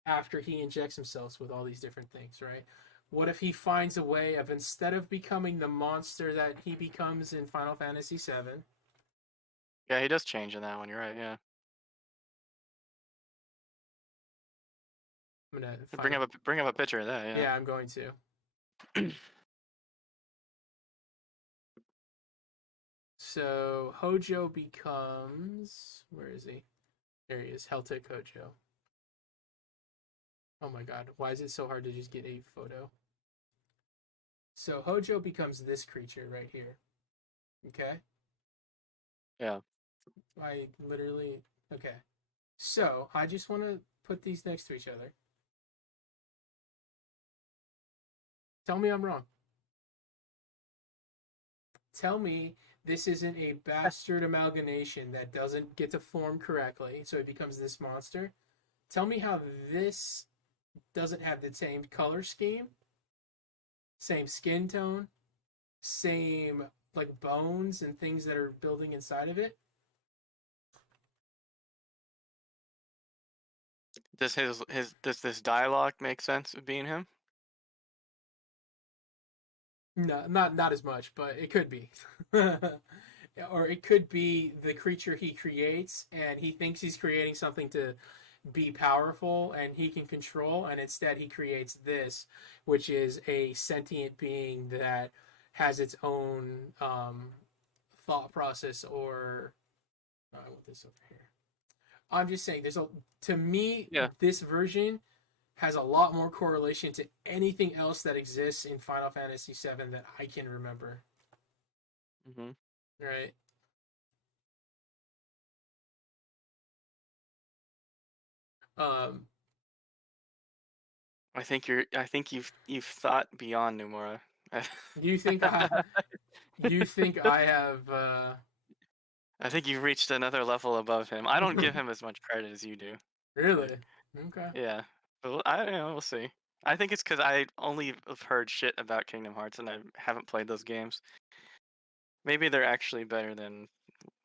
after he injects himself with all these different things, right? What if he finds a way of, instead of becoming the monster that he becomes in Final Fantasy VII? Yeah, he does change in that one. You're right. Yeah. I'm gonna bring up a picture of that. Yeah. Yeah, I'm going to. So Hojo becomes, where is he? There he is, Celtic Hojo. Oh my god, why is it so hard to just get a photo? So Hojo becomes this creature right here. Okay? Yeah. I literally, okay. So I just want to put these next to each other. Tell me I'm wrong. Tell me this isn't a bastard amalgamation that doesn't get to form correctly, so it becomes this monster. Tell me how this doesn't have the same color scheme, same skin tone, same like bones and things that are building inside of it. Does does this dialogue make sense of being him? No, not as much, but it could be. Or it could be the creature he creates and he thinks he's creating something to be powerful and he can control, and instead he creates this, which is a sentient being that has its own thought process. Or I want this over here. I'm just saying, to me, Yeah. this version has a lot more correlation to anything else that exists in Final Fantasy VII that I can remember. Mm-hmm. Right. I think you've thought beyond Nomura. You think I have? I think you've reached another level above him. I don't give him as much credit as you do. Really? Okay. Yeah, but we'll see. I think it's because I only have heard shit about Kingdom Hearts and I haven't played those games. Maybe they're actually better than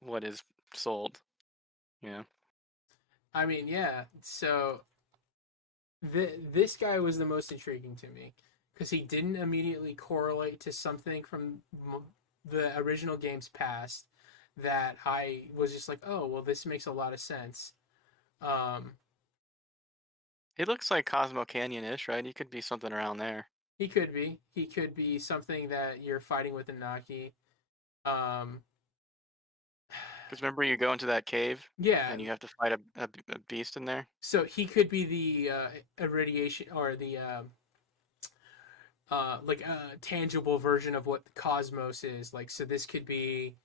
what is sold. Yeah. I mean, yeah. So this guy was the most intriguing to me because he didn't immediately correlate to something from the original game's past that I was just like, oh, well, this makes a lot of sense. He looks like Cosmo Canyon-ish, right? He could be something around there. He could be. He could be something that you're fighting with Inaki. Because remember, you go into that cave, Yeah. and you have to fight a beast in there. So he could be the irradiation or the like a tangible version of what the cosmos is. Like, so this could be,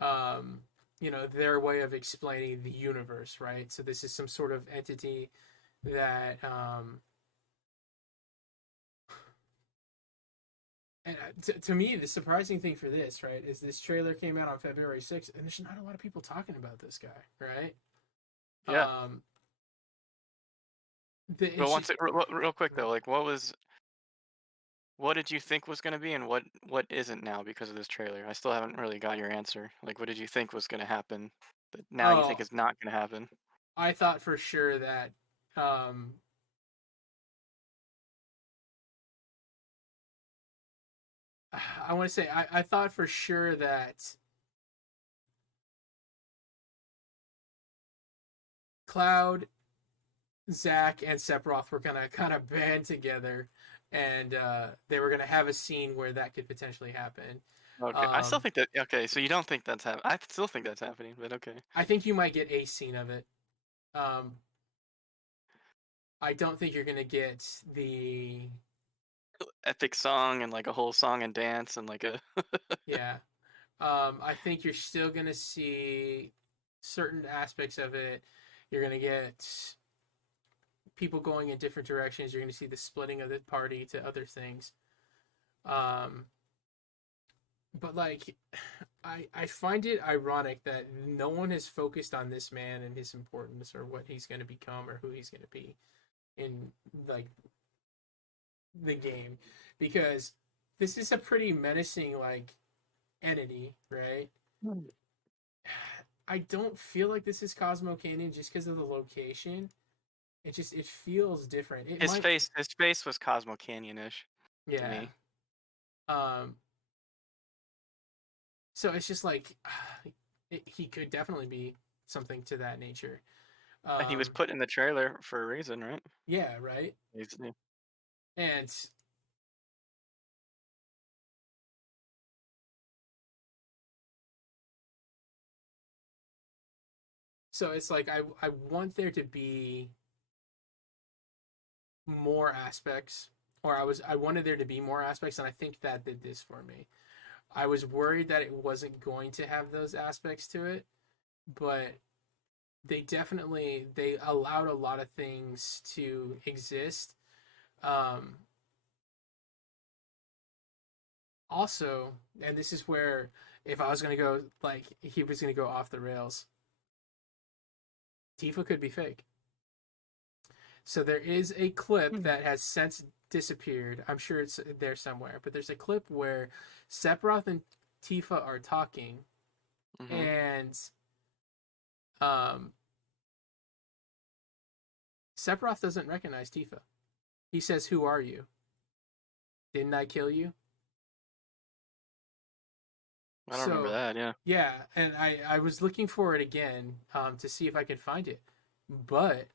their way of explaining the universe, right? So this is some sort of entity that, and to me, the surprising thing for this, right, is this trailer came out on February 6th, and there's not a lot of people talking about this guy, right? Yeah. But real quick though, like what did you think was going to be, and what isn't now because of this trailer? I still haven't really got your answer. Like, what did you think was going to happen that now you think is not going to happen? I thought for sure that I want to say I thought for sure that Cloud, Zack, and Sephiroth were gonna kind of band together, and they were gonna have a scene where that could potentially happen. Okay, I still think that. Okay, so you don't think that's happening? I still think that's happening, but okay. I think you might get a scene of it. I don't think you're gonna get the epic song and like a whole song and dance and like a yeah. I think you're still gonna see certain aspects of it. You're going to get people going in different directions. You're going to see the splitting of the party to other things. But like, I find it ironic that no one has focused on this man and his importance or what he's going to become or who he's going to be in like the game, because this is a pretty menacing like entity, right? I don't feel like this is Cosmo Canyon just because of the location. It feels different. His face was Cosmo Canyon-ish to me. So it's just like he could definitely be something to that nature. And he was put in the trailer for a reason, right? Yeah, right. And so it's like I want there to be more aspects, or I wanted there to be more aspects, and I think that did this for me. I was worried that it wasn't going to have those aspects to it, but they allowed a lot of things to exist. Also, and this is where if I was going to go, like, he was going to go off the rails, Tifa could be fake. So there is a clip that has since disappeared. I'm sure it's there somewhere, but there's a clip where Sephiroth and Tifa are talking, and Sephiroth doesn't recognize Tifa. He says, "Who are you? Didn't I kill you?" I don't remember that, yeah. Yeah, and I was looking for it again to see if I could find it. But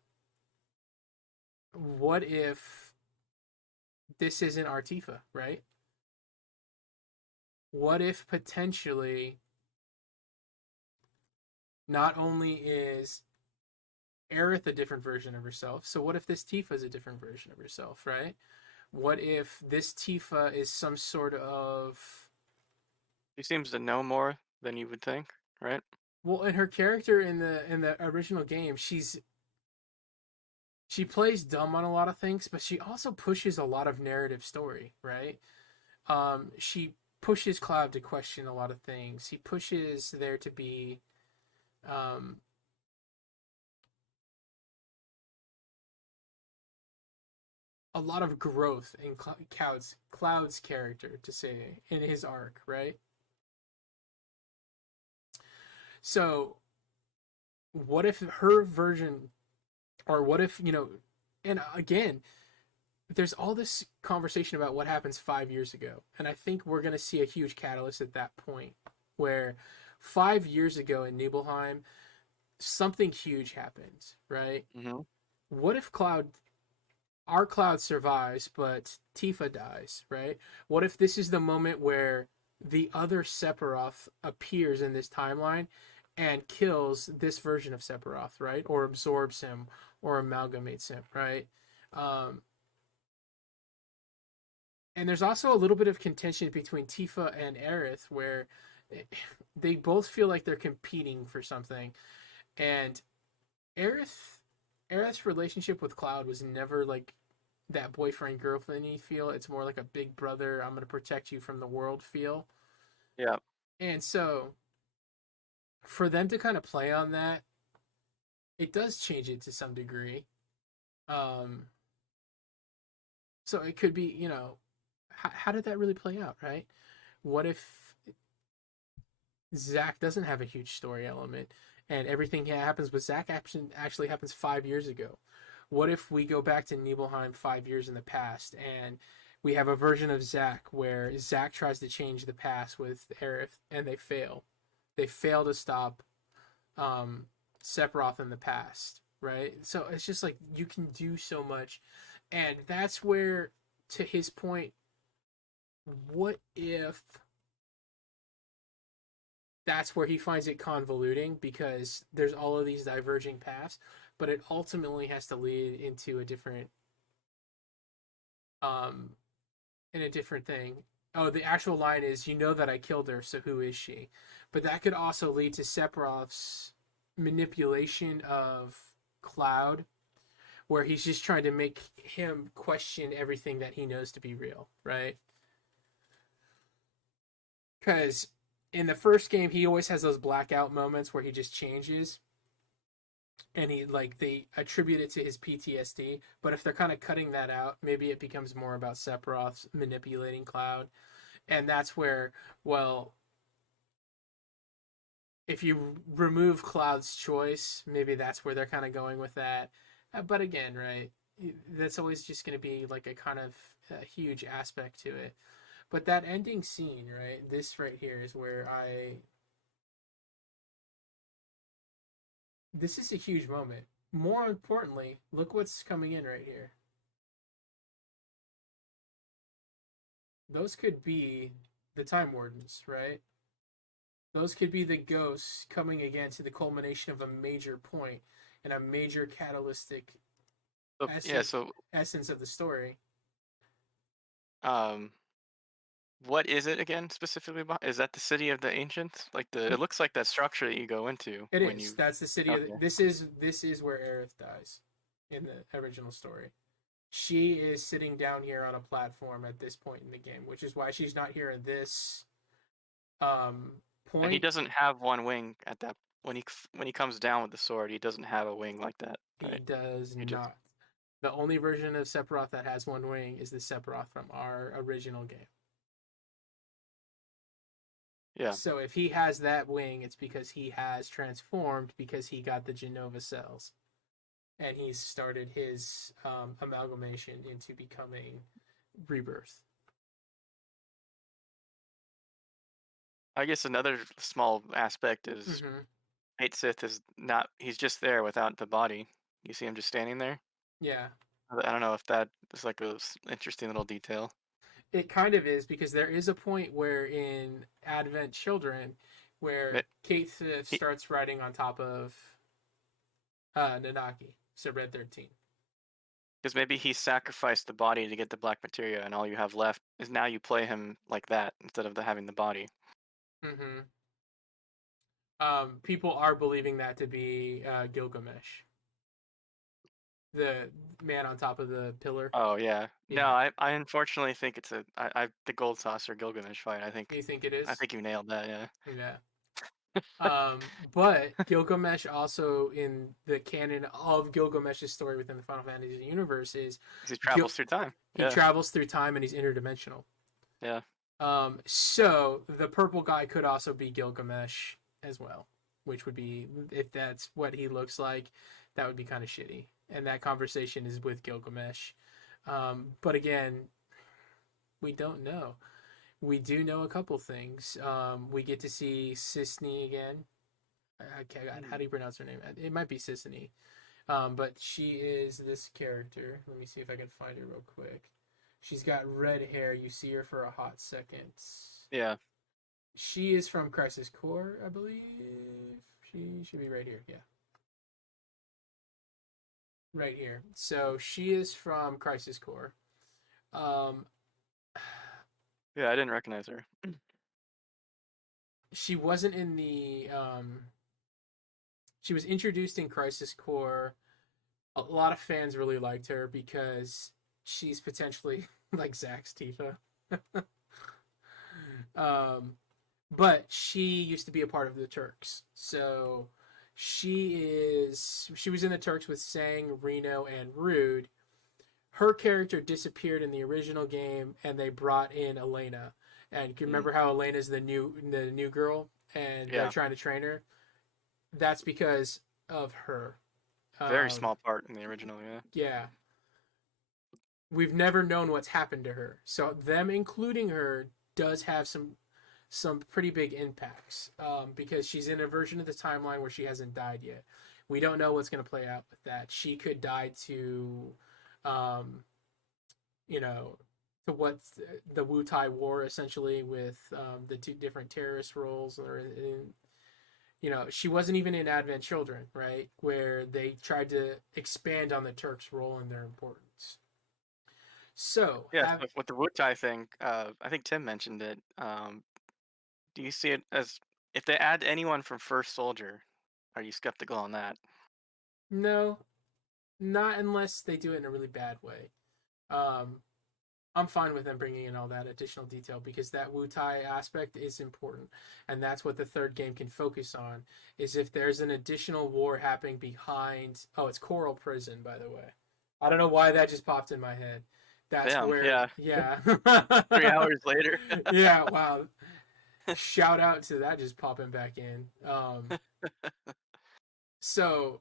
what if this isn't our Tifa, right? What if potentially not only is Aerith a different version of herself, so what if this Tifa is a different version of herself, right? What if this Tifa is some sort of... She seems to know more than you would think, right? Well, in her character in the original game, she plays dumb on a lot of things, but she also pushes a lot of narrative story, right? She pushes Cloud to question a lot of things. He pushes there to be a lot of growth in Cloud's character, to say, in his arc, right? So what if her version, or what if, and again, there's all this conversation about what happens 5 years ago, and I think we're going to see a huge catalyst at that point, where 5 years ago in Nibelheim, something huge happens, right? What if our Cloud survives, but Tifa dies, right? What if this is the moment where the other Sephiroth appears in this timeline and kills this version of Sephiroth, right? Or absorbs him, or amalgamates him, right? And there's also a little bit of contention between Tifa and Aerith, where they both feel like they're competing for something. And Aerith's relationship with Cloud was never like that boyfriend-girlfriend-y feel. It's more like a big brother, I'm going to protect you from the world feel. Yeah. And so for them to kind of play on that, it does change it to some degree. So it could be, how did that really play out, right? What if Zack doesn't have a huge story element and everything happens with Zack actually happens 5 years ago? What if we go back to Nibelheim 5 years in the past and we have a version of Zack where Zack tries to change the past with Aerith and they fail? They fail to stop Sephiroth in the past, right? So it's just like you can do so much. And that's where, to his point, what if that's where he finds it convoluting, because there's all of these diverging paths, but it ultimately has to lead into a different in a different thing. Oh, the actual line is, "You know that I killed her, so who is she?" But that could also lead to Sephiroth's manipulation of Cloud, where he's just trying to make him question everything that he knows to be real, right? Because in the first game, he always has those blackout moments where he just changes, and they attribute it to his PTSD. But if they're kind of cutting that out, maybe it becomes more about Sephiroth manipulating Cloud, and that's where, well, if you remove Cloud's choice, maybe that's where they're kind of going with that. But again, right, that's always just going to be like a kind of huge aspect to it. But that ending scene, right, this right here is where this is a huge moment. More importantly, look what's coming in right here. Those could be the Time Wardens, right? Those could be the ghosts coming again to the culmination of a major point and a major catalytic essence of the story. What is it again specifically? Is that the city of the ancients? It looks like that structure that you go into. That's the city. Okay. This is where Aerith dies in the original story. She is sitting down here on a platform at this point in the game, which is why she's not here at this point. And he doesn't have one wing at that when he comes down with the sword. He doesn't have a wing like that. Right? He does not. The only version of Sephiroth that has one wing is the Sephiroth from our original game. Yeah. So if he has that wing, it's because he has transformed because he got the Genova cells. And he's started his amalgamation into becoming Rebirth. I guess another small aspect is Eight Sith is not, he's just there without the body. You see him just standing there? Yeah. I don't know if that is like an interesting little detail. It kind of is, because there is a point where in Advent Children where Kate Sith starts riding on top of Nanaki, so Red 13. Because maybe he sacrificed the body to get the black materia, and all you have left is now you play him like that instead of having the body. Mm-hmm. People are believing that to be Gilgamesh, the man on top of the pillar. Oh yeah. No, I unfortunately think it's the Gold Saucer Gilgamesh fight. I think. You think it is? I think you nailed that. Yeah. Yeah. But Gilgamesh also, in the canon of Gilgamesh's story within the Final Fantasy universe, is he travels through time. He travels through time and he's interdimensional. Yeah. So the purple guy could also be Gilgamesh as well, which would be, if that's what he looks like, that would be kind of shitty. And that conversation is with Gilgamesh. But again, we don't know. We do know a couple things. We get to see Sisney again. How do you pronounce her name? It might be Sisney. But she is this character. Let me see if I can find her real quick. She's got red hair. You see her for a hot second. Yeah. She is from Crisis Core, I believe. She should be right here. Yeah. Right here. So she is from Crisis Core. Yeah, I didn't recognize her. She wasn't in the she was introduced in Crisis Core. A lot of fans really liked her because she's potentially like Zack's Tifa. But she used to be a part of the Turks. So she was in the Turks with Sang, Reno, and Rude. Her character disappeared in the original game, and they brought in Elena. And you remember how Elena's the new girl, and they're trying to train her? That's because of her. Very small part in the original, yeah. Yeah. We've never known what's happened to her. So them including her does have some pretty big impacts, because she's in a version of the timeline where she hasn't died yet. We don't know what's going to play out with that. She could die to to what's the Wutai War, essentially, with the two different terrorist roles, or she wasn't even in Advent Children, right, where they tried to expand on the Turks' role and their importance. So with the Wutai thing, I think Tim mentioned it. Do you see it as, if they add anyone from First Soldier, are you skeptical on that? No, not unless they do it in a really bad way. I'm fine with them bringing in all that additional detail because that Wu Tai aspect is important, and that's what the third game can focus on. Is if there's an additional war happening behind. Oh, it's Coral Prison, by the way. I don't know why that just popped in my head. That's Damn, where, yeah. yeah. 3 hours later. Yeah, wow. Shout out to that just popping back in. So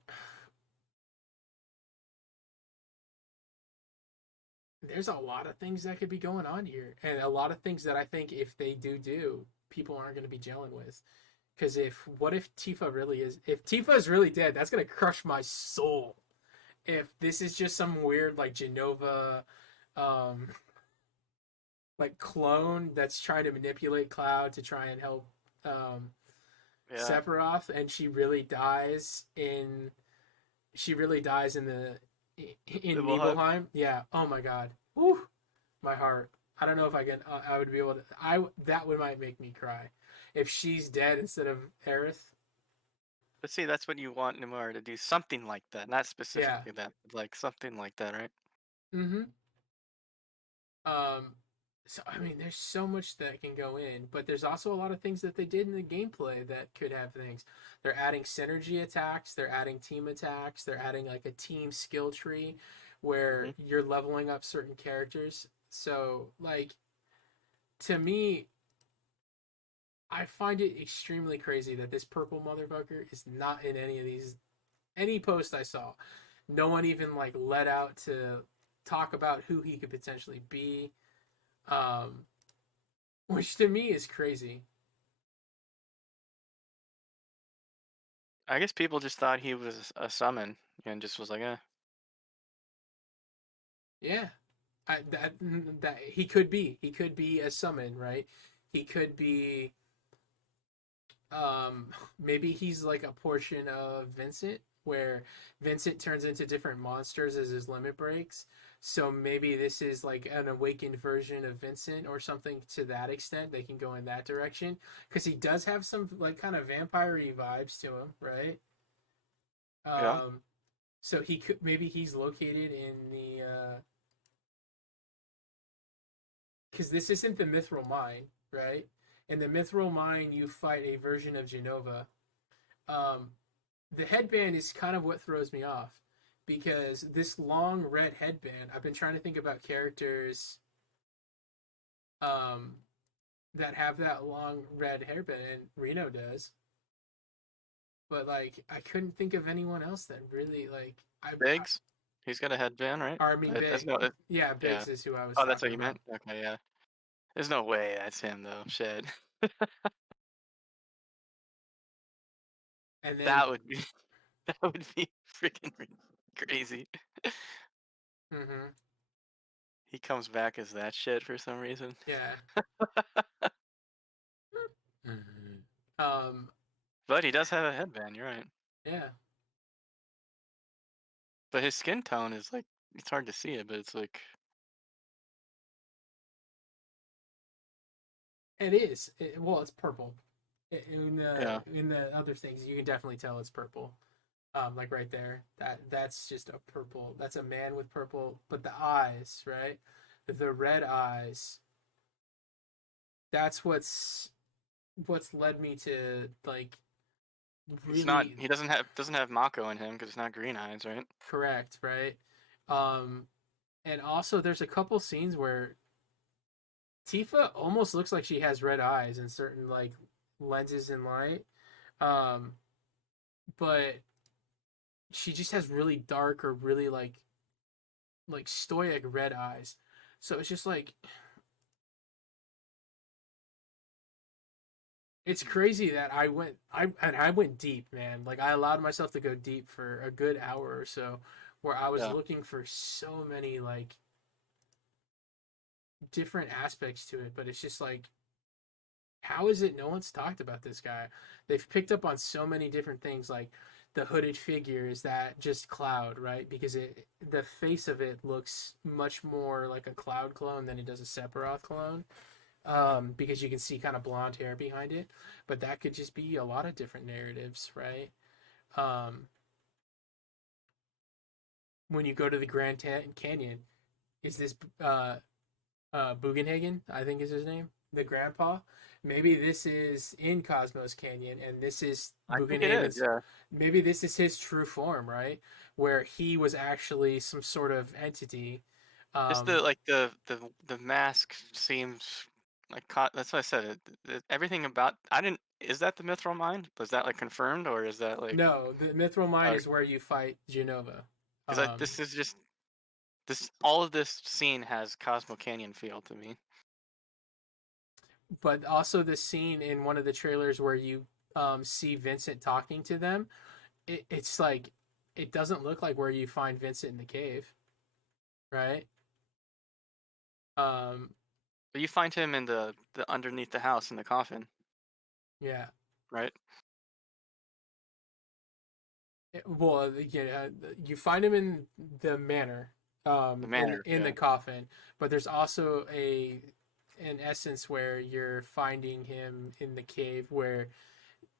there's a lot of things that could be going on here, and a lot of things that I think if they do, people aren't going to be gelling with. Because what if Tifa really is? If Tifa is really dead, that's going to crush my soul. If this is just some weird like Genova, um, like clone that's trying to manipulate Cloud to try and help Sephiroth, and she really dies in the in Nibelheim. Yeah. Oh my God. Woo. My heart. I don't know if I can. I would be able to. That would might make me cry if she's dead instead of Aerith. But see, that's what you want Nimar to do, something like that, not specifically that, but like something like that, right? Mm-hmm. So I mean, there's so much that can go in, but there's also a lot of things that they did in the gameplay that could have things. They're adding synergy attacks, they're adding team attacks, they're adding like a team skill tree where you're leveling up certain characters. So like, to me, I find it extremely crazy that this purple motherfucker is not in any post I saw. No one even like let out to talk about who he could potentially be. Which to me is crazy. I guess people just thought he was a summon and just was like, eh. Yeah, that he could be. He could be a summon, right? He could be. Maybe he's like a portion of Vincent, where Vincent turns into different monsters as his limit breaks. So maybe this is like an awakened version of Vincent or something to that extent. They can go in that direction because he does have some like kind of vampire-y vibes to him, right? Yeah. So maybe he's located in the because this isn't the Mithril Mine, right? In the Mithril Mine, you fight a version of Genova. The headband is kind of what throws me off because this long red headband. I've been trying to think about characters that have that long red hairband, and Reno does. But like, I couldn't think of anyone else that really like. Biggs? He's got a headband, right? Army Biggs. Yeah, Biggs is who I was. Oh, that's what you meant? Okay, yeah. There's no way that's him though. Shit. And then that would be freaking crazy. Mm-hmm. He comes back as that shit for some reason. Yeah. But he does have a headband. You're right. Yeah. But his skin tone is like, it's hard to see it, but it's like. It is. Well, it's purple. In the other things, you can definitely tell it's purple. Like right there. That's just a purple. That's a man with purple. But the eyes, right? The red eyes. That's what's led me to like. Really, it's not. He doesn't have Mako in him because it's not green eyes, right? Correct. Right. And also there's a couple scenes where Tifa almost looks like she has red eyes in certain like lenses and light. But she just has really dark or really like stoic red eyes. So it's just like it's crazy that I went deep, man. Like I allowed myself to go deep for a good hour or so where I was looking for so many like different aspects to it, but it's just like how is it no one's talked about this guy? They've picked up on so many different things like the hooded figure is that just Cloud, right? Because the face of it looks much more like a Cloud clone than it does a Sephiroth clone. Because you can see kind of blonde hair behind it, but that could just be a lot of different narratives, right? when you go to the Grand Canyon, is this Bugenhagen, I think is his name, the grandpa. Maybe this is in Cosmos Canyon, and this is I think it is. Bugenhagen's. Yeah. Maybe this is his true form, right? Where he was actually some sort of entity. Just the mask seems like that's what I said. Everything about I didn't. Is that the Mithril Mine? Was that like confirmed, or is that like? No, the Mithril Mine is where you fight Genova. Because this is just this. All of this scene has Cosmo Canyon feel to me. But also the scene in one of the trailers where you see Vincent talking to them, it's like it doesn't look like where you find Vincent in the cave, right? But you find him in the underneath the house in the coffin. Yeah. Right. Well, yeah, you find him in the manor, in the coffin, but there's also an essence where you're finding him in the cave where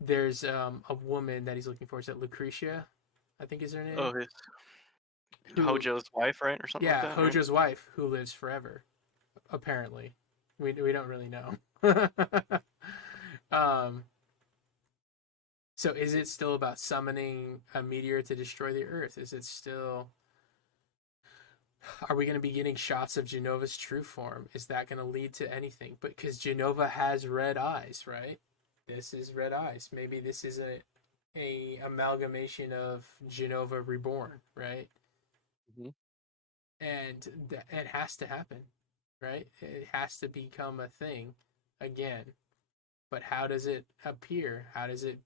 there's a woman that he's looking for. Is that Lucretia? I think is her name. Oh, Hojo's wife, right, or something like that. Hojo's wife, who lives forever. Apparently, we don't really know. So is it still about summoning a meteor to destroy the Earth? Is it still? Are we going to be getting shots of Genova's true form? Is that going to lead to anything? But because Genova has red eyes, right? This is red eyes. Maybe this is a amalgamation of Genova reborn, right? Mm-hmm. And it has to happen, right? It has to become a thing again. But how does it appear? How does it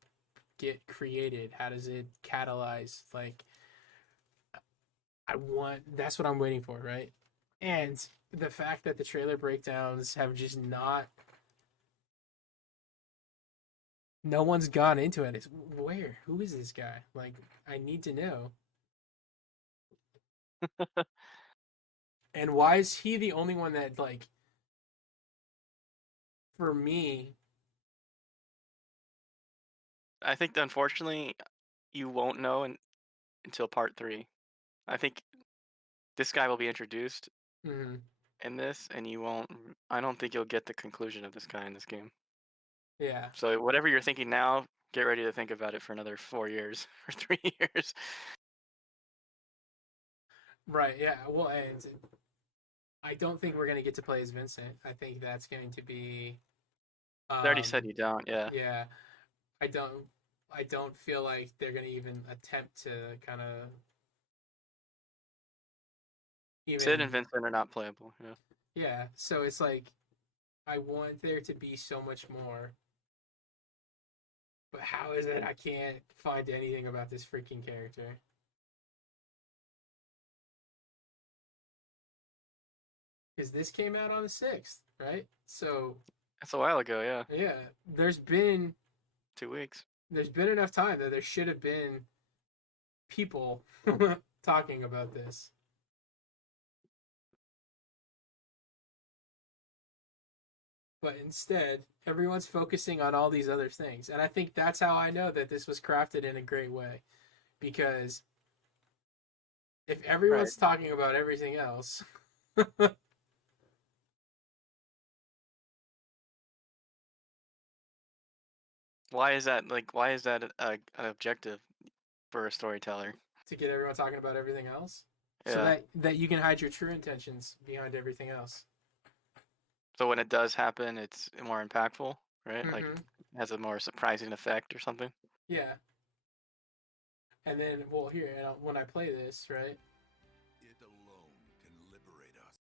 get created? How does it catalyze? Like, that's what I'm waiting for, right? And the fact that the trailer breakdowns have just not, no one's gone into it. It's who is this guy? Like, I need to know. And why is he the only one that, like, for me? I think that unfortunately you won't know until part 3. I think this guy will be introduced in this, and you won't. I don't think you'll get the conclusion of this guy in this game. Yeah. So whatever you're thinking now, get ready to think about it for another 4 years or 3 years. Right. Yeah. Well, and I don't think we're gonna get to play as Vincent. I think that's going to be. They already said you don't. Yeah. Yeah. I don't feel like they're gonna even attempt to kind of. Sid and Vincent are not playable. Yeah. Yeah. So it's like, I want there to be so much more. But how is it I can't find anything about this freaking character? Because this came out on the 6th, right? So that's a while ago, yeah. Yeah, there's been 2 weeks. There's been enough time that there should have been people talking about this. But instead, everyone's focusing on all these other things. And I think that's how I know that this was crafted in a great way. Because if everyone's talking about everything else, why is that an objective for a storyteller? To get everyone talking about everything else? Yeah. So that you can hide your true intentions behind everything else. So when it does happen, it's more impactful, right? Like, it has a more surprising effect or something? Yeah. And then, well, here, when I play this, right? It alone can liberate us.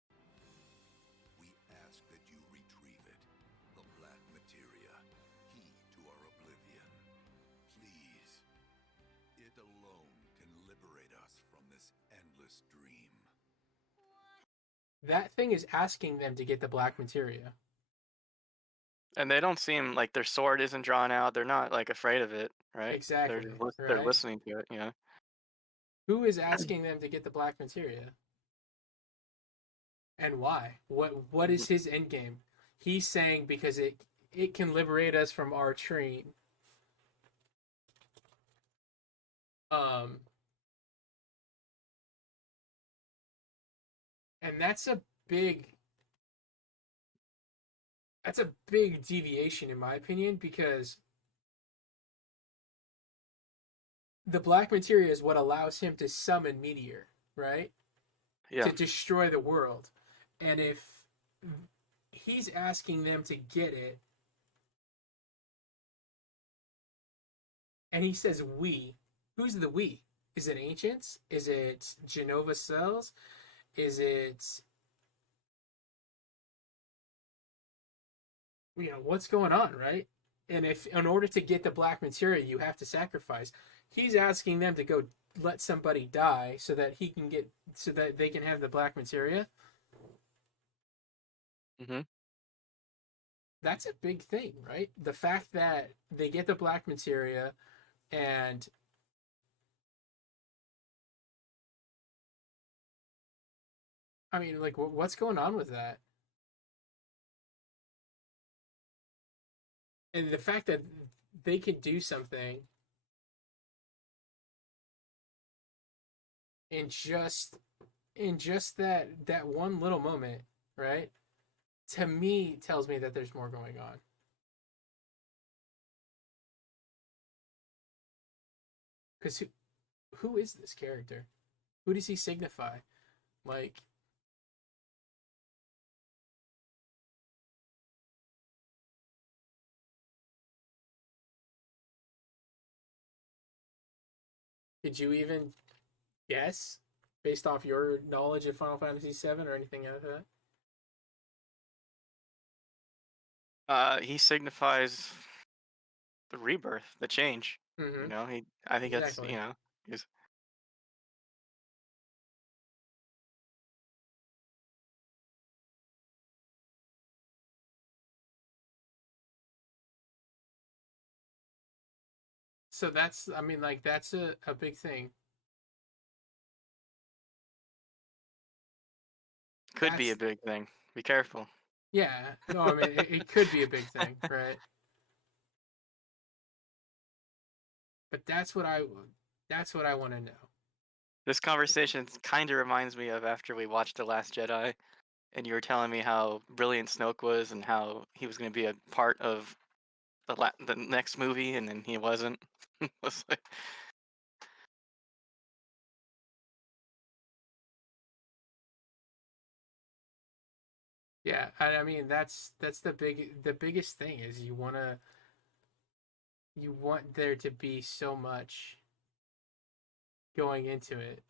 We ask that you retrieve it. The black materia, key to our oblivion. Please. It alone can liberate us from this endless dream. That thing is asking them to get the black materia. And they don't seem like their sword isn't drawn out. They're not like afraid of it, right? Exactly. They're listening to it, yeah. Who is asking them to get the black materia? And why? What is his end game? He's saying because it can liberate us from our train. Um, and big that's a big deviation in my opinion, because the black materia is what allows him to summon Meteor, right? Yeah. To destroy the world. And if he's asking them to get it, and he says we, who's the we? Is it ancients? Is it Genova cells? Is it, what's going on, right? And if in order to get the black materia, you have to sacrifice. He's asking them to go let somebody die so that so that they can have the black materia. Mm-hmm. That's a big thing, right? The fact that they get the black materia, and I mean, like, what's going on with that? And the fact that they could do something in just that one little moment, right? To me, tells me that there's more going on. Because who is this character? Who does he signify? Like, could you even guess based off your knowledge of Final Fantasy VII or anything like that? He signifies the rebirth, the change. Mm-hmm. I think exactly. that's he's So that's, I mean, like, that's a big thing. could be a big thing. Be careful. Yeah, no, I mean, it could be a big thing, right? But that's what I want to know. This conversation kind of reminds me of after we watched The Last Jedi, and you were telling me how brilliant Snoke was and how he was going to be a part of the next movie, and then he wasn't. It's like, Yeah, I mean, that's the biggest thing is you want there to be so much going into it.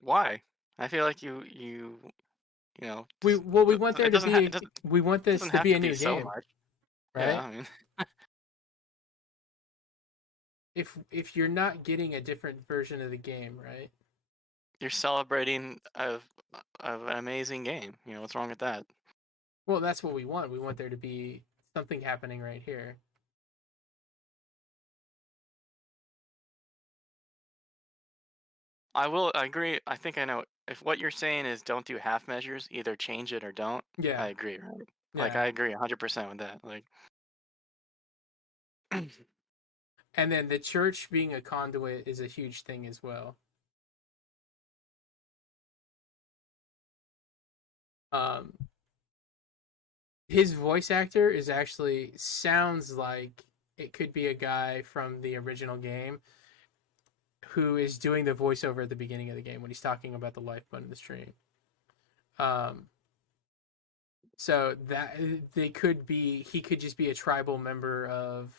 why? I feel like you know We want there it to doesn't ha- be it doesn't, we want it this doesn't to have be to a be new so game, much. Yeah, right? I mean, If you're not getting a different version of the game, right? you're celebrating of an amazing game. What's wrong with that? Well, that's what we want. We want there to be something happening right here. I agree. I think I know. If what you're saying is don't do half measures, either change it or don't. Yeah. I agree, right? Like Yeah. I agree 100% with that. Like, And then the church being a conduit is a huge thing as well. His voice actor is actually sounds like it could be a guy from the original game who is doing the voiceover at the beginning of the game when he's talking about the lifeboat in the stream. So that he could just be a tribal member of,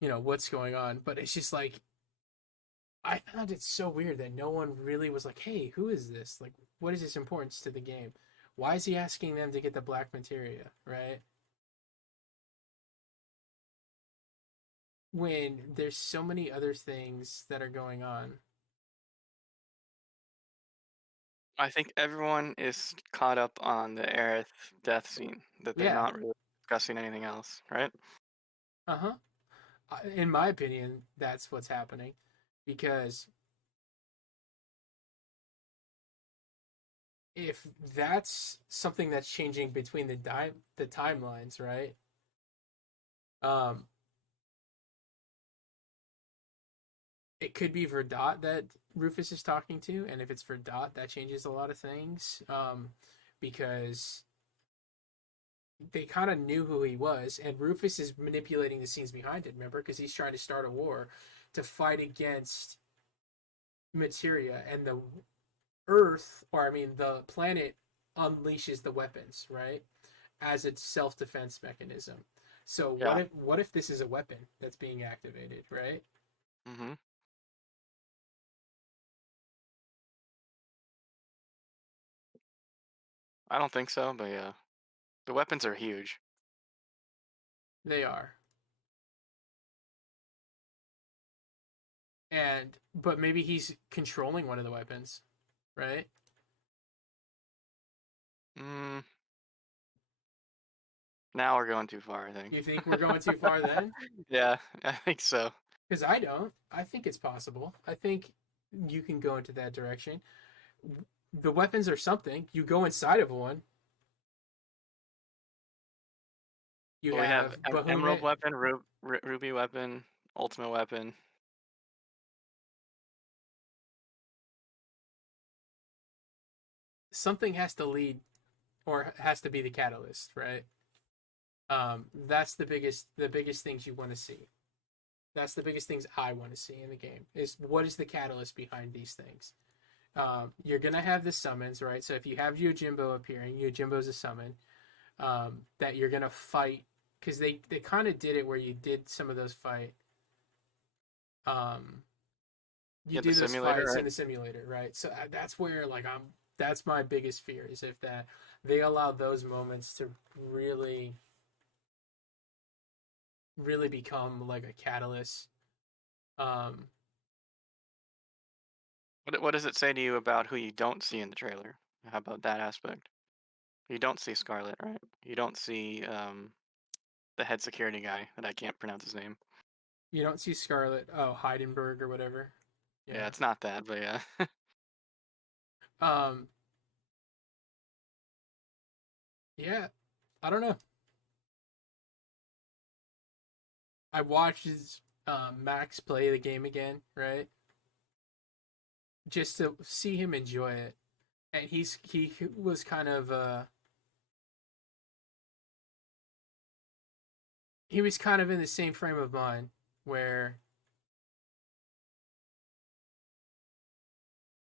what's going on. But it's just like, I found it so weird that no one really was like, hey, who is this? Like, what is this importance to the game? Why is he asking them to get the black materia, right? When there's so many other things that are going on. I think everyone is caught up on the Aerith death scene, that they're Yeah. not really discussing anything else, right? Uh-huh. In my opinion, that's what's happening. Because if that's something that's changing between the timelines, right? Um, it could be Verdot that Rufus is talking to, and if it's Verdot, that changes a lot of things. Because they kind of knew who he was, and Rufus is manipulating the scenes behind it. Remember, because he's trying to start a war to fight against materia, and the Earth, or I mean, the planet unleashes the weapons, right, as its self-defense mechanism. So Yeah. what if this is a weapon that's being activated, right? Mm-hmm. I don't think so, but yeah, the weapons are huge. They are. But maybe he's controlling one of the weapons, right? Mm. Now we're going too far, I think. You think we're going too far then? Yeah, I think so. Because I don't. I think it's possible. I think you can go into that direction. The weapons are something. You go inside of one. You Well, we have Emerald Bahamut. weapon, Ruby weapon, Ultimate weapon. Something has to lead, or has to be the catalyst, right? That's the biggest things you want to see. That's the biggest things I want to see in the game, is what is the catalyst behind these things. You're gonna have the summons, right? So if you have Yojimbo appearing, Yojimbo's a summon, that you're gonna fight, because they kind of did it where you did some of those fight. You do those fights right? in the simulator, right? So that's where that's my biggest fear, is if that they allow those moments to really really become like a catalyst. What does it say to you about who you don't see in the trailer? How about that aspect? You don't see Scarlet, right? You don't see the head security guy that I can't pronounce his name. You don't see Scarlet, Heidenberg or whatever. Yeah, it's not that, but yeah. um yeah, I don't know. I watched Max play the game again, right? Just to see him enjoy it. And he was kind of he was kind of in the same frame of mind where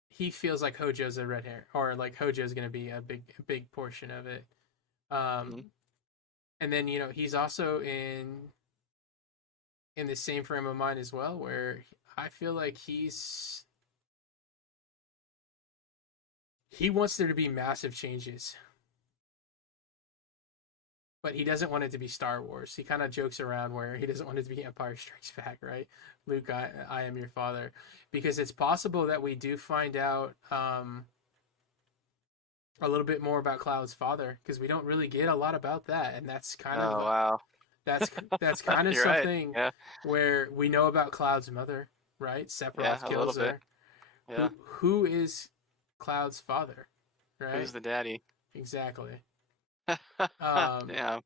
he feels like Hojo's a red hair, or like Hojo's going to be a big portion of it. Mhm. And then he's also in the same frame of mind as well, where I feel like he wants there to be massive changes, but he doesn't want it to be Star Wars. He kind of jokes around where he doesn't want it to be Empire Strikes Back, right? Luke, I am your father, because it's possible that we do find out a little bit more about Cloud's father, because we don't really get a lot about that, and that's kind of wow. that's kind of You're right. something Yeah. where we know about Cloud's mother, right? Yeah, Sephiroth a kills little bit. her. Yeah. Who is Cloud's father, right? Who's the daddy? Exactly. Yeah.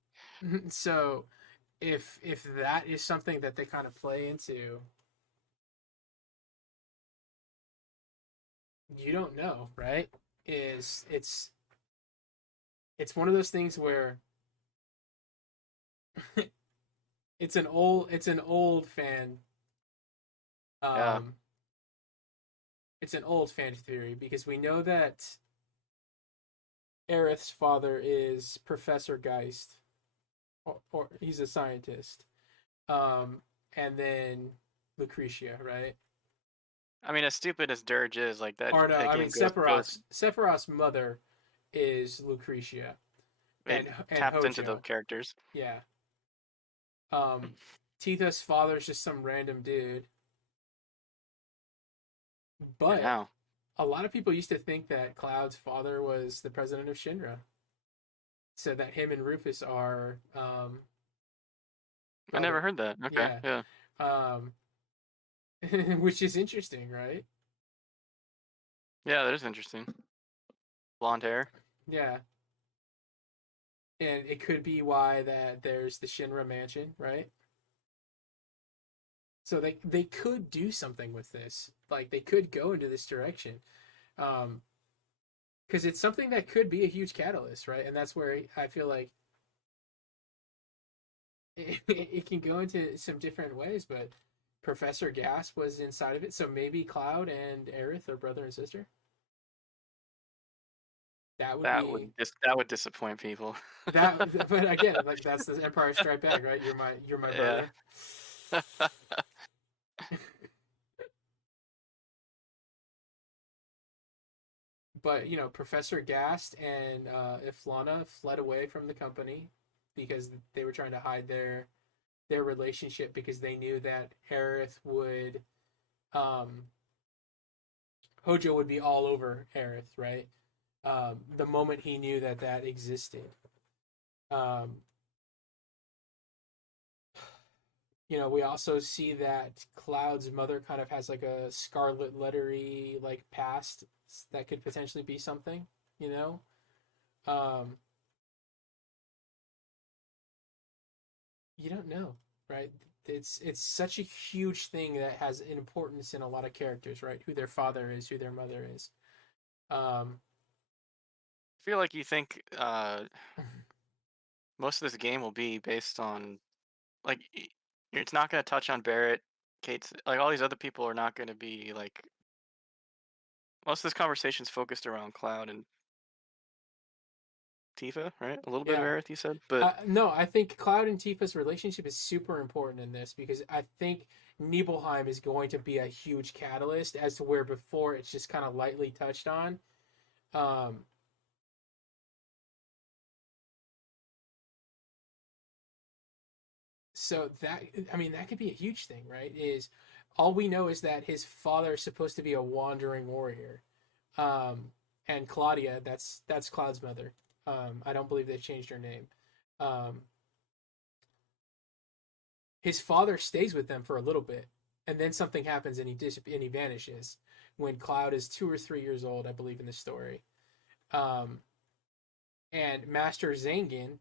So if that is something that they kind of play into, you don't know, right? It's one of those things where it's an old fan. Yeah. It's an old fan theory, because we know that Aerith's father is Professor Geist, or he's a scientist. And then Lucretia, right? I mean, as stupid as Dirge is, like that, Or no, that I game mean goes Sephiroth's mother is Lucretia, it and taps into the Hojo. characters. Yeah. Titha's father's just some random dude. But Now. a lot of people used to think that Cloud's father was the president of Shinra. So that him and Rufus are I never heard that. Okay. Yeah. Yeah. Which is interesting, right? Yeah, that is interesting. Blonde hair. Yeah. And it could be why that there's the Shinra mansion, right? So they could do something with this. Like they could go into this direction. Because it's something that could be a huge catalyst, right? And that's where I feel like it can go into some different ways, but Professor Gas was inside of it, so maybe Cloud and Aerith are brother and sister. That would disappoint people. But again, like that's the Empire Strike Back, right? You're my Yeah. brother. But Professor Gast and Iflana fled away from the company because they were trying to hide their relationship because they knew that Aerith would Hojo would be all over Aerith, right? The moment he knew that existed. We also see that Cloud's mother kind of has like a scarlet lettery like past that could potentially be something, you don't know, right? It's such a huge thing that has an importance in a lot of characters, right? Who their father is, who their mother is. I feel like you think most of this game will be based on like it's not going to touch on Barrett, Kate's, like all these other people are not going to be like most of this conversation's focused around Cloud and Tifa, right? A little bit of Yeah. Aerith, you said, but No, I think Cloud and Tifa's relationship is super important in this because I think Nibelheim is going to be a huge catalyst as to where before it's just kind of lightly touched on. So that could be a huge thing, right? Is all we know is that his father is supposed to be a wandering warrior, and Claudia, that's Cloud's mother. I don't believe they've changed her name. His father stays with them for a little bit, and then something happens and he vanishes when Cloud is 2 or 3 years old, I believe in the story. And Master Zangan,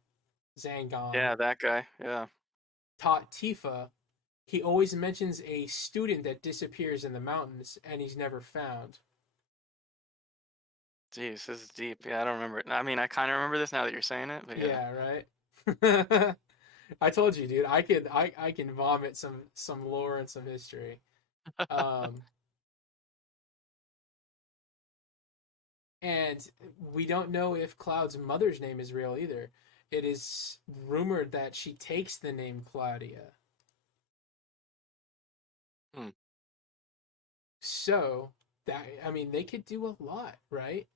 yeah, that guy, yeah, taught Tifa. He always mentions a student that disappears in the mountains and he's never found. Jeez, this is deep. Yeah, I don't remember it. I mean, I kind of remember this now that you're saying it, but yeah. Right. I told you, dude. I can vomit some lore and some history. And we don't know if Cloud's mother's name is real either. It is rumored that she takes the name Claudia. So they could do a lot, right?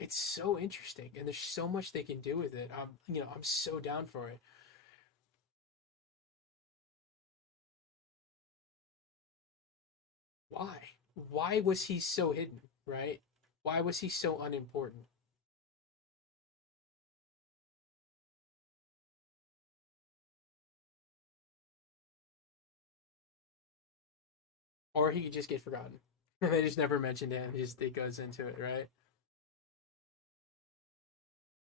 It's so interesting, and there's so much they can do with it. I'm so down for it. Why? Why was he so hidden, right? Why was he so unimportant? Or he could just get forgotten. They just never mentioned it, and it goes into it, right?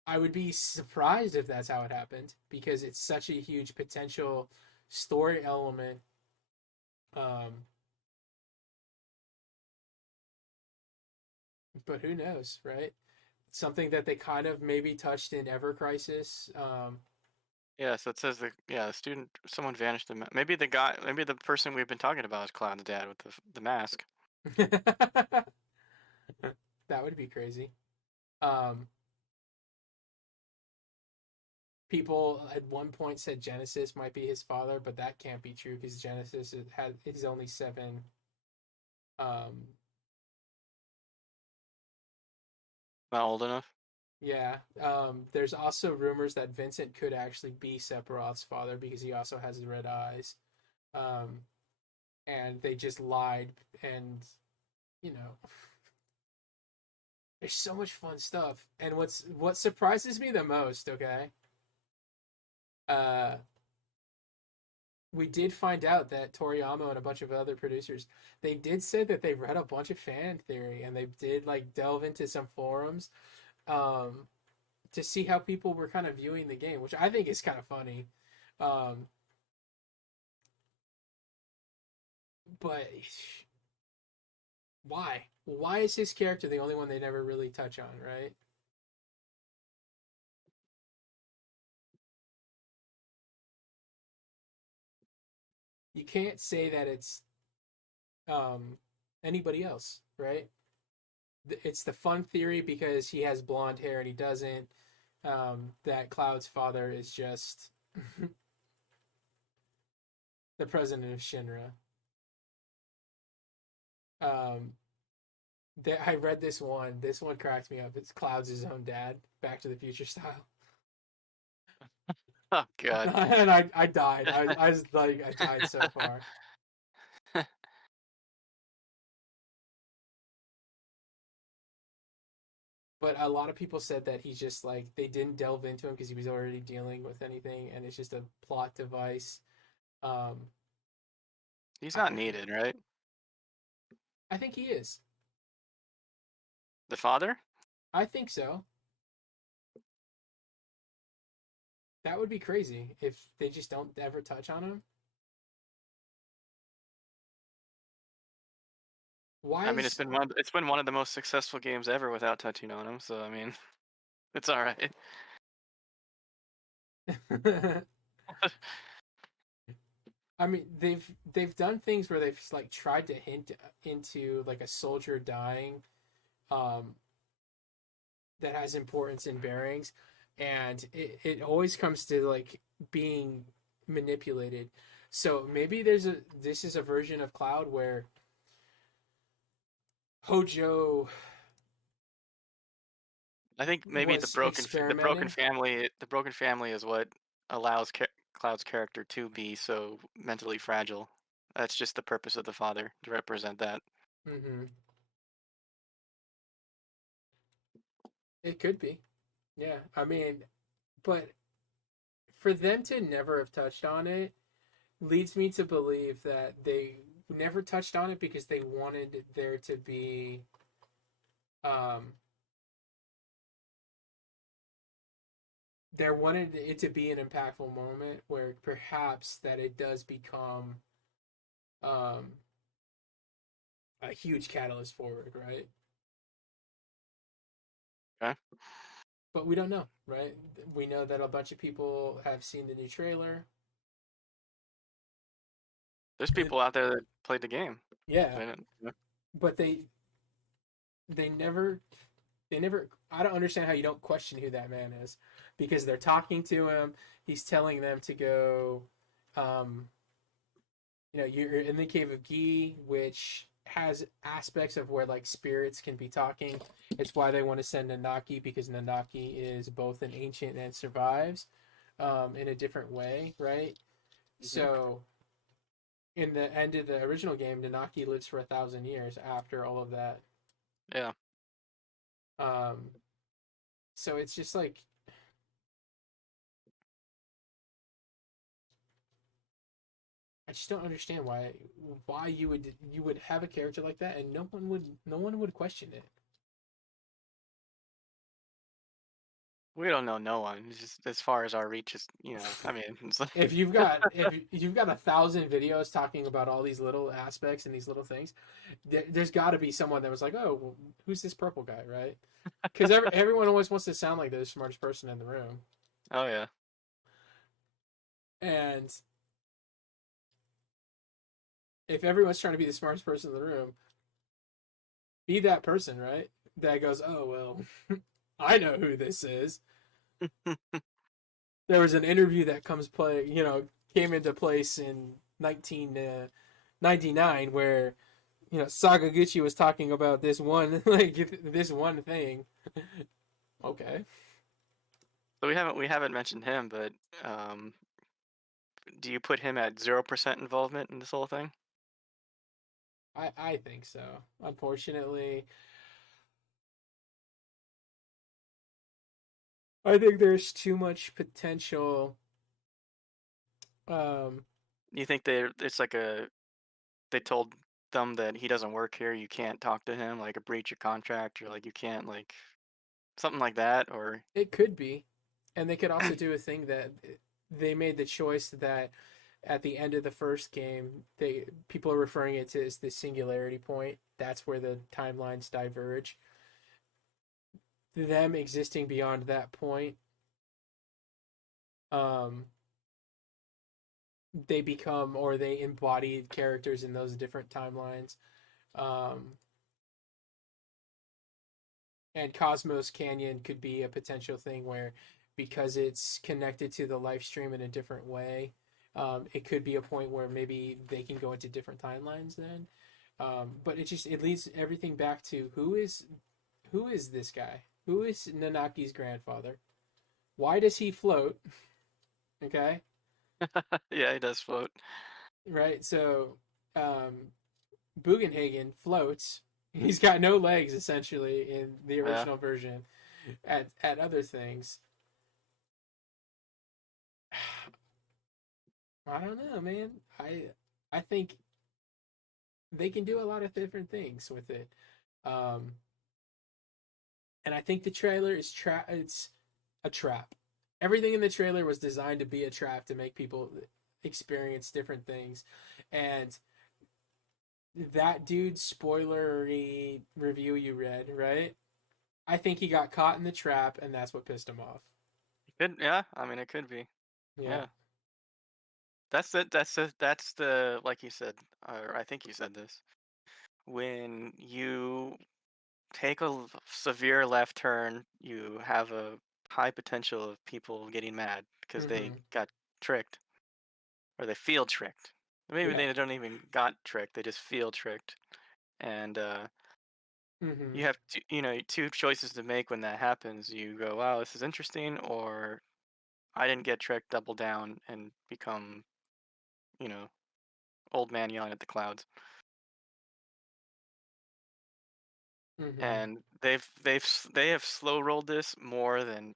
I would be surprised if that's how it happened because it's such a huge potential story element. But who knows, right? Something that they kind of maybe touched in Ever Crisis. Yeah, so it says the student, someone vanished. Maybe the person we've been talking about is Cloud's dad with the mask. That would be crazy. People at one point said Genesis might be his father, but that can't be true because Genesis is only 7. Not old enough. Yeah. There's also rumors that Vincent could actually be Sephiroth's father because he also has the red eyes. And they just lied, and there's so much fun stuff. And what surprises me the most, okay? We did find out that Toriyama and a bunch of other producers, they did say that they read a bunch of fan theory and they did like delve into some forums to see how people were kind of viewing the game, which I think is kind of funny. but why? Why is his character the only one they never really touch on, right? You can't say that it's anybody else, right? It's the fun theory because he has blonde hair and he doesn't. That Cloud's father is just the president of Shinra. I read this one. This one cracked me up. It's Cloud's his own dad, Back to the Future style. Oh God. And I died. I was like, I died so far. But a lot of people said that he just like they didn't delve into him because he was already dealing with anything, and it's just a plot device. He's not needed, right? I think he is. The father? I think so. That would be crazy if they just don't ever touch on him. Why? I mean, it's been one of the most successful games ever without touching on him. So I mean, it's all right. I mean, they've done things where they've like tried to hint into like a soldier dying, that has importance in bearings, and it always comes to like being manipulated. So maybe this is a version of Cloud where Hojo. I think maybe the broken family is what allows Cloud's character to be so mentally fragile. That's just the purpose of the father, to represent that. Mm-hmm. It could be, yeah. I mean, but for them to never have touched on it leads me to believe that they never touched on it because they wanted there to be they wanted it to be an impactful moment where perhaps that it does become um a huge catalyst forward, right? Okay. But we don't know, right? We know that a bunch of people have seen the new trailer. There's people out there that played the game. Yeah. But they never I don't understand how you don't question who that man is, because they're talking to him, he's telling them to go you're in the cave of Gi, which has aspects of where like spirits can be talking. It's why they want to send Nanaki, because Nanaki is both an ancient and survives in a different way, right? Mm-hmm. So in the end of the original game, Nanaki lives for 1,000 years after all of that. Yeah. So it's just like I just don't understand why you would have a character like that and no one would question it. We don't know no one. It's just as far as our reach is, I mean, it's like... if you've got 1,000 videos talking about all these little aspects and these little things, there's got to be someone that was like, oh, well, who's this purple guy, right? Because everyone always wants to sound like they're the smartest person in the room. Oh yeah. And if everyone's trying to be the smartest person in the room, be that person, right? That goes, oh well, I know who this is. There was an interview that came into place in 1999 where Sakaguchi was talking about this one thing. Okay. So we haven't mentioned him, but do you put him at 0% involvement in this whole thing? I think so. Unfortunately, I think there's too much potential. You think it's like they told them that he doesn't work here, you can't talk to him, like a breach of contract, or like you can't, like something like that, or it could be, and they could also do a thing that they made the choice that at the end of the first game, people are referring it to as the singularity point. That's where the timelines diverge. Them existing beyond that point, they become, or they embody characters in those different timelines. And Cosmos Canyon could be a potential thing where, because it's connected to the live stream in a different way, it could be a point where maybe they can go into different timelines then. But it leads everything back to who is this guy? Who is Nanaki's grandfather? Why does he float? Okay. Yeah, he does float. Right. So, Bugenhagen floats. He's got no legs essentially in the original version. At other things, I don't know, man. I think they can do a lot of different things with it, and I think the trailer is It's a trap. Everything in the trailer was designed to be a trap to make people experience different things, and that dude's spoilery review you read, right? I think he got caught in the trap, and that's what pissed him off. Yeah, I mean, it could be. Yeah. Yeah. That's the like you said, or I think you said this. When you take a severe left turn, you have a high potential of people getting mad because they got tricked or they feel tricked. Maybe Yeah. they don't even got tricked; they just feel tricked. And you have two choices to make when that happens. You go, "Wow, this is interesting," or "I didn't get tricked." Double down and become, you know, old man yelling at the clouds. And they have slow rolled this more than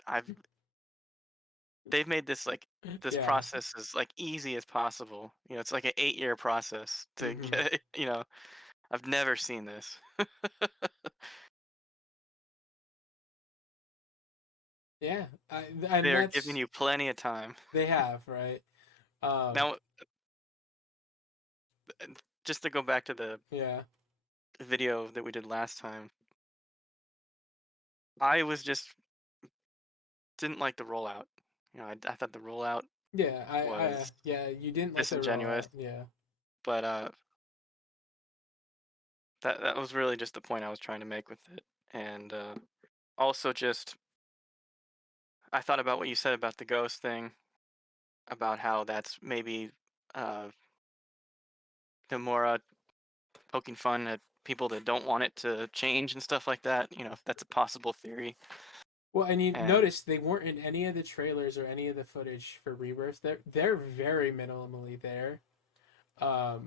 they've made this like this Yeah. process as like easy as possible. It's like an 8-year process to get it. I've never seen this. Yeah, and They are giving that's you plenty of time. they have, right. Now, just to go back to the Yeah. video that we did last time, I was just didn't like the rollout. I thought the rollout Yeah, was yeah, you didn't like the disingenuous, rollout. Yeah. but that was really just the point I was trying to make with it. And also just I thought about what you said about the ghost thing, about how that's maybe uh, Nomura poking fun at people that don't want it to change and stuff like that. If that's a possible theory. Well, and you And notice they weren't in any of the trailers or any of the footage for Rebirth. They're very minimally there. but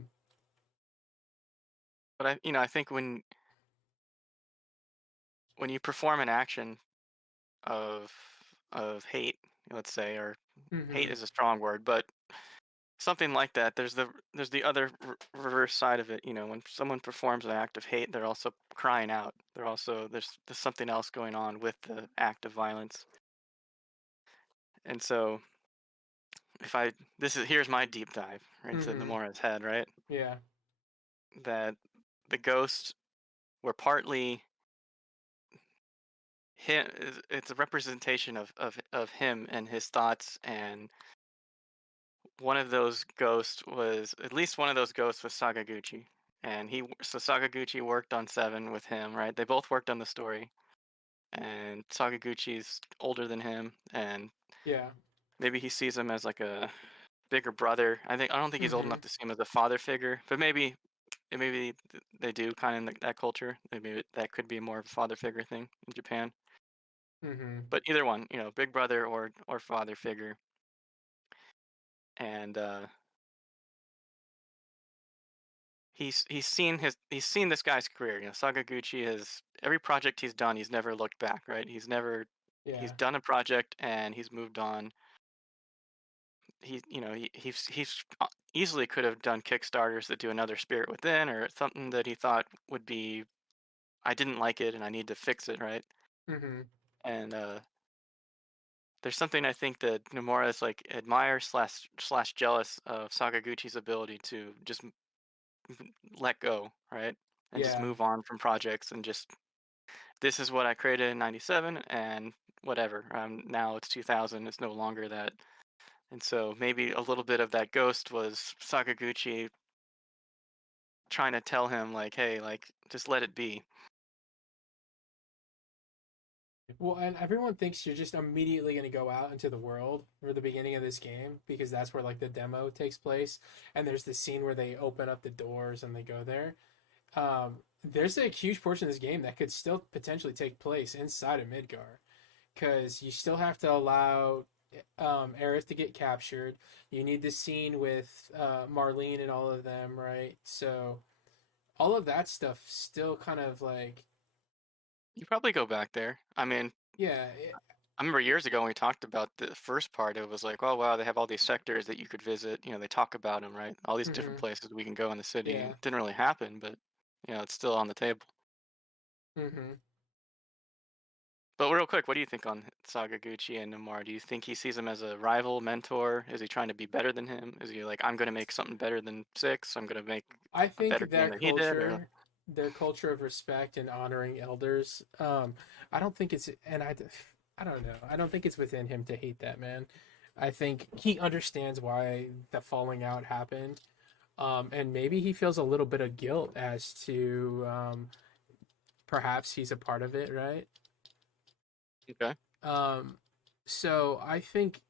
I think when you perform an action of hate, let's say, or hate is a strong word, but something like that. There's the other reverse side of it. When someone performs an act of hate, they're also crying out. They're also there's something else going on with the act of violence. And so, if I this is here's my deep dive into Nomura's head, right? Yeah. That the ghosts were partly him. It's a representation of him and his thoughts, and one of those ghosts was at least one of those ghosts was Sakaguchi, and so Sakaguchi worked on 7 with him, right? They both worked on the story, and Sakaguchi's older than him, and Yeah. maybe he sees him as like a bigger brother. I don't think he's old enough to see him as a father figure, but maybe they do kind of in that culture. Maybe that could be more of a father figure thing in Japan. But either one, big brother or father figure, and he's seen this guy's career. Sakaguchi has every project he's done, he's never looked back, right? He's Yeah. done a project and he's moved on. He's easily could have done Kickstarters that do another Spirit Within or something that he thought would be, I didn't like it and I need to fix it, right? And there's something I think that Nomura is like admires slash jealous of Sakaguchi's ability to just let go, right? And just Yeah. move on from projects and just this is what I created in '97 and whatever. Now it's 2000. It's no longer that. And so maybe a little bit of that ghost was Sakaguchi trying to tell him like, hey, like just let it be. Well, and everyone thinks you're just immediately going to go out into the world for the beginning of this game because that's where like the demo takes place, and there's this scene where they open up the doors and they go there. There's a huge portion of this game that could still potentially take place inside of Midgar because you still have to allow Aerith to get captured. You need the scene with Marlene and all of them, right? So all of that stuff still kind of like You probably go back there. I mean, yeah, I remember years ago when we talked about the first part, it was like, oh wow, they have all these sectors that you could visit. You know, they talk about them, right? All these different places we can go in the city. yeah. It didn't really happen, but it's still on the table. Mm-hmm. But real quick, what do you think on Sakaguchi and Nomura? Do you think he sees him as a rival, mentor? Is he trying to be better than him? Is he like, I'm going to make something better than Six? I'm going to make I a better think game than he did? Or their culture of respect and honoring elders. I don't think it's, and I don't know. I don't think it's within him to hate that man. I think he understands why the falling out happened, and maybe he feels a little bit of guilt as to perhaps he's a part of it, right? okay, Um, so I think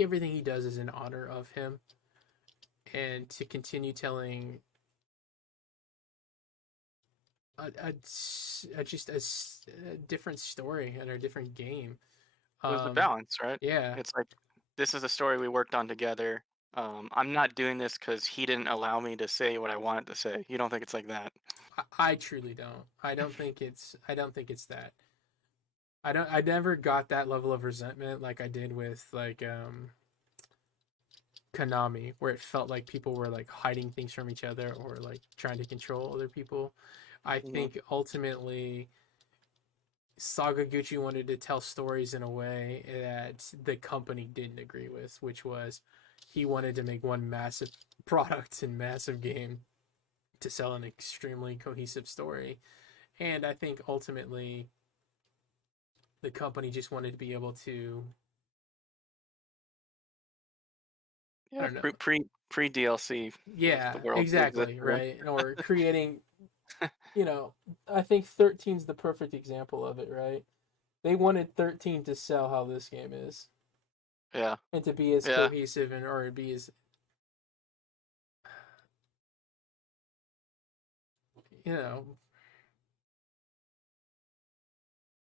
everything he does is in honor of him, and to continue telling a different story and a different game. it was the balance, right? Yeah, It's like this is a story we worked on together. I'm not doing this because he didn't allow me to say what I wanted to say. You don't think it's like that? I truly don't. I don't think it's. I don't think it's that. I don't. I never got that level of resentment like I did with like Konami, where it felt like people were like hiding things from each other or like trying to control other people. I Mhm. think ultimately Sakaguchi wanted to tell stories in a way that the company didn't agree with, which was he wanted to make one massive product and massive game to sell an extremely cohesive story. And I think ultimately the company just wanted to be able to, I Yeah, don't know. pre DLC of Yeah, the world that existed, exactly, right? right? Or creating, you know, I think 13's the perfect example of it, right? They wanted 13 to sell how this game is Yeah, and to be as yeah. cohesive and or be as, you know,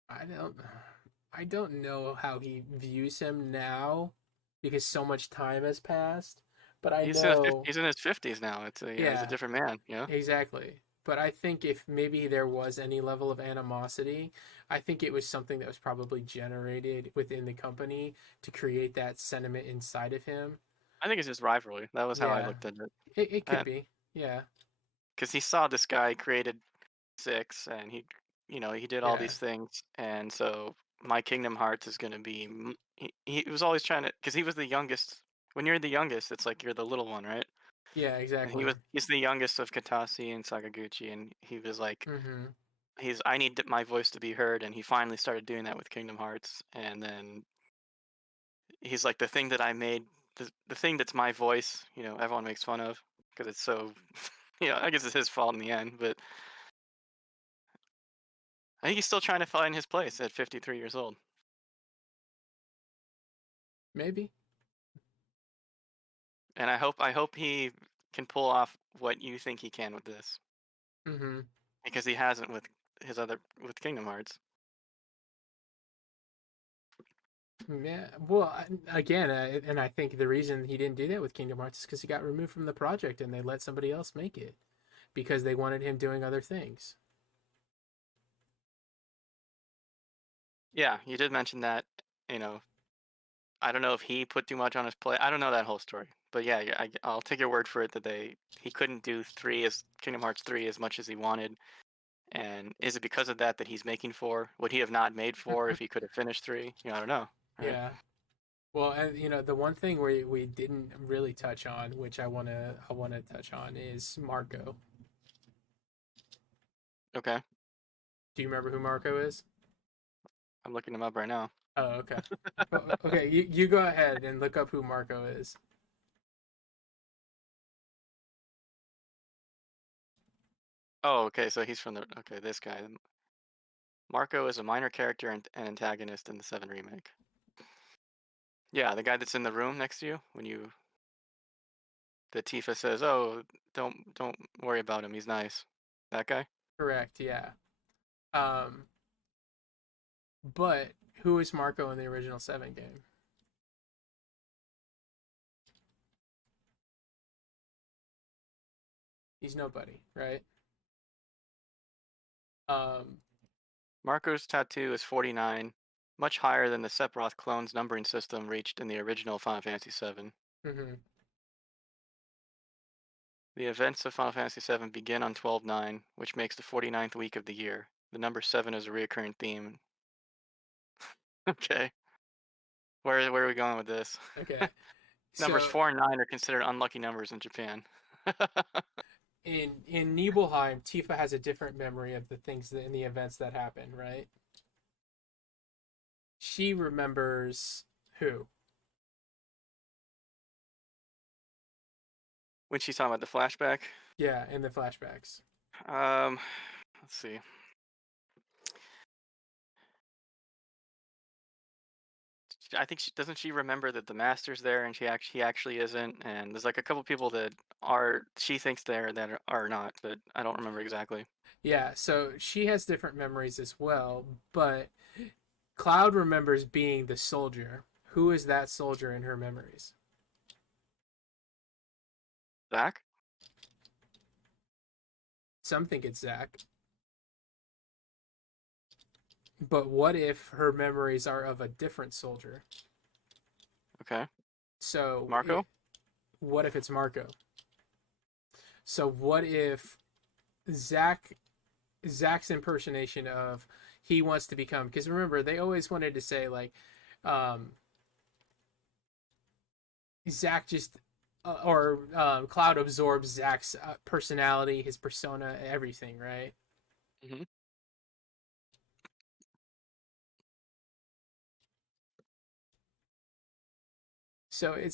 I don't I don't know how he views him now because so much time has passed, but I know He's in his 50s now. It's he's a yeah, different man. exactly. But I think if maybe there was any level of animosity, I think it was something that was probably generated within the company to create that sentiment inside of him. I think it's just rivalry. That was how I Yeah, looked at it. it could be. Yeah, Because he saw this guy created Six, and he did all yeah, these things, and so my Kingdom Hearts is gonna be. He was always trying to, because he was the youngest. When you're the youngest, it's like you're the little one, right? yeah, And exactly. he's the youngest of Katase and Sakaguchi, and he was like, Mm-hmm. I need my voice to be heard, and he finally started doing that with Kingdom Hearts, and then he's like, the thing that I made, the thing that's my voice, everyone makes fun of because it's so, I guess it's his fault in the end, but I think he's still trying to find his place at 53 years old. Maybe. And I hope he can pull off what you think he can with this, Mm-hmm. because he hasn't with Kingdom Hearts. Yeah. Well, again, and I think the reason he didn't do that with Kingdom Hearts is because he got removed from the project and they let somebody else make it because they wanted him doing other things. Yeah, you did mention that. You know, I don't know if he put too much on his plate. I don't know that whole story, but yeah, I'll take your word for it that he couldn't do Kingdom Hearts 3 as much as he wanted. And is it because of that that he's making 4? Would he have not made 4 if he could have finished 3? I don't know. Yeah. Well, and the one thing we didn't really touch on, which I wanna touch on, is Marco. Okay. Do you remember who Marco is? I'm looking him up right now. Oh, okay. Okay, you go ahead and look up who Marco is. Oh, okay. So he's from this guy. Marco is a minor character and antagonist in the 7 remake. Yeah, the guy that's in the room next to you when the Tifa says, "Oh, don't worry about him. He's nice." That guy? Correct. Yeah. Um, but who is Marco in the original 7 game? He's nobody, right? Marco's tattoo is 49, much higher than the Sephiroth clone's numbering system reached in the original Final Fantasy VII. Mm-hmm. The events of Final Fantasy VII begin on 12/9, which makes the 49th week of the year. The number 7 is a recurring theme. Okay. Where are we going with this? Okay. Numbers So 4 and 9 are considered unlucky numbers in Japan. in Nibelheim, Tifa has a different memory of the things in the events that happen, right? She remembers who? When she's talking about the flashback? Yeah, in the flashbacks. Let's see. I think doesn't she remember that the master's there and he actually isn't, and there's like a couple people that she thinks there that are not, but I don't remember exactly. Yeah, so she has different memories as well, but Cloud remembers being the soldier. Who is that soldier in her memories? Zack? Some think it's Zack. But what if her memories are of a different soldier? Okay. So Marco? What if it's Marco? So what if Zack's impersonation of he wants to become, because remember they always wanted to say like Zack just Cloud absorbs Zack's personality, his persona, everything, right? Mm-hmm. So it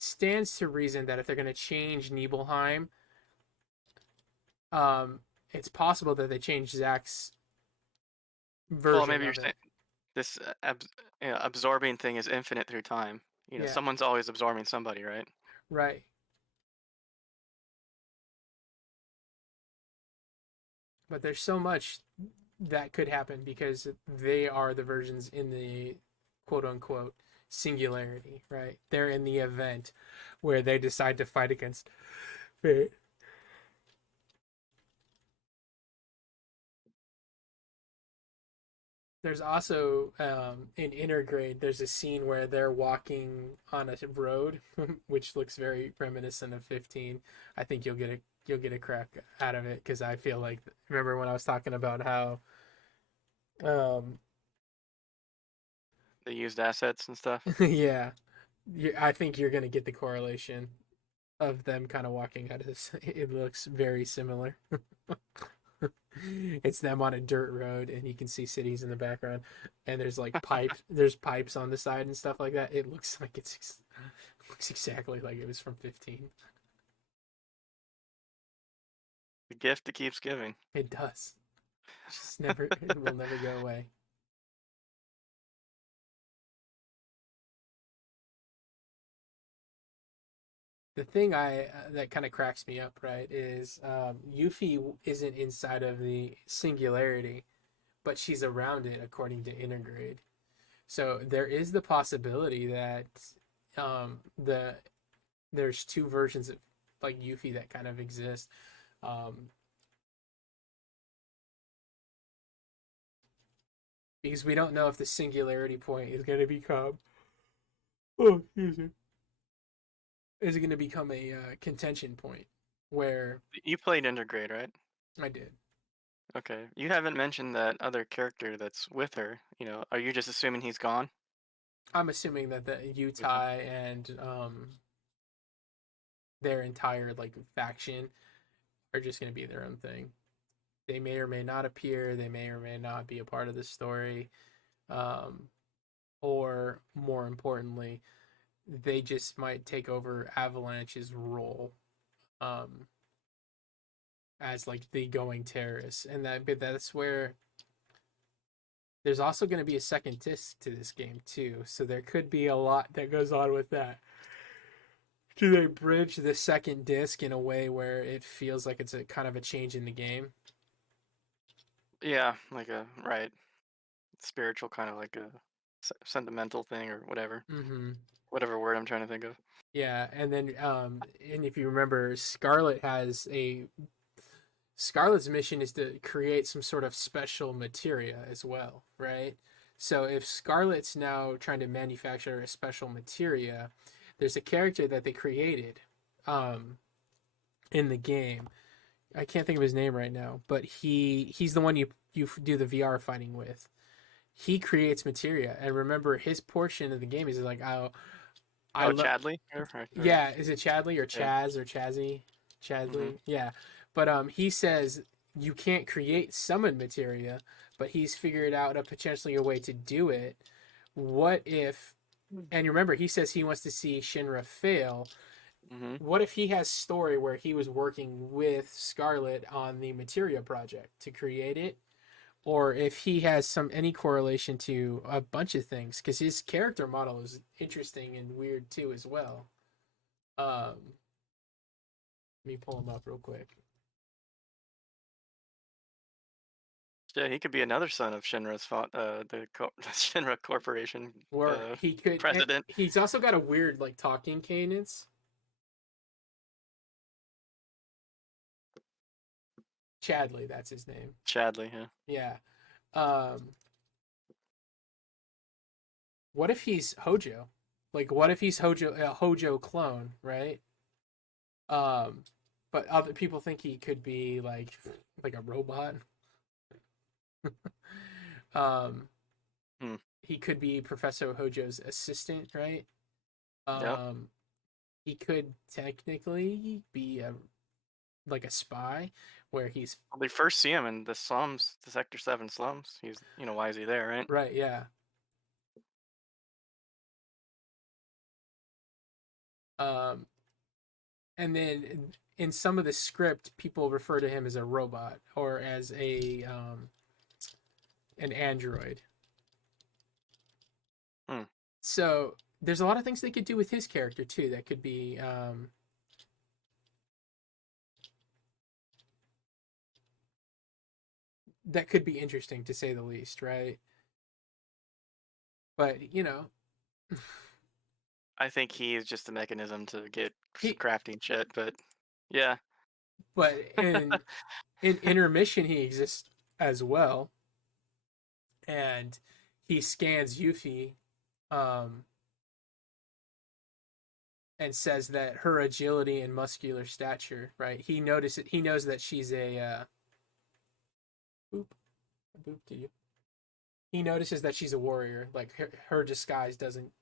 stands to reason that if they're going to change Nibelheim, it's possible that they change Zack's version. Well, maybe of you're it. saying this absorbing thing is infinite through time. Yeah. Someone's always absorbing somebody, right? Right. But there's so much that could happen because they are the versions in the quote unquote singularity, right? They're in the event where they decide to fight against fate. There's also in Intergrade, there's a scene where they're walking on a road, which looks very reminiscent of 15. I think you'll get a crack out of it because I feel like remember when I was talking about how They used assets and stuff. yeah, I think you're gonna get the correlation of them kind of walking out of this. It looks very similar. It's them on a dirt road and you can see cities in the background and there's like there's pipes on the side and stuff like that. It looks like it looks exactly like it was from 15. The gift that keeps giving. It does. It will never go away. The thing that kind of cracks me up, right, is Yuffie isn't inside of the singularity, but she's around it according to Intergrade. So there is the possibility that there's 2 versions of like Yuffie that kind of exist. Because we don't know if the singularity point is going to become is it going to become a contention point where You played Intergrade, right? I did. Okay. You haven't mentioned that other character that's with her. Are you just assuming he's gone? I'm assuming that the Utah and their entire like faction are just going to be their own thing. They may or may not appear. They may or may not be a part of the story. Or more importantly, they just might take over Avalanche's role as like the going terrorists, and that's where there's also going to be a second disc to this game too. So there could be a lot that goes on with that. Do they bridge the second disc in a way where it feels like it's a kind of a change in the game? Yeah, like a spiritual kind of like a sentimental thing or whatever. Mm-hmm. Whatever word I'm trying to think of. Yeah, and then and if you remember, Scarlet's mission is to create some sort of special materia as well, right? So if Scarlet's now trying to manufacture a special materia, there's a character that they created in the game. I can't think of his name right now, but he's the one you do the VR fighting with. He creates materia, and remember his portion of the game is like, Chadley? Yeah, is it Chadley or Yeah. Chaz or Chazzy? Chadley? Mm-hmm. Yeah. But he says you can't create summon materia, but he's figured out potentially a way to do it. What if, and you remember he says he wants to see Shinra fail. Mm-hmm. What if he has story where he was working with Scarlet on the materia project to create it? Or if he has any correlation to a bunch of things, because his character model is interesting and weird too as well. Let me pull him up real quick. Yeah, he could be another son of Shinra's the Shinra Corporation. Or he could president. He's also got a weird like talking cadence. Chadley, that's his name. Chadley, yeah. Yeah. What if he's Hojo? Like, what if he's a Hojo clone, right? But other people think he could be like a robot. He could be Professor Hojo's assistant, right? Yep. He could technically be a spy, where he's. Well, we first see him in the slums, the Sector 7 slums. He's, why is he there, right? Right. Yeah. And then in some of the script, people refer to him as a robot or as an android. So there's a lot of things they could do with his character too. That could be interesting to say the least, right? But I think he is just a mechanism to get crafting shit, but yeah. But in intermission, he exists as well, and he scans Yuffie, and says that her agility and muscular stature, right? He knows that she's a boop to you. He notices that she's a warrior. Like her disguise doesn't,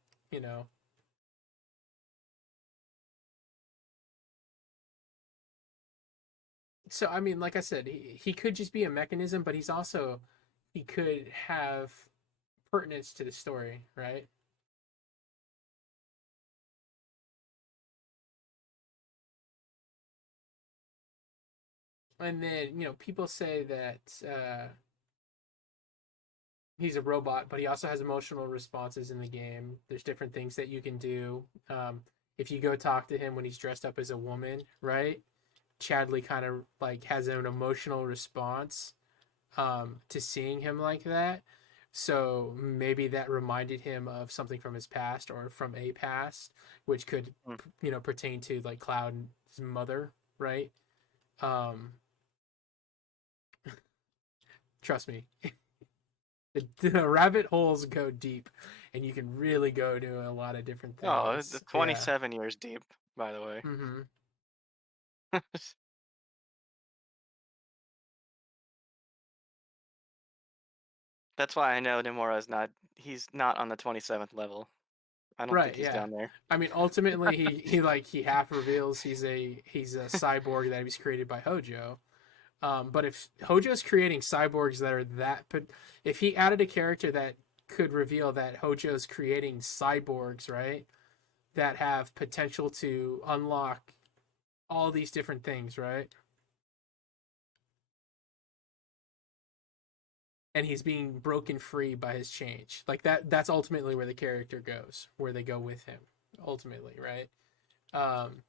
So I mean, like I said, he could just be a mechanism, but he could have pertinence to the story, right? And then people say that he's a robot, but he also has emotional responses in the game. There's different things that you can do. If you go talk to him when he's dressed up as a woman, right? Chadley kind of like has an emotional response to seeing him like that. So maybe that reminded him of something from his past or from a past, which could, pertain to like Cloud's mother, right? Trust me, the rabbit holes go deep, and you can really go to a lot of different things. Oh, it's 27 years deep, by the way. Mm-hmm. That's why I know Nomura's not he's not on the 27th level. I don't think Right, he's yeah. down there. I mean, ultimately, he half reveals he's a cyborg that was created by Hojo. But if Hojo's creating cyborgs that are if he added a character that could reveal that Hojo's creating cyborgs, right, that have potential to unlock all these different things, right? And he's being broken free by his change. Like that's ultimately where the character goes, where they go with him, ultimately, right? Um,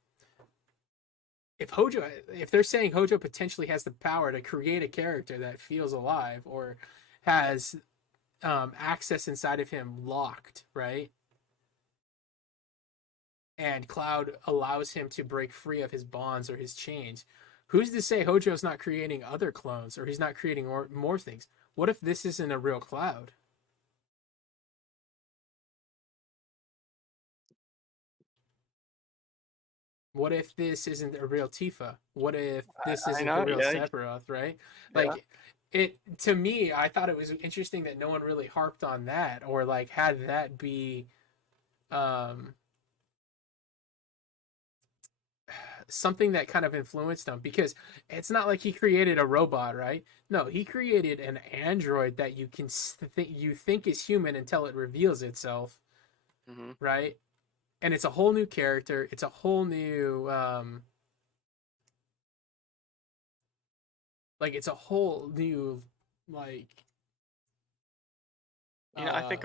if they're saying Hojo potentially has the power to create a character that feels alive or has access inside of him locked, right? And Cloud allows him to break free of his bonds or his chains. Who's to say Hojo's not creating other clones or he's not creating more things? What if this isn't a real Cloud? What if this isn't a real Tifa? What if this I isn't the know, real yeah, Sephiroth, right? yeah. Like it to me, I thought it was interesting that no one really harped on that or like had that be um something that kind of influenced him because it's not like he created a robot, right? No, he created an android that you think is human until it reveals itself, Mm-hmm. right? And it's a whole new character. It's a whole new like it's a whole new like I think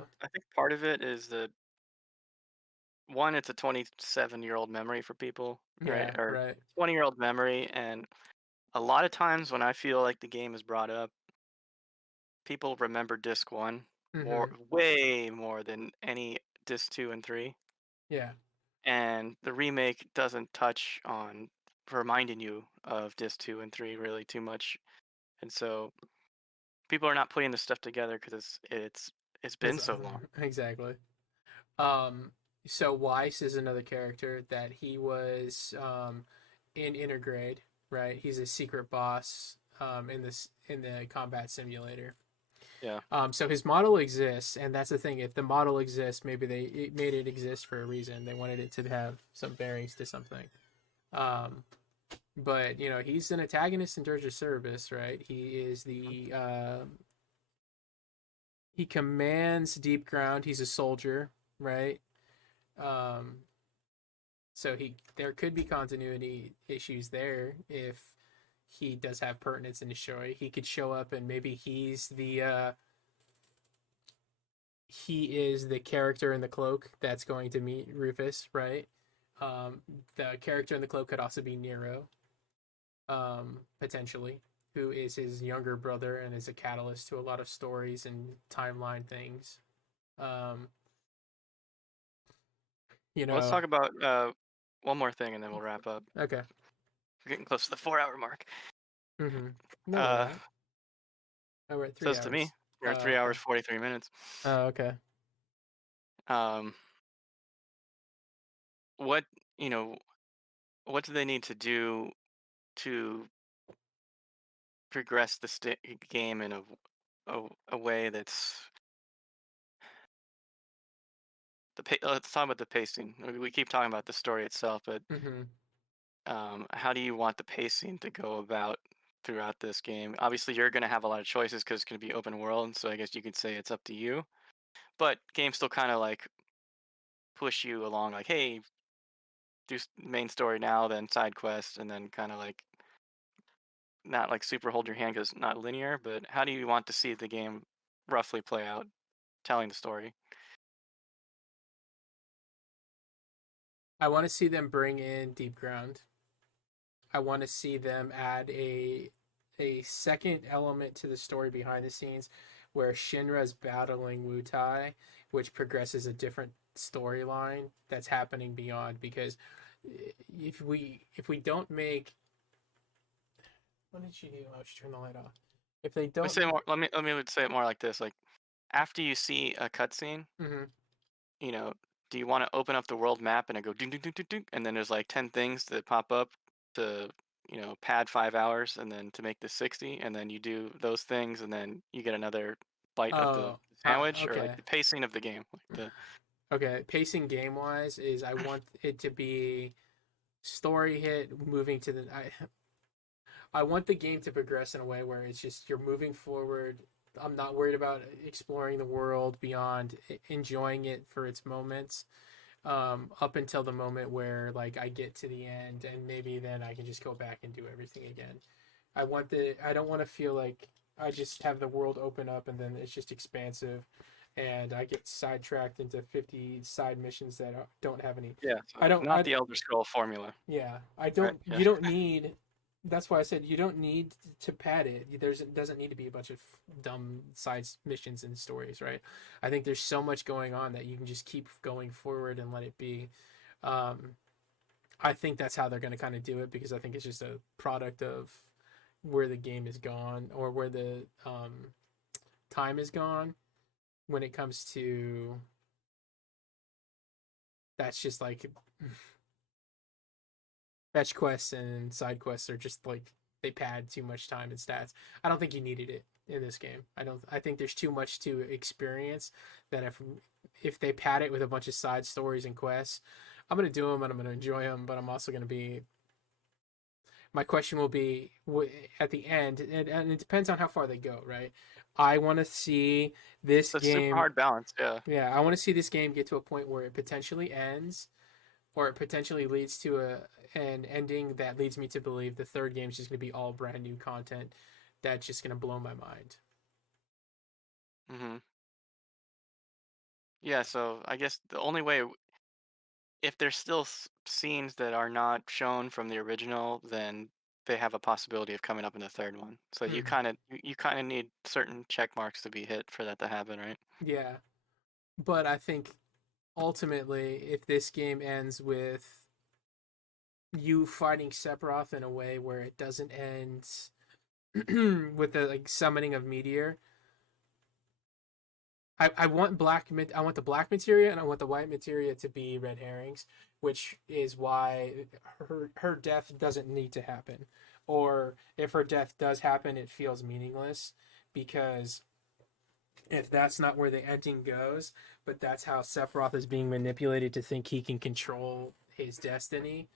part of it is that one, it's a 27-year-old memory for people, right? yeah, Or right. 20-year-old memory, and a lot of times when I feel like the game is brought up, people remember disc 1 more, Mhm. way more than any disc 2 and 3. Yeah. And the remake doesn't touch on reminding you of disc 2 and 3 really too much. And so people are not putting this stuff together because it's been It's so long. exactly. Um, so Weiss is another character that he was in Intergrade, right? He's a secret boss in the combat simulator. Yeah. So his model exists, and that's the thing. If the model exists, maybe they made it exist for a reason. They wanted it to have some bearings to something. Um, but he's an antagonist in Dirge's service, right? He is he commands Deep Ground. He's a soldier, right? Um, so there could be continuity issues there if he does have pertinence in the show. He could show up and maybe he is the character in the cloak that's going to meet Rufus, right? The character in the cloak could also be Nero, potentially, who is his younger brother and is a catalyst to a lot of stories and timeline things. Um, Well, let's talk about one more thing and then we'll wrap up. Okay. We're getting close to the 4-hour mark. Mm-hmm. No, we're Uh, not. Oh, we're at 3 says to me, hours. you're at Oh, 3 okay. hours 43 minutes. Oh, okay. What what do they need to do to progress the game in a way that's let's talk about the pacing. We keep talking about the story itself, but Mm-hmm. how do you want the pacing to go about throughout this game? Obviously, you're going to have a lot of choices because it's going to be open world, so I guess you could say it's up to you. But games still kind of like push you along, like, hey, do main story now, then side quest, and then kind of like not like super hold your hand because it's not linear. But how do you want to see the game roughly play out, telling the story? I want to see them bring in Deep Ground. I want to see them add a second element to the story behind the scenes where Shinra's battling Wu Tai, which progresses a different storyline that's happening beyond. Because if we don't make what did she do? Oh, she turned the light off. If they Let me say don't, more. Let me say it more like this: like after you see a cutscene, mm-hmm. you know, do you want to open up the world map and it go ding ding ding ding ding, and then there's like 10 things that pop up to pad 5 hours, and then to make the 60, and then you do those things, and then you get another bite of the Oh, sandwich, or Okay. like the pacing of the game? Like Okay, pacing game-wise is I want it to be story hit, moving to the. I want the game to progress in a way where it's just you're moving forward. I'm not worried about exploring the world beyond enjoying it for its moments, up until the moment where like I get to the end and maybe then I can just go back and do everything again. I don't want to feel like I just have the world open up and then it's just expansive and I get sidetracked into 50 side missions that don't have any. yeah, so I don't. not the Elder Scroll formula. Yeah, I Right. don't. Yeah. You don't need. That's why I said you don't need to pad it. It doesn't need to be a bunch of dumb side missions and stories, right? I think there's so much going on that you can just keep going forward and let it be. I think that's how they're going to kind of do it because I think it's just a product of where the game is gone or where the time is gone when it comes to. That's just like fetch quests and side quests are just like they pad too much time and stats. I don't think you needed it in this game. I think there's too much to experience that if they pad it with a bunch of side stories and quests, I'm going to do them and I'm going to enjoy them, but I'm also going to be my question will be at the end and it depends on how far they go, right? I want to see this It's a super game hard balance. Yeah. Yeah, I want to see this game get to a point where it potentially ends or it potentially leads to an ending that leads me to believe the third game is just going to be all brand new content that's just going to blow my mind. Mm-hmm. Yeah. So I guess the only way, if there's still scenes that are not shown from the original, then they have a possibility of coming up in the third one. So you kind of need certain check marks to be hit for that to happen, right? Yeah, but I think ultimately, if this game ends with you fighting Sephiroth in a way where it doesn't end with the like summoning of Meteor, I want I want the black materia and I want the white materia to be red herrings, which is why her death doesn't need to happen, or if her death does happen, it feels meaningless because if that's not where the ending goes, but that's how Sephiroth is being manipulated to think he can control his destiny,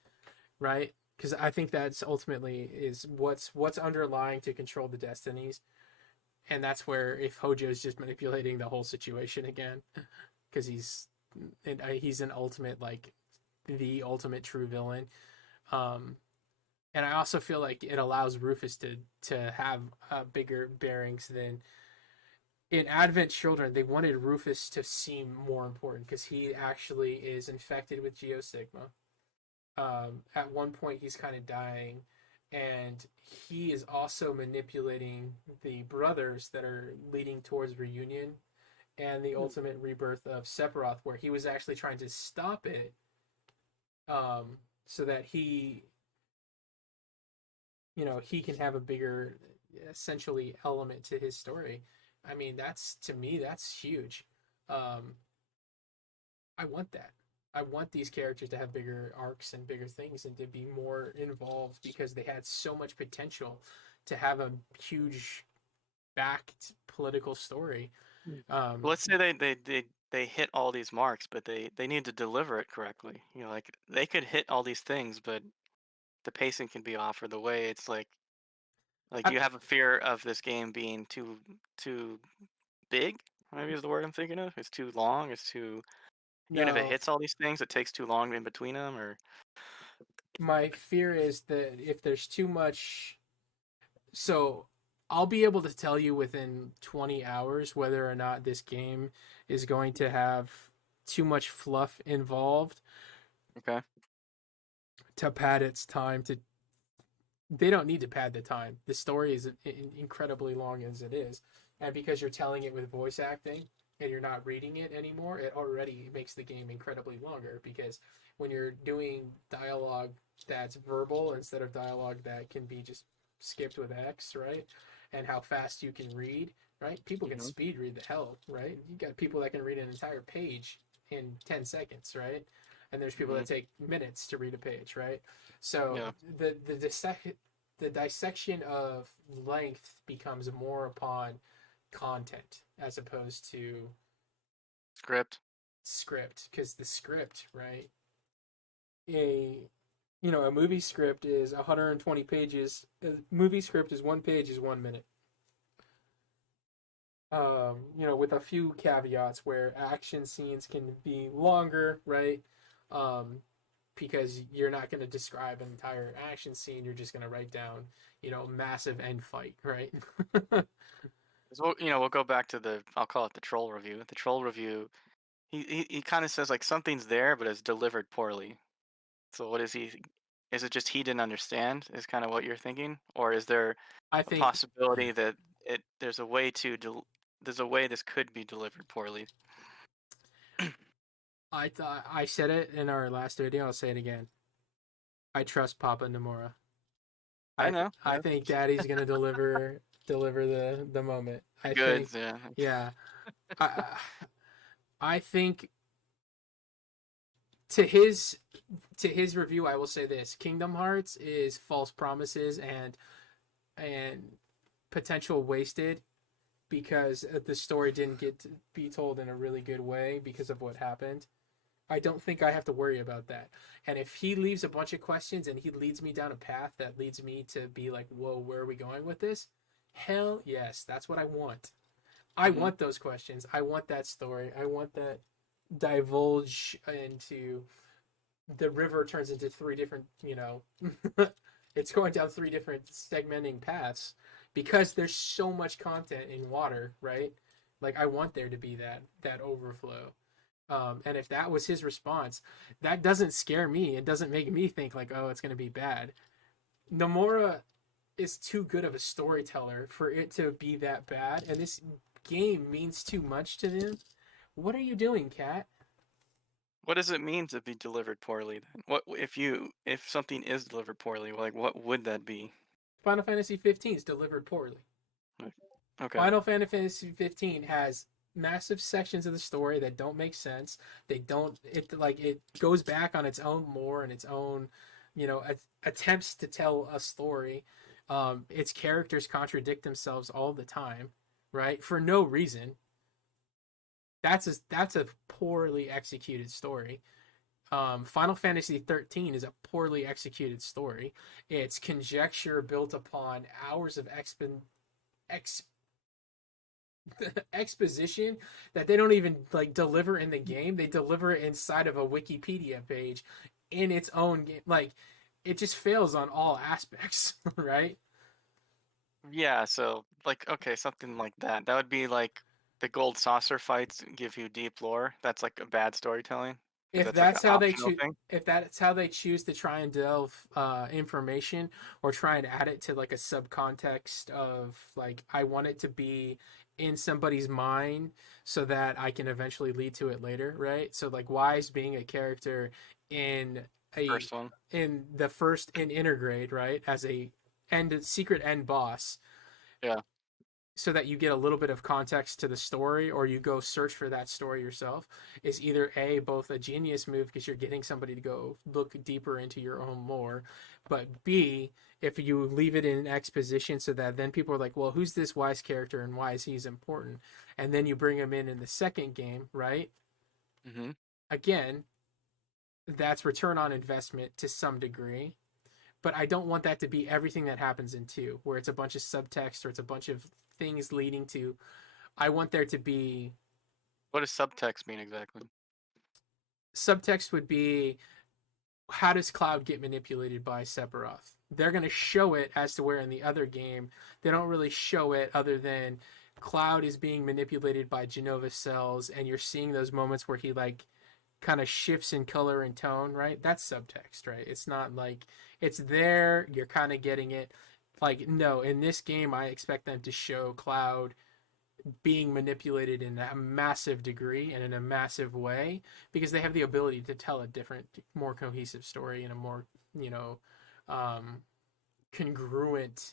right? Because I think that's ultimately is what's underlying to control the destinies, and that's where if Hojo's just manipulating the whole situation again, because he's an ultimate like the ultimate true villain, and I also feel like it allows Rufus to have bigger bearings than in Advent Children. They wanted Rufus to seem more important because he actually is infected with Geosigma. At one point, he's kind of dying, and he is also manipulating the brothers that are leading towards reunion and the ultimate rebirth of Sephiroth, where he was actually trying to stop it, so that he can have a bigger, essentially, element to his story. I mean, to me, that's huge. I want that. I want these characters to have bigger arcs and bigger things and to be more involved because they had so much potential to have a huge backed political story. Let's say they hit all these marks, but they need to deliver it correctly. You know, like they could hit all these things, but the pacing can be off, or the way it's like I, you have a fear of this game being too big. Maybe is the word I'm thinking of. It's too long. It's too even if it no, hits all these things, it takes too long in between them. Or my fear is that if there's too much, so I'll be able to tell you within 20 hours whether or not this game is going to have too much fluff involved okay, to pad its time to they don't need to pad the time. The story is incredibly long as it is, and because you're telling it with voice acting and you're not reading it anymore, it already makes the game incredibly longer. Because when you're doing dialogue that's verbal instead of dialogue that can be just skipped with X, right? And how fast you can read, right? People can speed read the hell, right? You got people that can read an entire page in 10 seconds, right? And there's people that take minutes to read a page, right? So yeah, the dissection of length becomes more upon content as opposed to script. Because the script, right? A movie script is 120 pages. A movie script is 1 page is 1 minute. With a few caveats where action scenes can be longer, right? Because you're not going to describe an entire action scene. You're just going to write down, massive end fight, right? So, we'll go back to I'll call it the troll review. The troll review, he kind of says like something's there, but it's delivered poorly. So what is he? Is it just he didn't understand? Is kind of what you're thinking, or is there I a think possibility that there's a way this could be delivered poorly? I thought I said it in our last video. I'll say it again. I trust Papa Nomura. I know. I think Daddy's gonna deliver the moment. I Goods, think, yeah. yeah. I think to his review, I will say this: Kingdom Hearts is false promises and potential wasted because the story didn't get to be told in a really good way because of what happened. I don't think I have to worry about that. And if he leaves a bunch of questions and he leads me down a path that leads me to be like, whoa, where are we going with this? Hell yes, that's what I want. I want those questions. I want that story. I want that divulge into the river turns into three different, it's going down three different segmenting paths because there's so much content in water, right? Like I want there to be that overflow. And if that was his response, that doesn't scare me. It doesn't make me think like, oh, it's going to be bad. Nomura is too good of a storyteller for it to be that bad. And this game means too much to them. What are you doing, Kat? What does it mean to be delivered poorly then? What if something is delivered poorly, like what would that be? Final Fantasy 15 is delivered poorly. Okay. Final Fantasy 15 has massive sections of the story that don't make sense. It goes back on its own lore and its own, attempts to tell a story. Its characters contradict themselves all the time, right? For no reason. That's a poorly executed story. Final Fantasy 13 is a poorly executed story. It's conjecture built upon hours of exposition that they don't even like deliver in the game. They deliver it inside of a Wikipedia page in its own game. Like it just fails on all aspects, right? Yeah, so like okay, something like that. That would be like the gold saucer fights give you deep lore. That's like a bad storytelling. If That's that's like how an they optional choose, thing. if that's how they choose to try and delve information or try and add it to like a subcontext of like I want it to be in somebody's mind so that I can eventually lead to it later, right? So like Wise being a character in First one. in Intergrade, right, as a secret end boss. Yeah. So that you get a little bit of context to the story or you go search for that story yourself is either both a genius move because you're getting somebody to go look deeper into your own lore, but B, if you leave it in exposition so that then people are like, well, who's this Wise character and why is he's important, and then you bring him in the second game, right? Again, that's return on investment to some degree, but I don't want that to be everything that happens in 2 where it's a bunch of subtext or it's a bunch of things leading to. I want there to be. What does subtext mean exactly? Subtext would be how does Cloud get manipulated by Sephiroth? They're going to show it as to where in the other game they don't really show it other than Cloud is being manipulated by Genova cells and you're seeing those moments where he like kind of shifts in color and tone, right? That's subtext, right? It's not like it's there, you're kind of getting it. Like, no, in this game, I expect them to show Cloud being manipulated in a massive degree and in a massive way because they have the ability to tell a different, more cohesive story in a more, congruent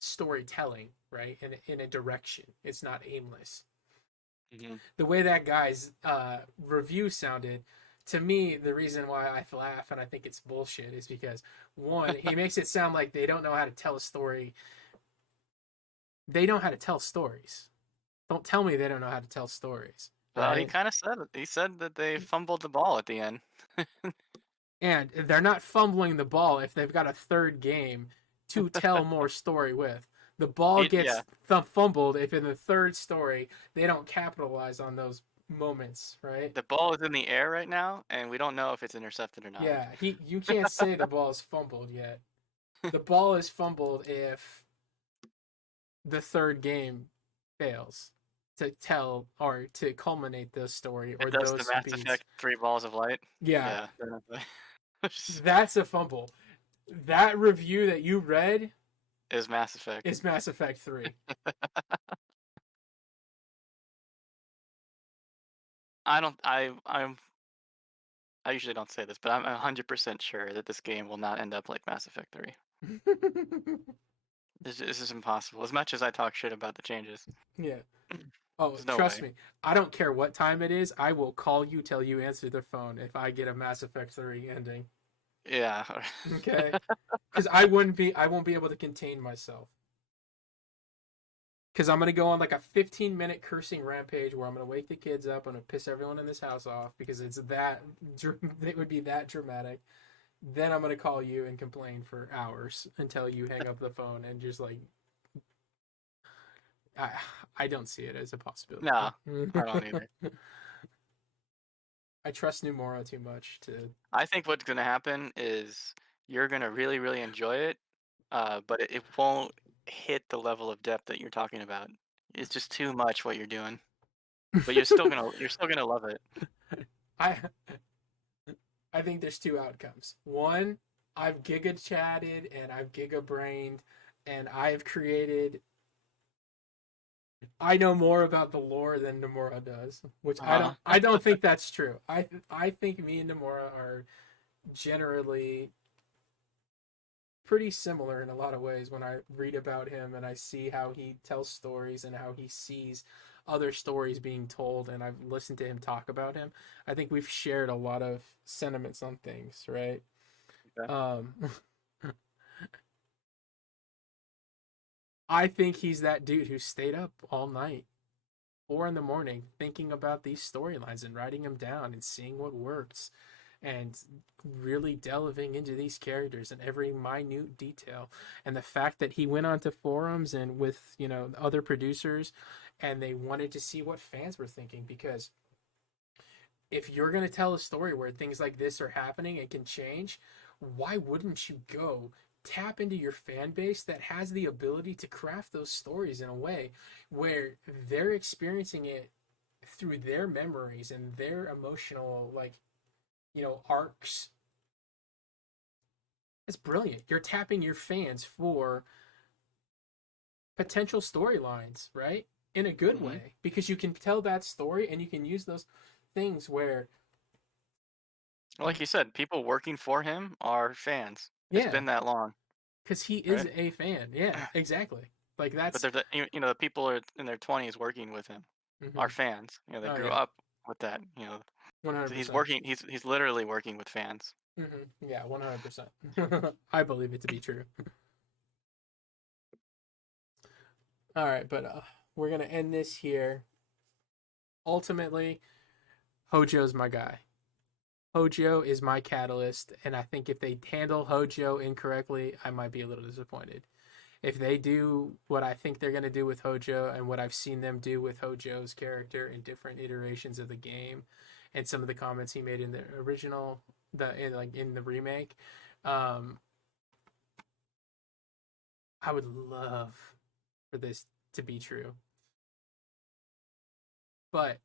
storytelling, right? In a direction. It's not aimless. The way that guy's review sounded, to me, the reason why I laugh and I think it's bullshit is because, one, he makes it sound like they don't know how to tell a story they know how to tell stories. Don't tell me they don't know how to tell stories. Well, Right? he kind of said it. He said that they fumbled the ball at the end. And they're not fumbling the ball if they've got a third game to tell more story with. The ball gets fumbled if in the third story they don't capitalize on those moments, right? The ball is in the air right now, and we don't know if it's intercepted or not. Yeah, you can't say the ball is fumbled yet. The ball is fumbled if the third game fails to tell or to culminate the story or It does those the Mass beats. Effect 3 balls of light. Yeah. Yeah. That's a fumble. That review that you read is Mass Effect. Is Mass Effect 3. I usually don't say this, but I'm 100% sure that this game will not end up like Mass Effect 3. This is impossible. As much as I talk shit about the changes. Yeah. Oh, no trust way. me. I don't care what time it is. I will call you till you answer the phone if I get a Mass Effect 3 ending. Yeah. Okay. Because I won't be able to contain myself. Because I'm going to go on like a 15-minute cursing rampage where I'm going to wake the kids up. I'm going to piss everyone in this house off because it would be that dramatic. Then I'm going to call you and complain for hours until you hang up the phone and just like... I don't see it as a possibility. No, I don't either. I trust Numora too much to... I think what's going to happen is you're going to really, really enjoy it, but it won't hit the level of depth that you're talking about. It's just too much what you're doing. But you're still gonna love it. I think there's two outcomes. One, I've giga chatted and I've giga brained and I've created... I know more about the lore than Nomura does, which I don't think that's true. I think me and Nomura are generally pretty similar in a lot of ways when I read about him and I see how he tells stories and how he sees other stories being told, and I've listened to him talk about him. I think we've shared a lot of sentiments on things, right? Okay. I think he's that dude who stayed up all night, 4 a.m, thinking about these storylines and writing them down and seeing what works and really delving into these characters and every minute detail. And the fact that he went onto forums and with, other producers and they wanted to see what fans were thinking, because if you're going to tell a story where things like this are happening and can change, why wouldn't you go tap into your fan base that has the ability to craft those stories in a way where they're experiencing it through their memories and their emotional, arcs? It's brilliant. You're tapping your fans for potential storylines, right? In a good way, because you can tell that story and you can use those things where... Like you said, people working for him are fans. It's been that long. Because he is a fan. Yeah, exactly. Like that's... But the people are in their 20s working with him are fans. They grew up with that. 100%. He's working. He's literally working with fans. Yeah, 100%. I believe it to be true. All right, but we're gonna end this here. Ultimately, Hojo's my guy. Hojo is my catalyst, and I think if they handle Hojo incorrectly, I might be a little disappointed. If they do what I think they're going to do with Hojo and what I've seen them do with Hojo's character in different iterations of the game and some of the comments he made in the original, in the remake, I would love for this to be true. But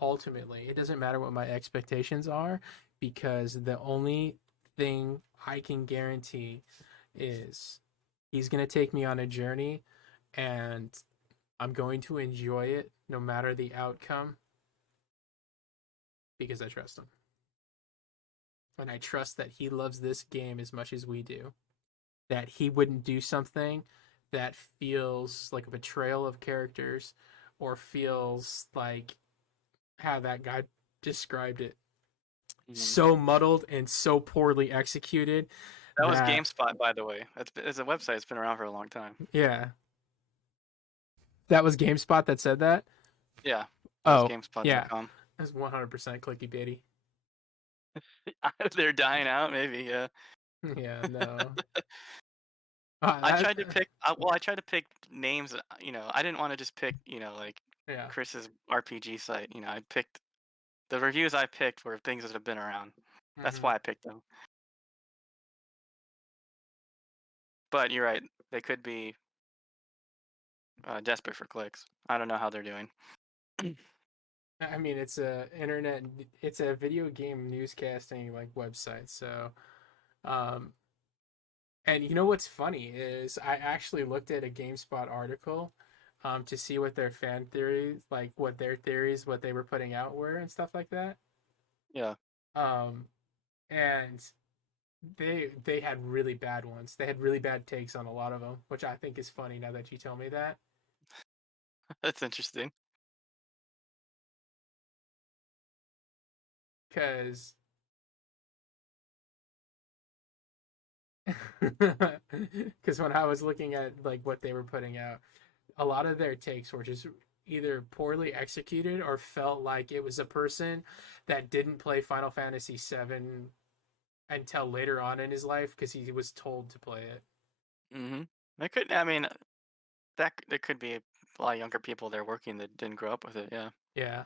ultimately, it doesn't matter what my expectations are, because the only thing I can guarantee is he's going to take me on a journey and I'm going to enjoy it no matter the outcome, because I trust him. And I trust that he loves this game as much as we do. That he wouldn't do something that feels like a betrayal of characters or feels like how that guy described it. So muddled and so poorly executed. That was GameSpot, by the way. It's a website that's been around for a long time. Yeah. That was GameSpot that said that? Yeah. Oh, GameSpot.com. yeah. That's 100% clicky bitty. They're dying out, maybe. Yeah. Yeah, no. I tried to pick. I tried to pick names. I didn't want to just pick. Like Yeah. Chris's RPG site. I picked the reviews I picked were things that have been around. That's why I picked them. But you're right. They could be desperate for clicks. I don't know how they're doing. I mean, it's a video game newscasting like website. So, and you know what's funny is I actually looked at a GameSpot article, to see what their fan theories, like what their theories, what they were putting out were and stuff like that. Yeah. And they had really bad ones. They had really bad takes on a lot of them, which I think is funny now that you tell me that. That's interesting. Because when I was looking at like what they were putting out, a lot of their takes were just either poorly executed or felt like it was a person that didn't play Final Fantasy VII until later on in his life because he was told to play it. That could. I mean, there could be a lot of younger people there working that didn't grow up with it. Yeah. Yeah.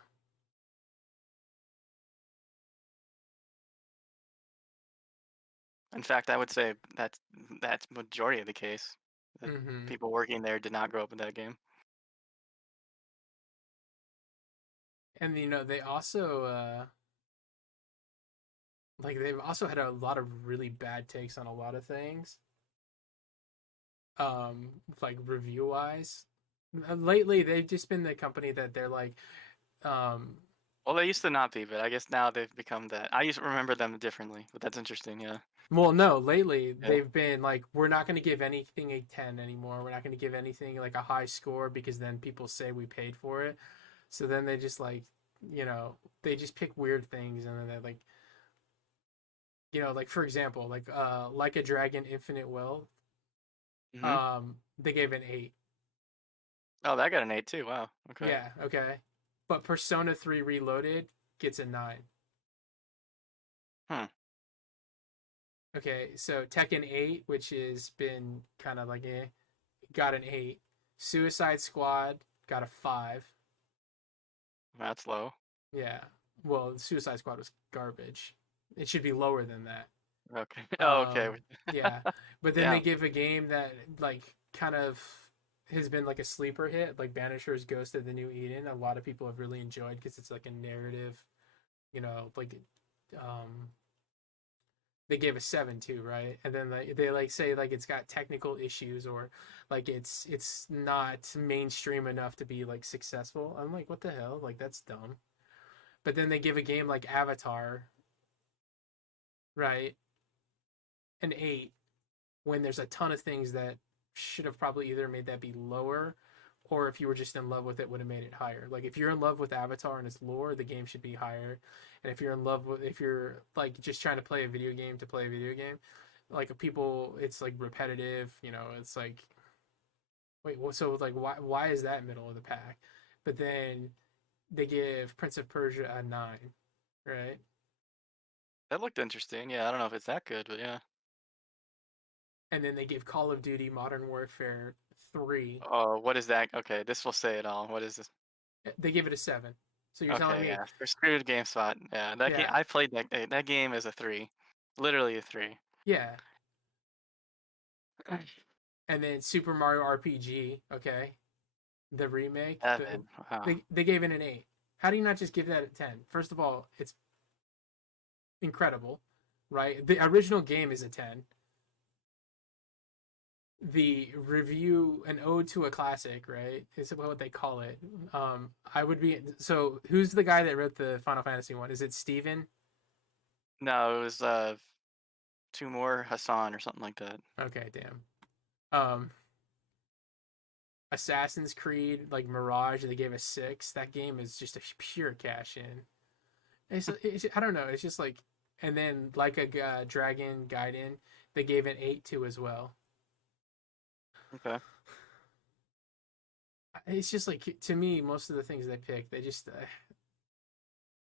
In fact, I would say that's majority of the case. People working there did not grow up with that game. And they also they've also had a lot of really bad takes on a lot of things. Like review wise. Lately they've just been the company that they're like Well, they used to not be, but I guess now they've become that. I used to remember them differently, but that's interesting, yeah. Well, no, lately they've been like, we're not going to give anything a 10 anymore. We're not going to give anything like a high score because then people say we paid for it. So then they just like, they just pick weird things and then they like, like for example, like a Dragon Infinite Will, they gave an 8. Oh, that got an 8 too. Wow. Okay. Yeah, okay. But Persona 3 Reloaded gets a 9. Okay, so Tekken 8, which has been kind of like got an 8. Suicide Squad got a 5. That's low. Yeah. Well, Suicide Squad was garbage. It should be lower than that. Okay. Oh, okay. Yeah. But then they give a game that like kind of has been like a sleeper hit, like Banisher's Ghost of the New Eden. A lot of people have really enjoyed because it's like a narrative, like they gave a 7 too, right? And then they like say like it's got technical issues or like it's not mainstream enough to be like successful. I'm like, what the hell? Like that's dumb. But then they give a game like Avatar, right, an 8 when there's a ton of things that should have probably either made that be lower, or if you were just in love with it would have made it higher. Like if you're in love with Avatar and its lore, the game should be higher. And if you're like just trying to play a video game to play a video game, like people, it's like repetitive, it's like, wait, well, so like why is that middle of the pack? But then they give Prince of Persia a 9, right? That looked interesting. Yeah, I don't know if it's that good, but yeah. And then they give Call of Duty Modern Warfare 3. Oh, what is that? Okay, this will say it all. What is this? They give it a 7. So you're telling me? Yeah, for screwed GameSpot. Yeah, game. I played that. That game is a 3, literally a 3. Yeah. And then Super Mario RPG, okay, the remake. Wow. They gave it an 8. How do you not just give that a 10? First of all, it's incredible, right? The original game is a 10. The review, an ode to a classic, right, is what they call it. I would be so. Who's the guy that wrote the Final Fantasy one? Is it Steven? No, it was two more Hassan or something like that. Okay, damn. Assassin's Creed, like Mirage, they gave a 6. That game is just a pure cash in. It's I don't know. It's just like, and then like a Dragon Gaiden, they gave an 8 to as well. Okay. it's just like to me, most of the things they pick, they just.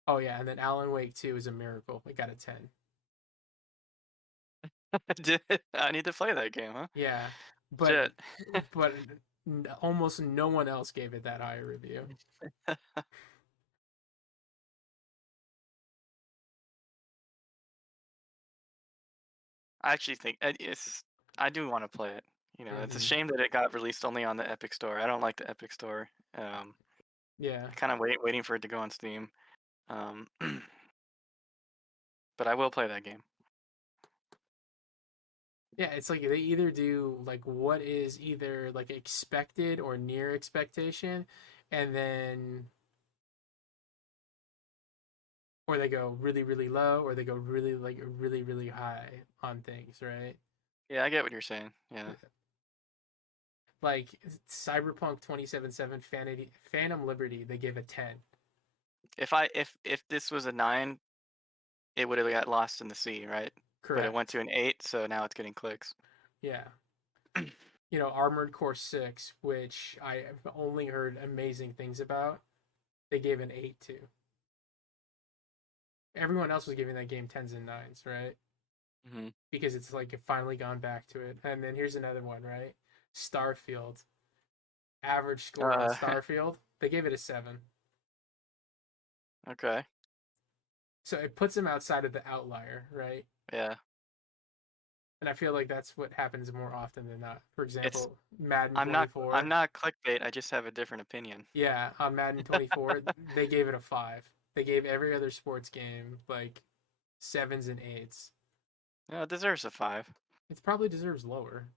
Oh yeah, and then Alan Wake 2 is a miracle. It got a 10. I need to play that game, huh? Yeah, but Shit. but almost no one else gave it that high a review. I actually think I do want to play it. You know, it's a shame that it got released only on the Epic Store. I don't like the Epic Store. Yeah. Kind of waiting for it to go on Steam. But I will play that game. Yeah, it's like they either do like what is either like expected or near expectation, and then or they go really really low, or they go really like really really high on things, right? Yeah, I get what you're saying. Yeah. Like Cyberpunk 2077 Phantom Liberty, they gave a 10. If this was a 9, it would have got lost in the sea, right? Correct. But it went to an 8, so now it's getting clicks. Yeah. You know, Armored Core 6, which I have only heard amazing things about, they gave an 8 to. Everyone else was giving that game 10s and 9s, right? Mm-hmm. Because it's like it finally gone back to it. And then here's another one, right? Starfield. Average score on Starfield, they gave it a 7. Okay. So it puts them outside of the outlier, right? Yeah. And I feel like that's what happens more often than not. For example, Madden I'm 24. I'm not clickbait. I just have a different opinion. Yeah, on Madden 24, they gave it a 5. They gave every other sports game like 7s and 8s. Yeah, it deserves a 5. It probably deserves lower.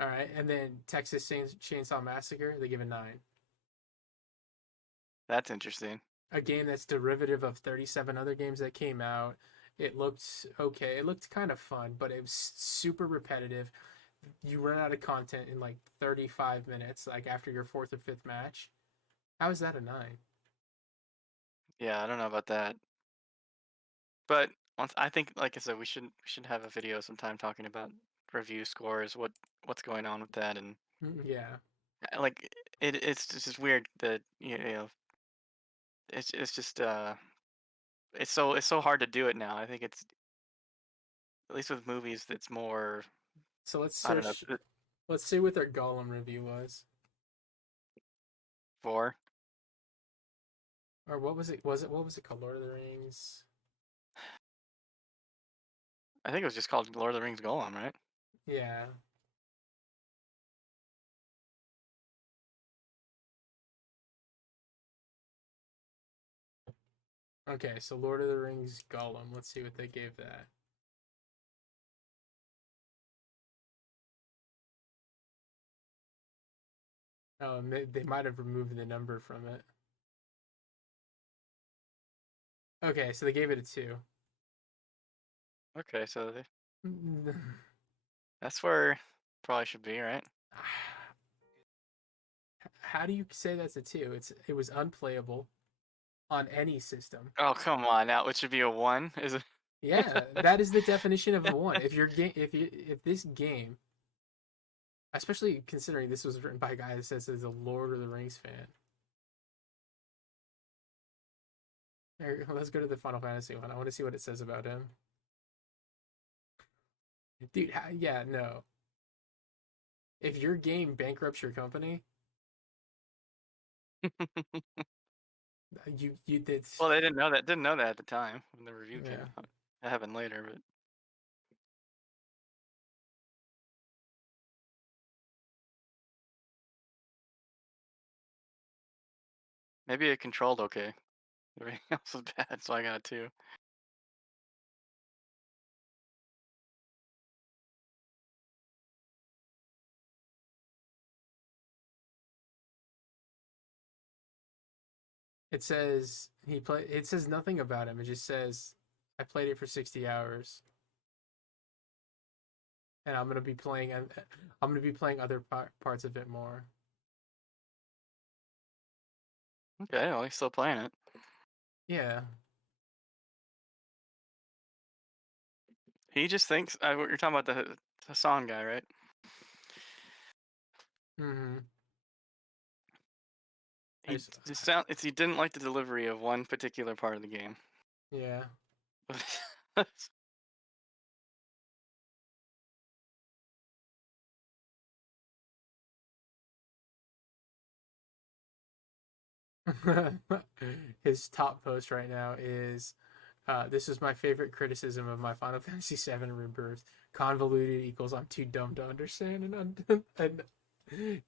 All right, and then Texas Chainsaw Massacre, they give a 9. That's interesting. A game that's derivative of 37 other games that came out. It looked okay. It looked kind of fun, but it was super repetitive. You run out of content in like 35 minutes, like after your 4th or 5th match. How is that a 9? Yeah, I don't know about that. But I think, like I said, we should have a video sometime talking about review scores, what's going on with that, and Yeah. like it's just weird that you know it's just it's so hard to do it now. I think it's at least with movies it's more. So let's I don't know. search. Let's see what their Gollum review was. 4. Or what was it? What was it called? Lord of the Rings. I think it was just called Lord of the Rings Golem, right? Yeah. Okay, so Lord of the Rings Gollum. Let's see what they gave that. Oh, and they might have removed the number from it. Okay, so they gave it a 2. Okay, so that's where probably should be, right? How do you say that's a 2? It was unplayable on any system. Oh, come on, now it should be a 1. Is it? Yeah, that is the definition of a 1. If this game, especially considering this was written by a guy that says he's a Lord of the Rings fan. Let's go to the Final Fantasy one. I want to see what it says about him. Dude, yeah, no. If your game bankrupts your company, you did. Well, they didn't know that. Didn't know that at the time when the review came out. It happened later, but maybe it controlled okay. Everything else was bad, so I got it too. It says It says nothing about him. It just says I played it for 60 hours, and I'm gonna be playing. I'm gonna be playing other parts of it more. Okay, well, he's still playing it. Yeah. He just thinks you're talking about the song guy, right? Mm-hmm. It's he didn't like the delivery of one particular part of the game. Yeah. His top post right now is, this is my favorite criticism of my Final Fantasy VII Rebirth. Convoluted equals I'm too dumb to understand and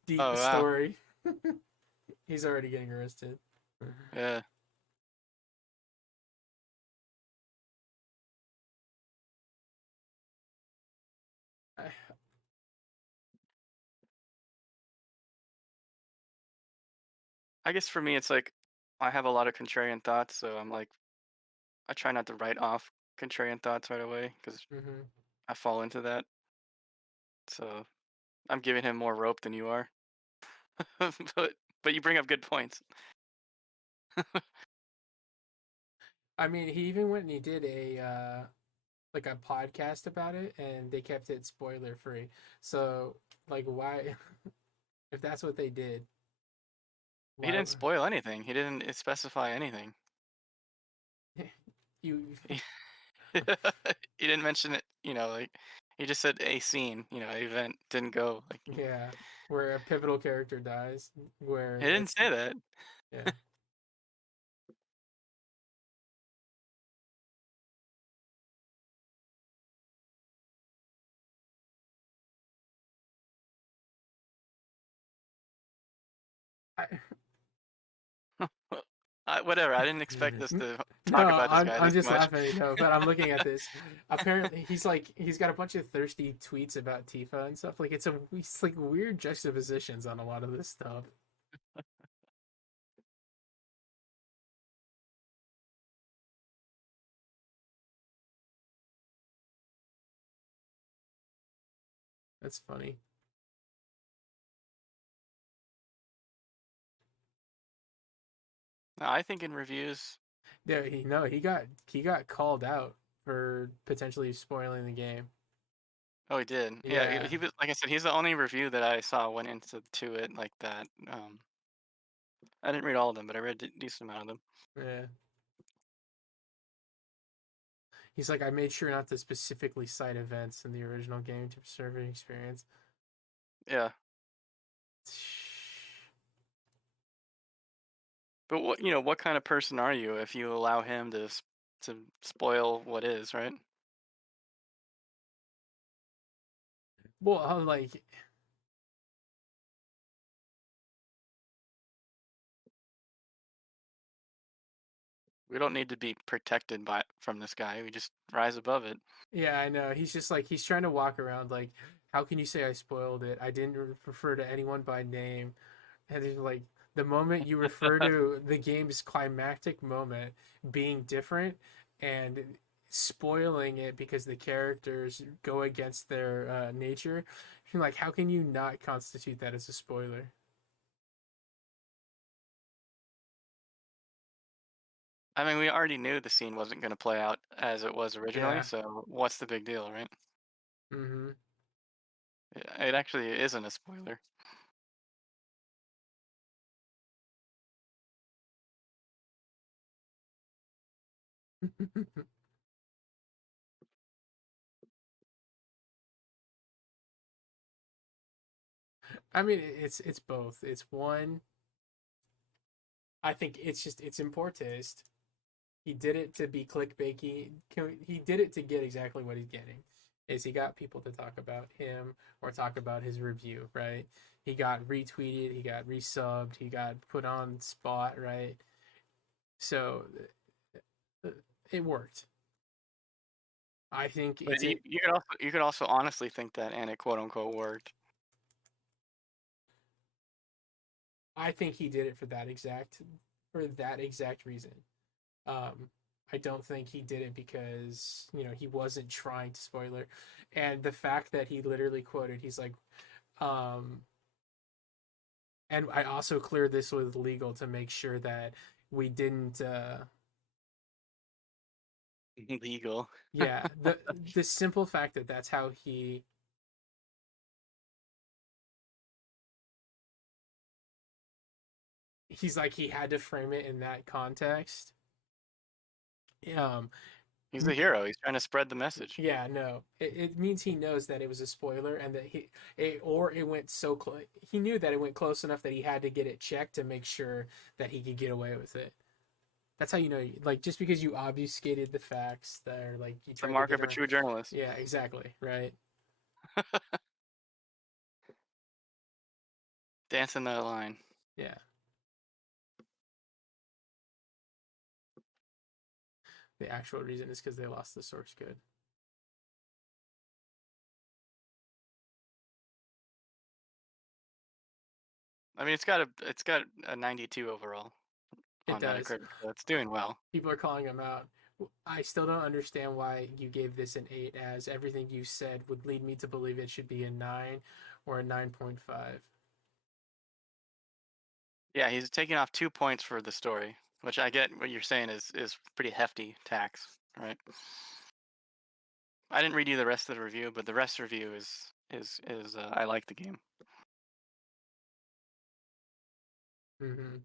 deep Oh, wow. story. He's already getting arrested. Yeah. I guess for me, it's like I have a lot of contrarian thoughts, so I'm like, I try not to write off contrarian thoughts right away because I fall into that. So I'm giving him more rope than you are. but you bring up good points. I mean, he even went and he did a like a podcast about it, and they kept it spoiler free. So, like, why? If that's what they did, He didn't spoil anything. He didn't specify anything. you. He didn't mention it. Like he just said a scene. Event didn't go. Like Yeah, where a pivotal character dies. Where he didn't say that. Yeah. Whatever. I didn't expect us to No, talk about this guy I'm this just much. laughing, but I'm looking at this. Apparently, he's got a bunch of thirsty tweets about Tifa and stuff. Like it's like weird juxtapositions on a lot of this stuff. That's funny. No, I think in reviews. Yeah, he got called out for potentially spoiling the game. Oh, he did. Yeah, he was, like I said, he's the only review that I saw went into it like that. I didn't read all of them, but I read a decent amount of them. Yeah. He's like, I made sure not to specifically cite events in the original game to preserve an experience. Yeah. But what kind of person are you if you allow him to spoil what is, right? Well, like, we don't need to be protected from this guy. We just rise above it. Yeah, I know. He's just like, he's trying to walk around like, how can you say I spoiled it? I didn't refer to anyone by name. And he's like, the moment you refer to the game's climactic moment being different and spoiling it because the characters go against their nature, you're like, how can you not constitute that as a spoiler? I mean, we already knew the scene wasn't going to play out as it was originally, Yeah. so what's the big deal, right? Mm-hmm. It actually isn't a spoiler. I mean, it's both. It's one. I think it's in poor taste. He did it to be clickbaity. He did it to get exactly what he's getting. Is he got people to talk about him or talk about his review, right? He got retweeted, he got resubbed, he got put on spot, right? So it worked. I think But you could also honestly think that, and it quote unquote worked. I think he did it for that exact reason. I don't think he did it because he wasn't trying to spoiler, and the fact that he literally quoted, he's like, and I also cleared this with legal to make sure that we didn't. Legal. Yeah, the simple fact that that's how he. he's like he had to frame it in that context. He's the hero. He's trying to spread the message. Yeah, no, it means he knows that it was a spoiler and that it went so close. He knew that it went close enough that he had to get it checked to make sure that he could get away with it. That's how you know, like, just because you obfuscated the facts that are like you It's the tried to mark get of a around. true journalist. Yeah, exactly, right. Dancing that line. Yeah. The actual reason is because they lost the source code. I mean, it's got a 92 overall It on does. Metacritic, so it's doing well. People are calling him out. I still don't understand why you gave this an 8, as everything you said would lead me to believe it should be a 9 or a 9.5. Yeah, he's taking off 2 points for the story, which I get what you're saying is pretty hefty tax, right? I didn't read you the rest of the review, but the rest of the review is I like the game. Mm-hmm.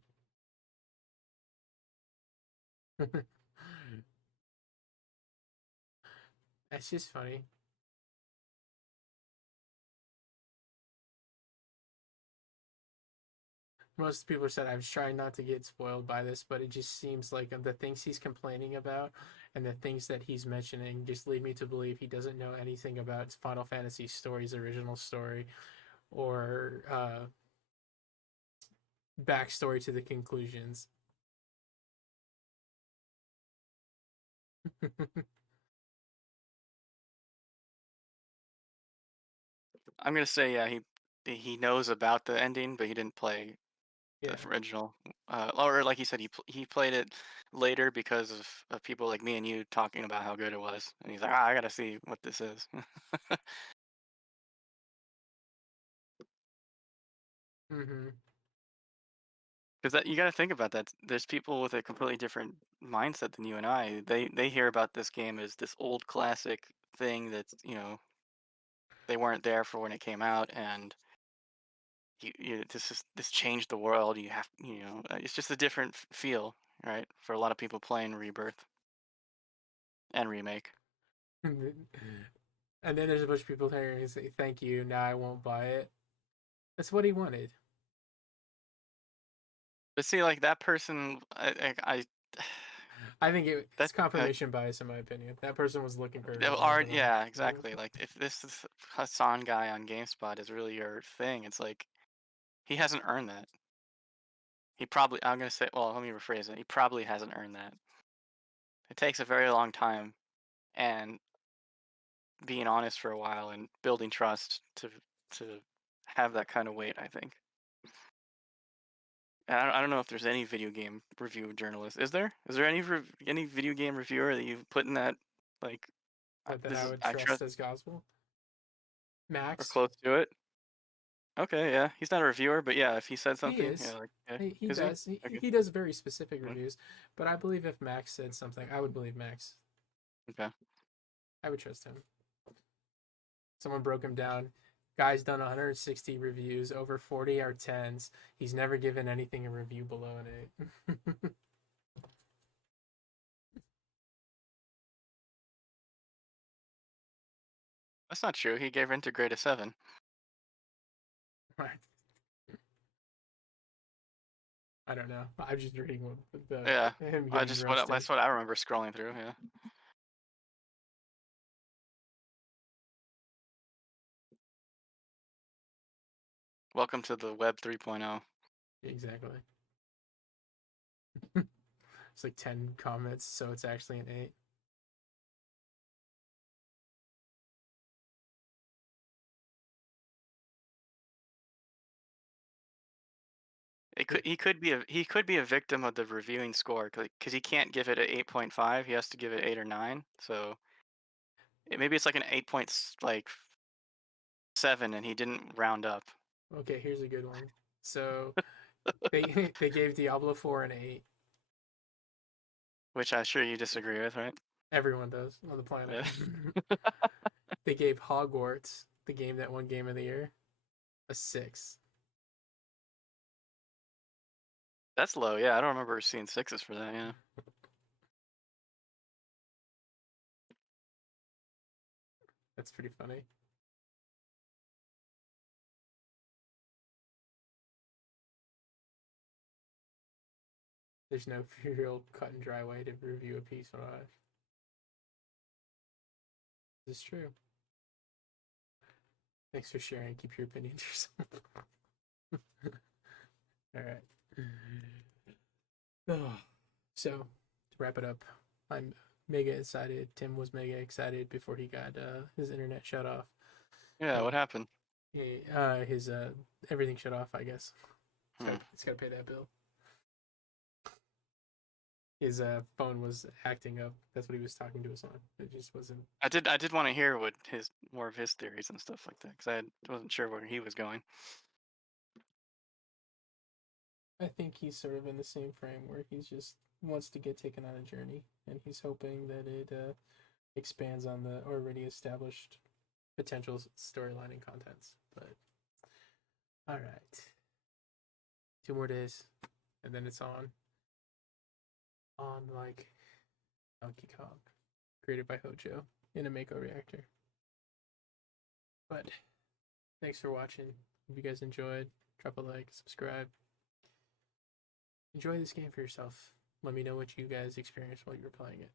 That's just funny. Most people said I was trying not to get spoiled by this, but it just seems like the things he's complaining about and the things that he's mentioning just lead me to believe he doesn't know anything about Final Fantasy story's original story or backstory to the conclusions. I'm gonna say yeah, he knows about the ending, but he didn't play Yeah. the original. Or like he said, he played it later because of people like me and you talking about how good it was, and he's like, I gotta see what this is. Mm-hmm. Because that you got to think about that. There's people with a completely different mindset than you and I. They hear about this game as this old classic thing that's they weren't there for when it came out, and this changed the world. You have it's just a different feel, right? For a lot of people playing Rebirth and Remake. And then there's a bunch of people here who say, "Thank you. Now I won't buy it." That's what he wanted. But see, like that person, I think it's that's confirmation bias, in my opinion. That person was looking for. yeah, exactly. Like if this is Hassan guy on GameSpot is really your thing, it's like he hasn't earned that. He probably, I'm going to say, well, let me rephrase it. He probably hasn't earned that. It takes a very long time and being honest for a while and building trust to have that kind of weight, I think. And I don't know if there's any video game review journalist. Is there? Is there any video game reviewer that you've put in that, like, That I would trust as gospel. or Max. close to it? Okay, yeah. He's not a reviewer, but yeah, if he said He something, is. yeah, like, yeah. He Is does. Okay. He does very specific reviews, but I believe if Max said something, I would believe Max. Okay. I would trust him. Someone broke him down. Guy's done 160 reviews, over 40 are 10s. He's never given anything a review below an 8. That's not true. He gave Integrate a 7. Right. I don't know. I'm just reading what Yeah. him getting roasted. That's what I remember scrolling through, yeah. Welcome to the Web 3.0. Exactly. It's like 10 comments, so it's actually an 8. He could be a victim of the reviewing score because he can't give it an 8.5. He has to give it 8 or 9. So maybe it's like an 8.7, and he didn't round up. Okay, here's a good one. So they gave Diablo 4 an 8. Which I'm sure you disagree with, right? Everyone does on the planet. Yeah. They gave Hogwarts, the game that won Game of the Year, a 6. That's low. Yeah, I don't remember seeing 6s for that. Yeah. That's pretty funny. There's no real cut and dry way to review a piece on it. This is true. Thanks for sharing. Keep your opinion to yourself. All right. So, to wrap it up, I'm mega excited. Tim was mega excited before he got his internet shut off. Yeah, what happened? His everything shut off, I guess. It's got to pay that bill. His phone was acting up. That's what he was talking to us on. It just wasn't. I did want to hear what more of his theories and stuff like that, because I wasn't sure where he was going. I think he's sort of in the same frame where he's just wants to get taken on a journey, and he's hoping that it expands on the already established potential storyline and contents. But all right, 2 more days, and then it's on like Donkey Kong, created by Hojo in a Mako reactor. But thanks for watching. If you guys enjoyed, drop a like, subscribe. Enjoy this game for yourself. Let me know what you guys experienced while you were playing it.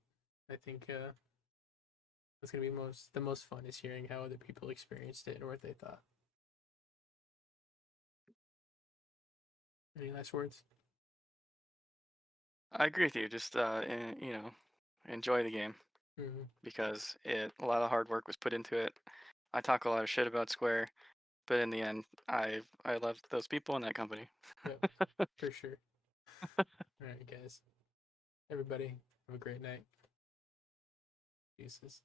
I think that's gonna be the most fun is hearing how other people experienced it and what they thought. Any last words? I agree with you. Just enjoy the game, because a lot of hard work was put into it. I talk a lot of shit about Square, but in the end, I love those people in that company. Yep, for sure. All right, guys. Everybody, have a great night. Deuces.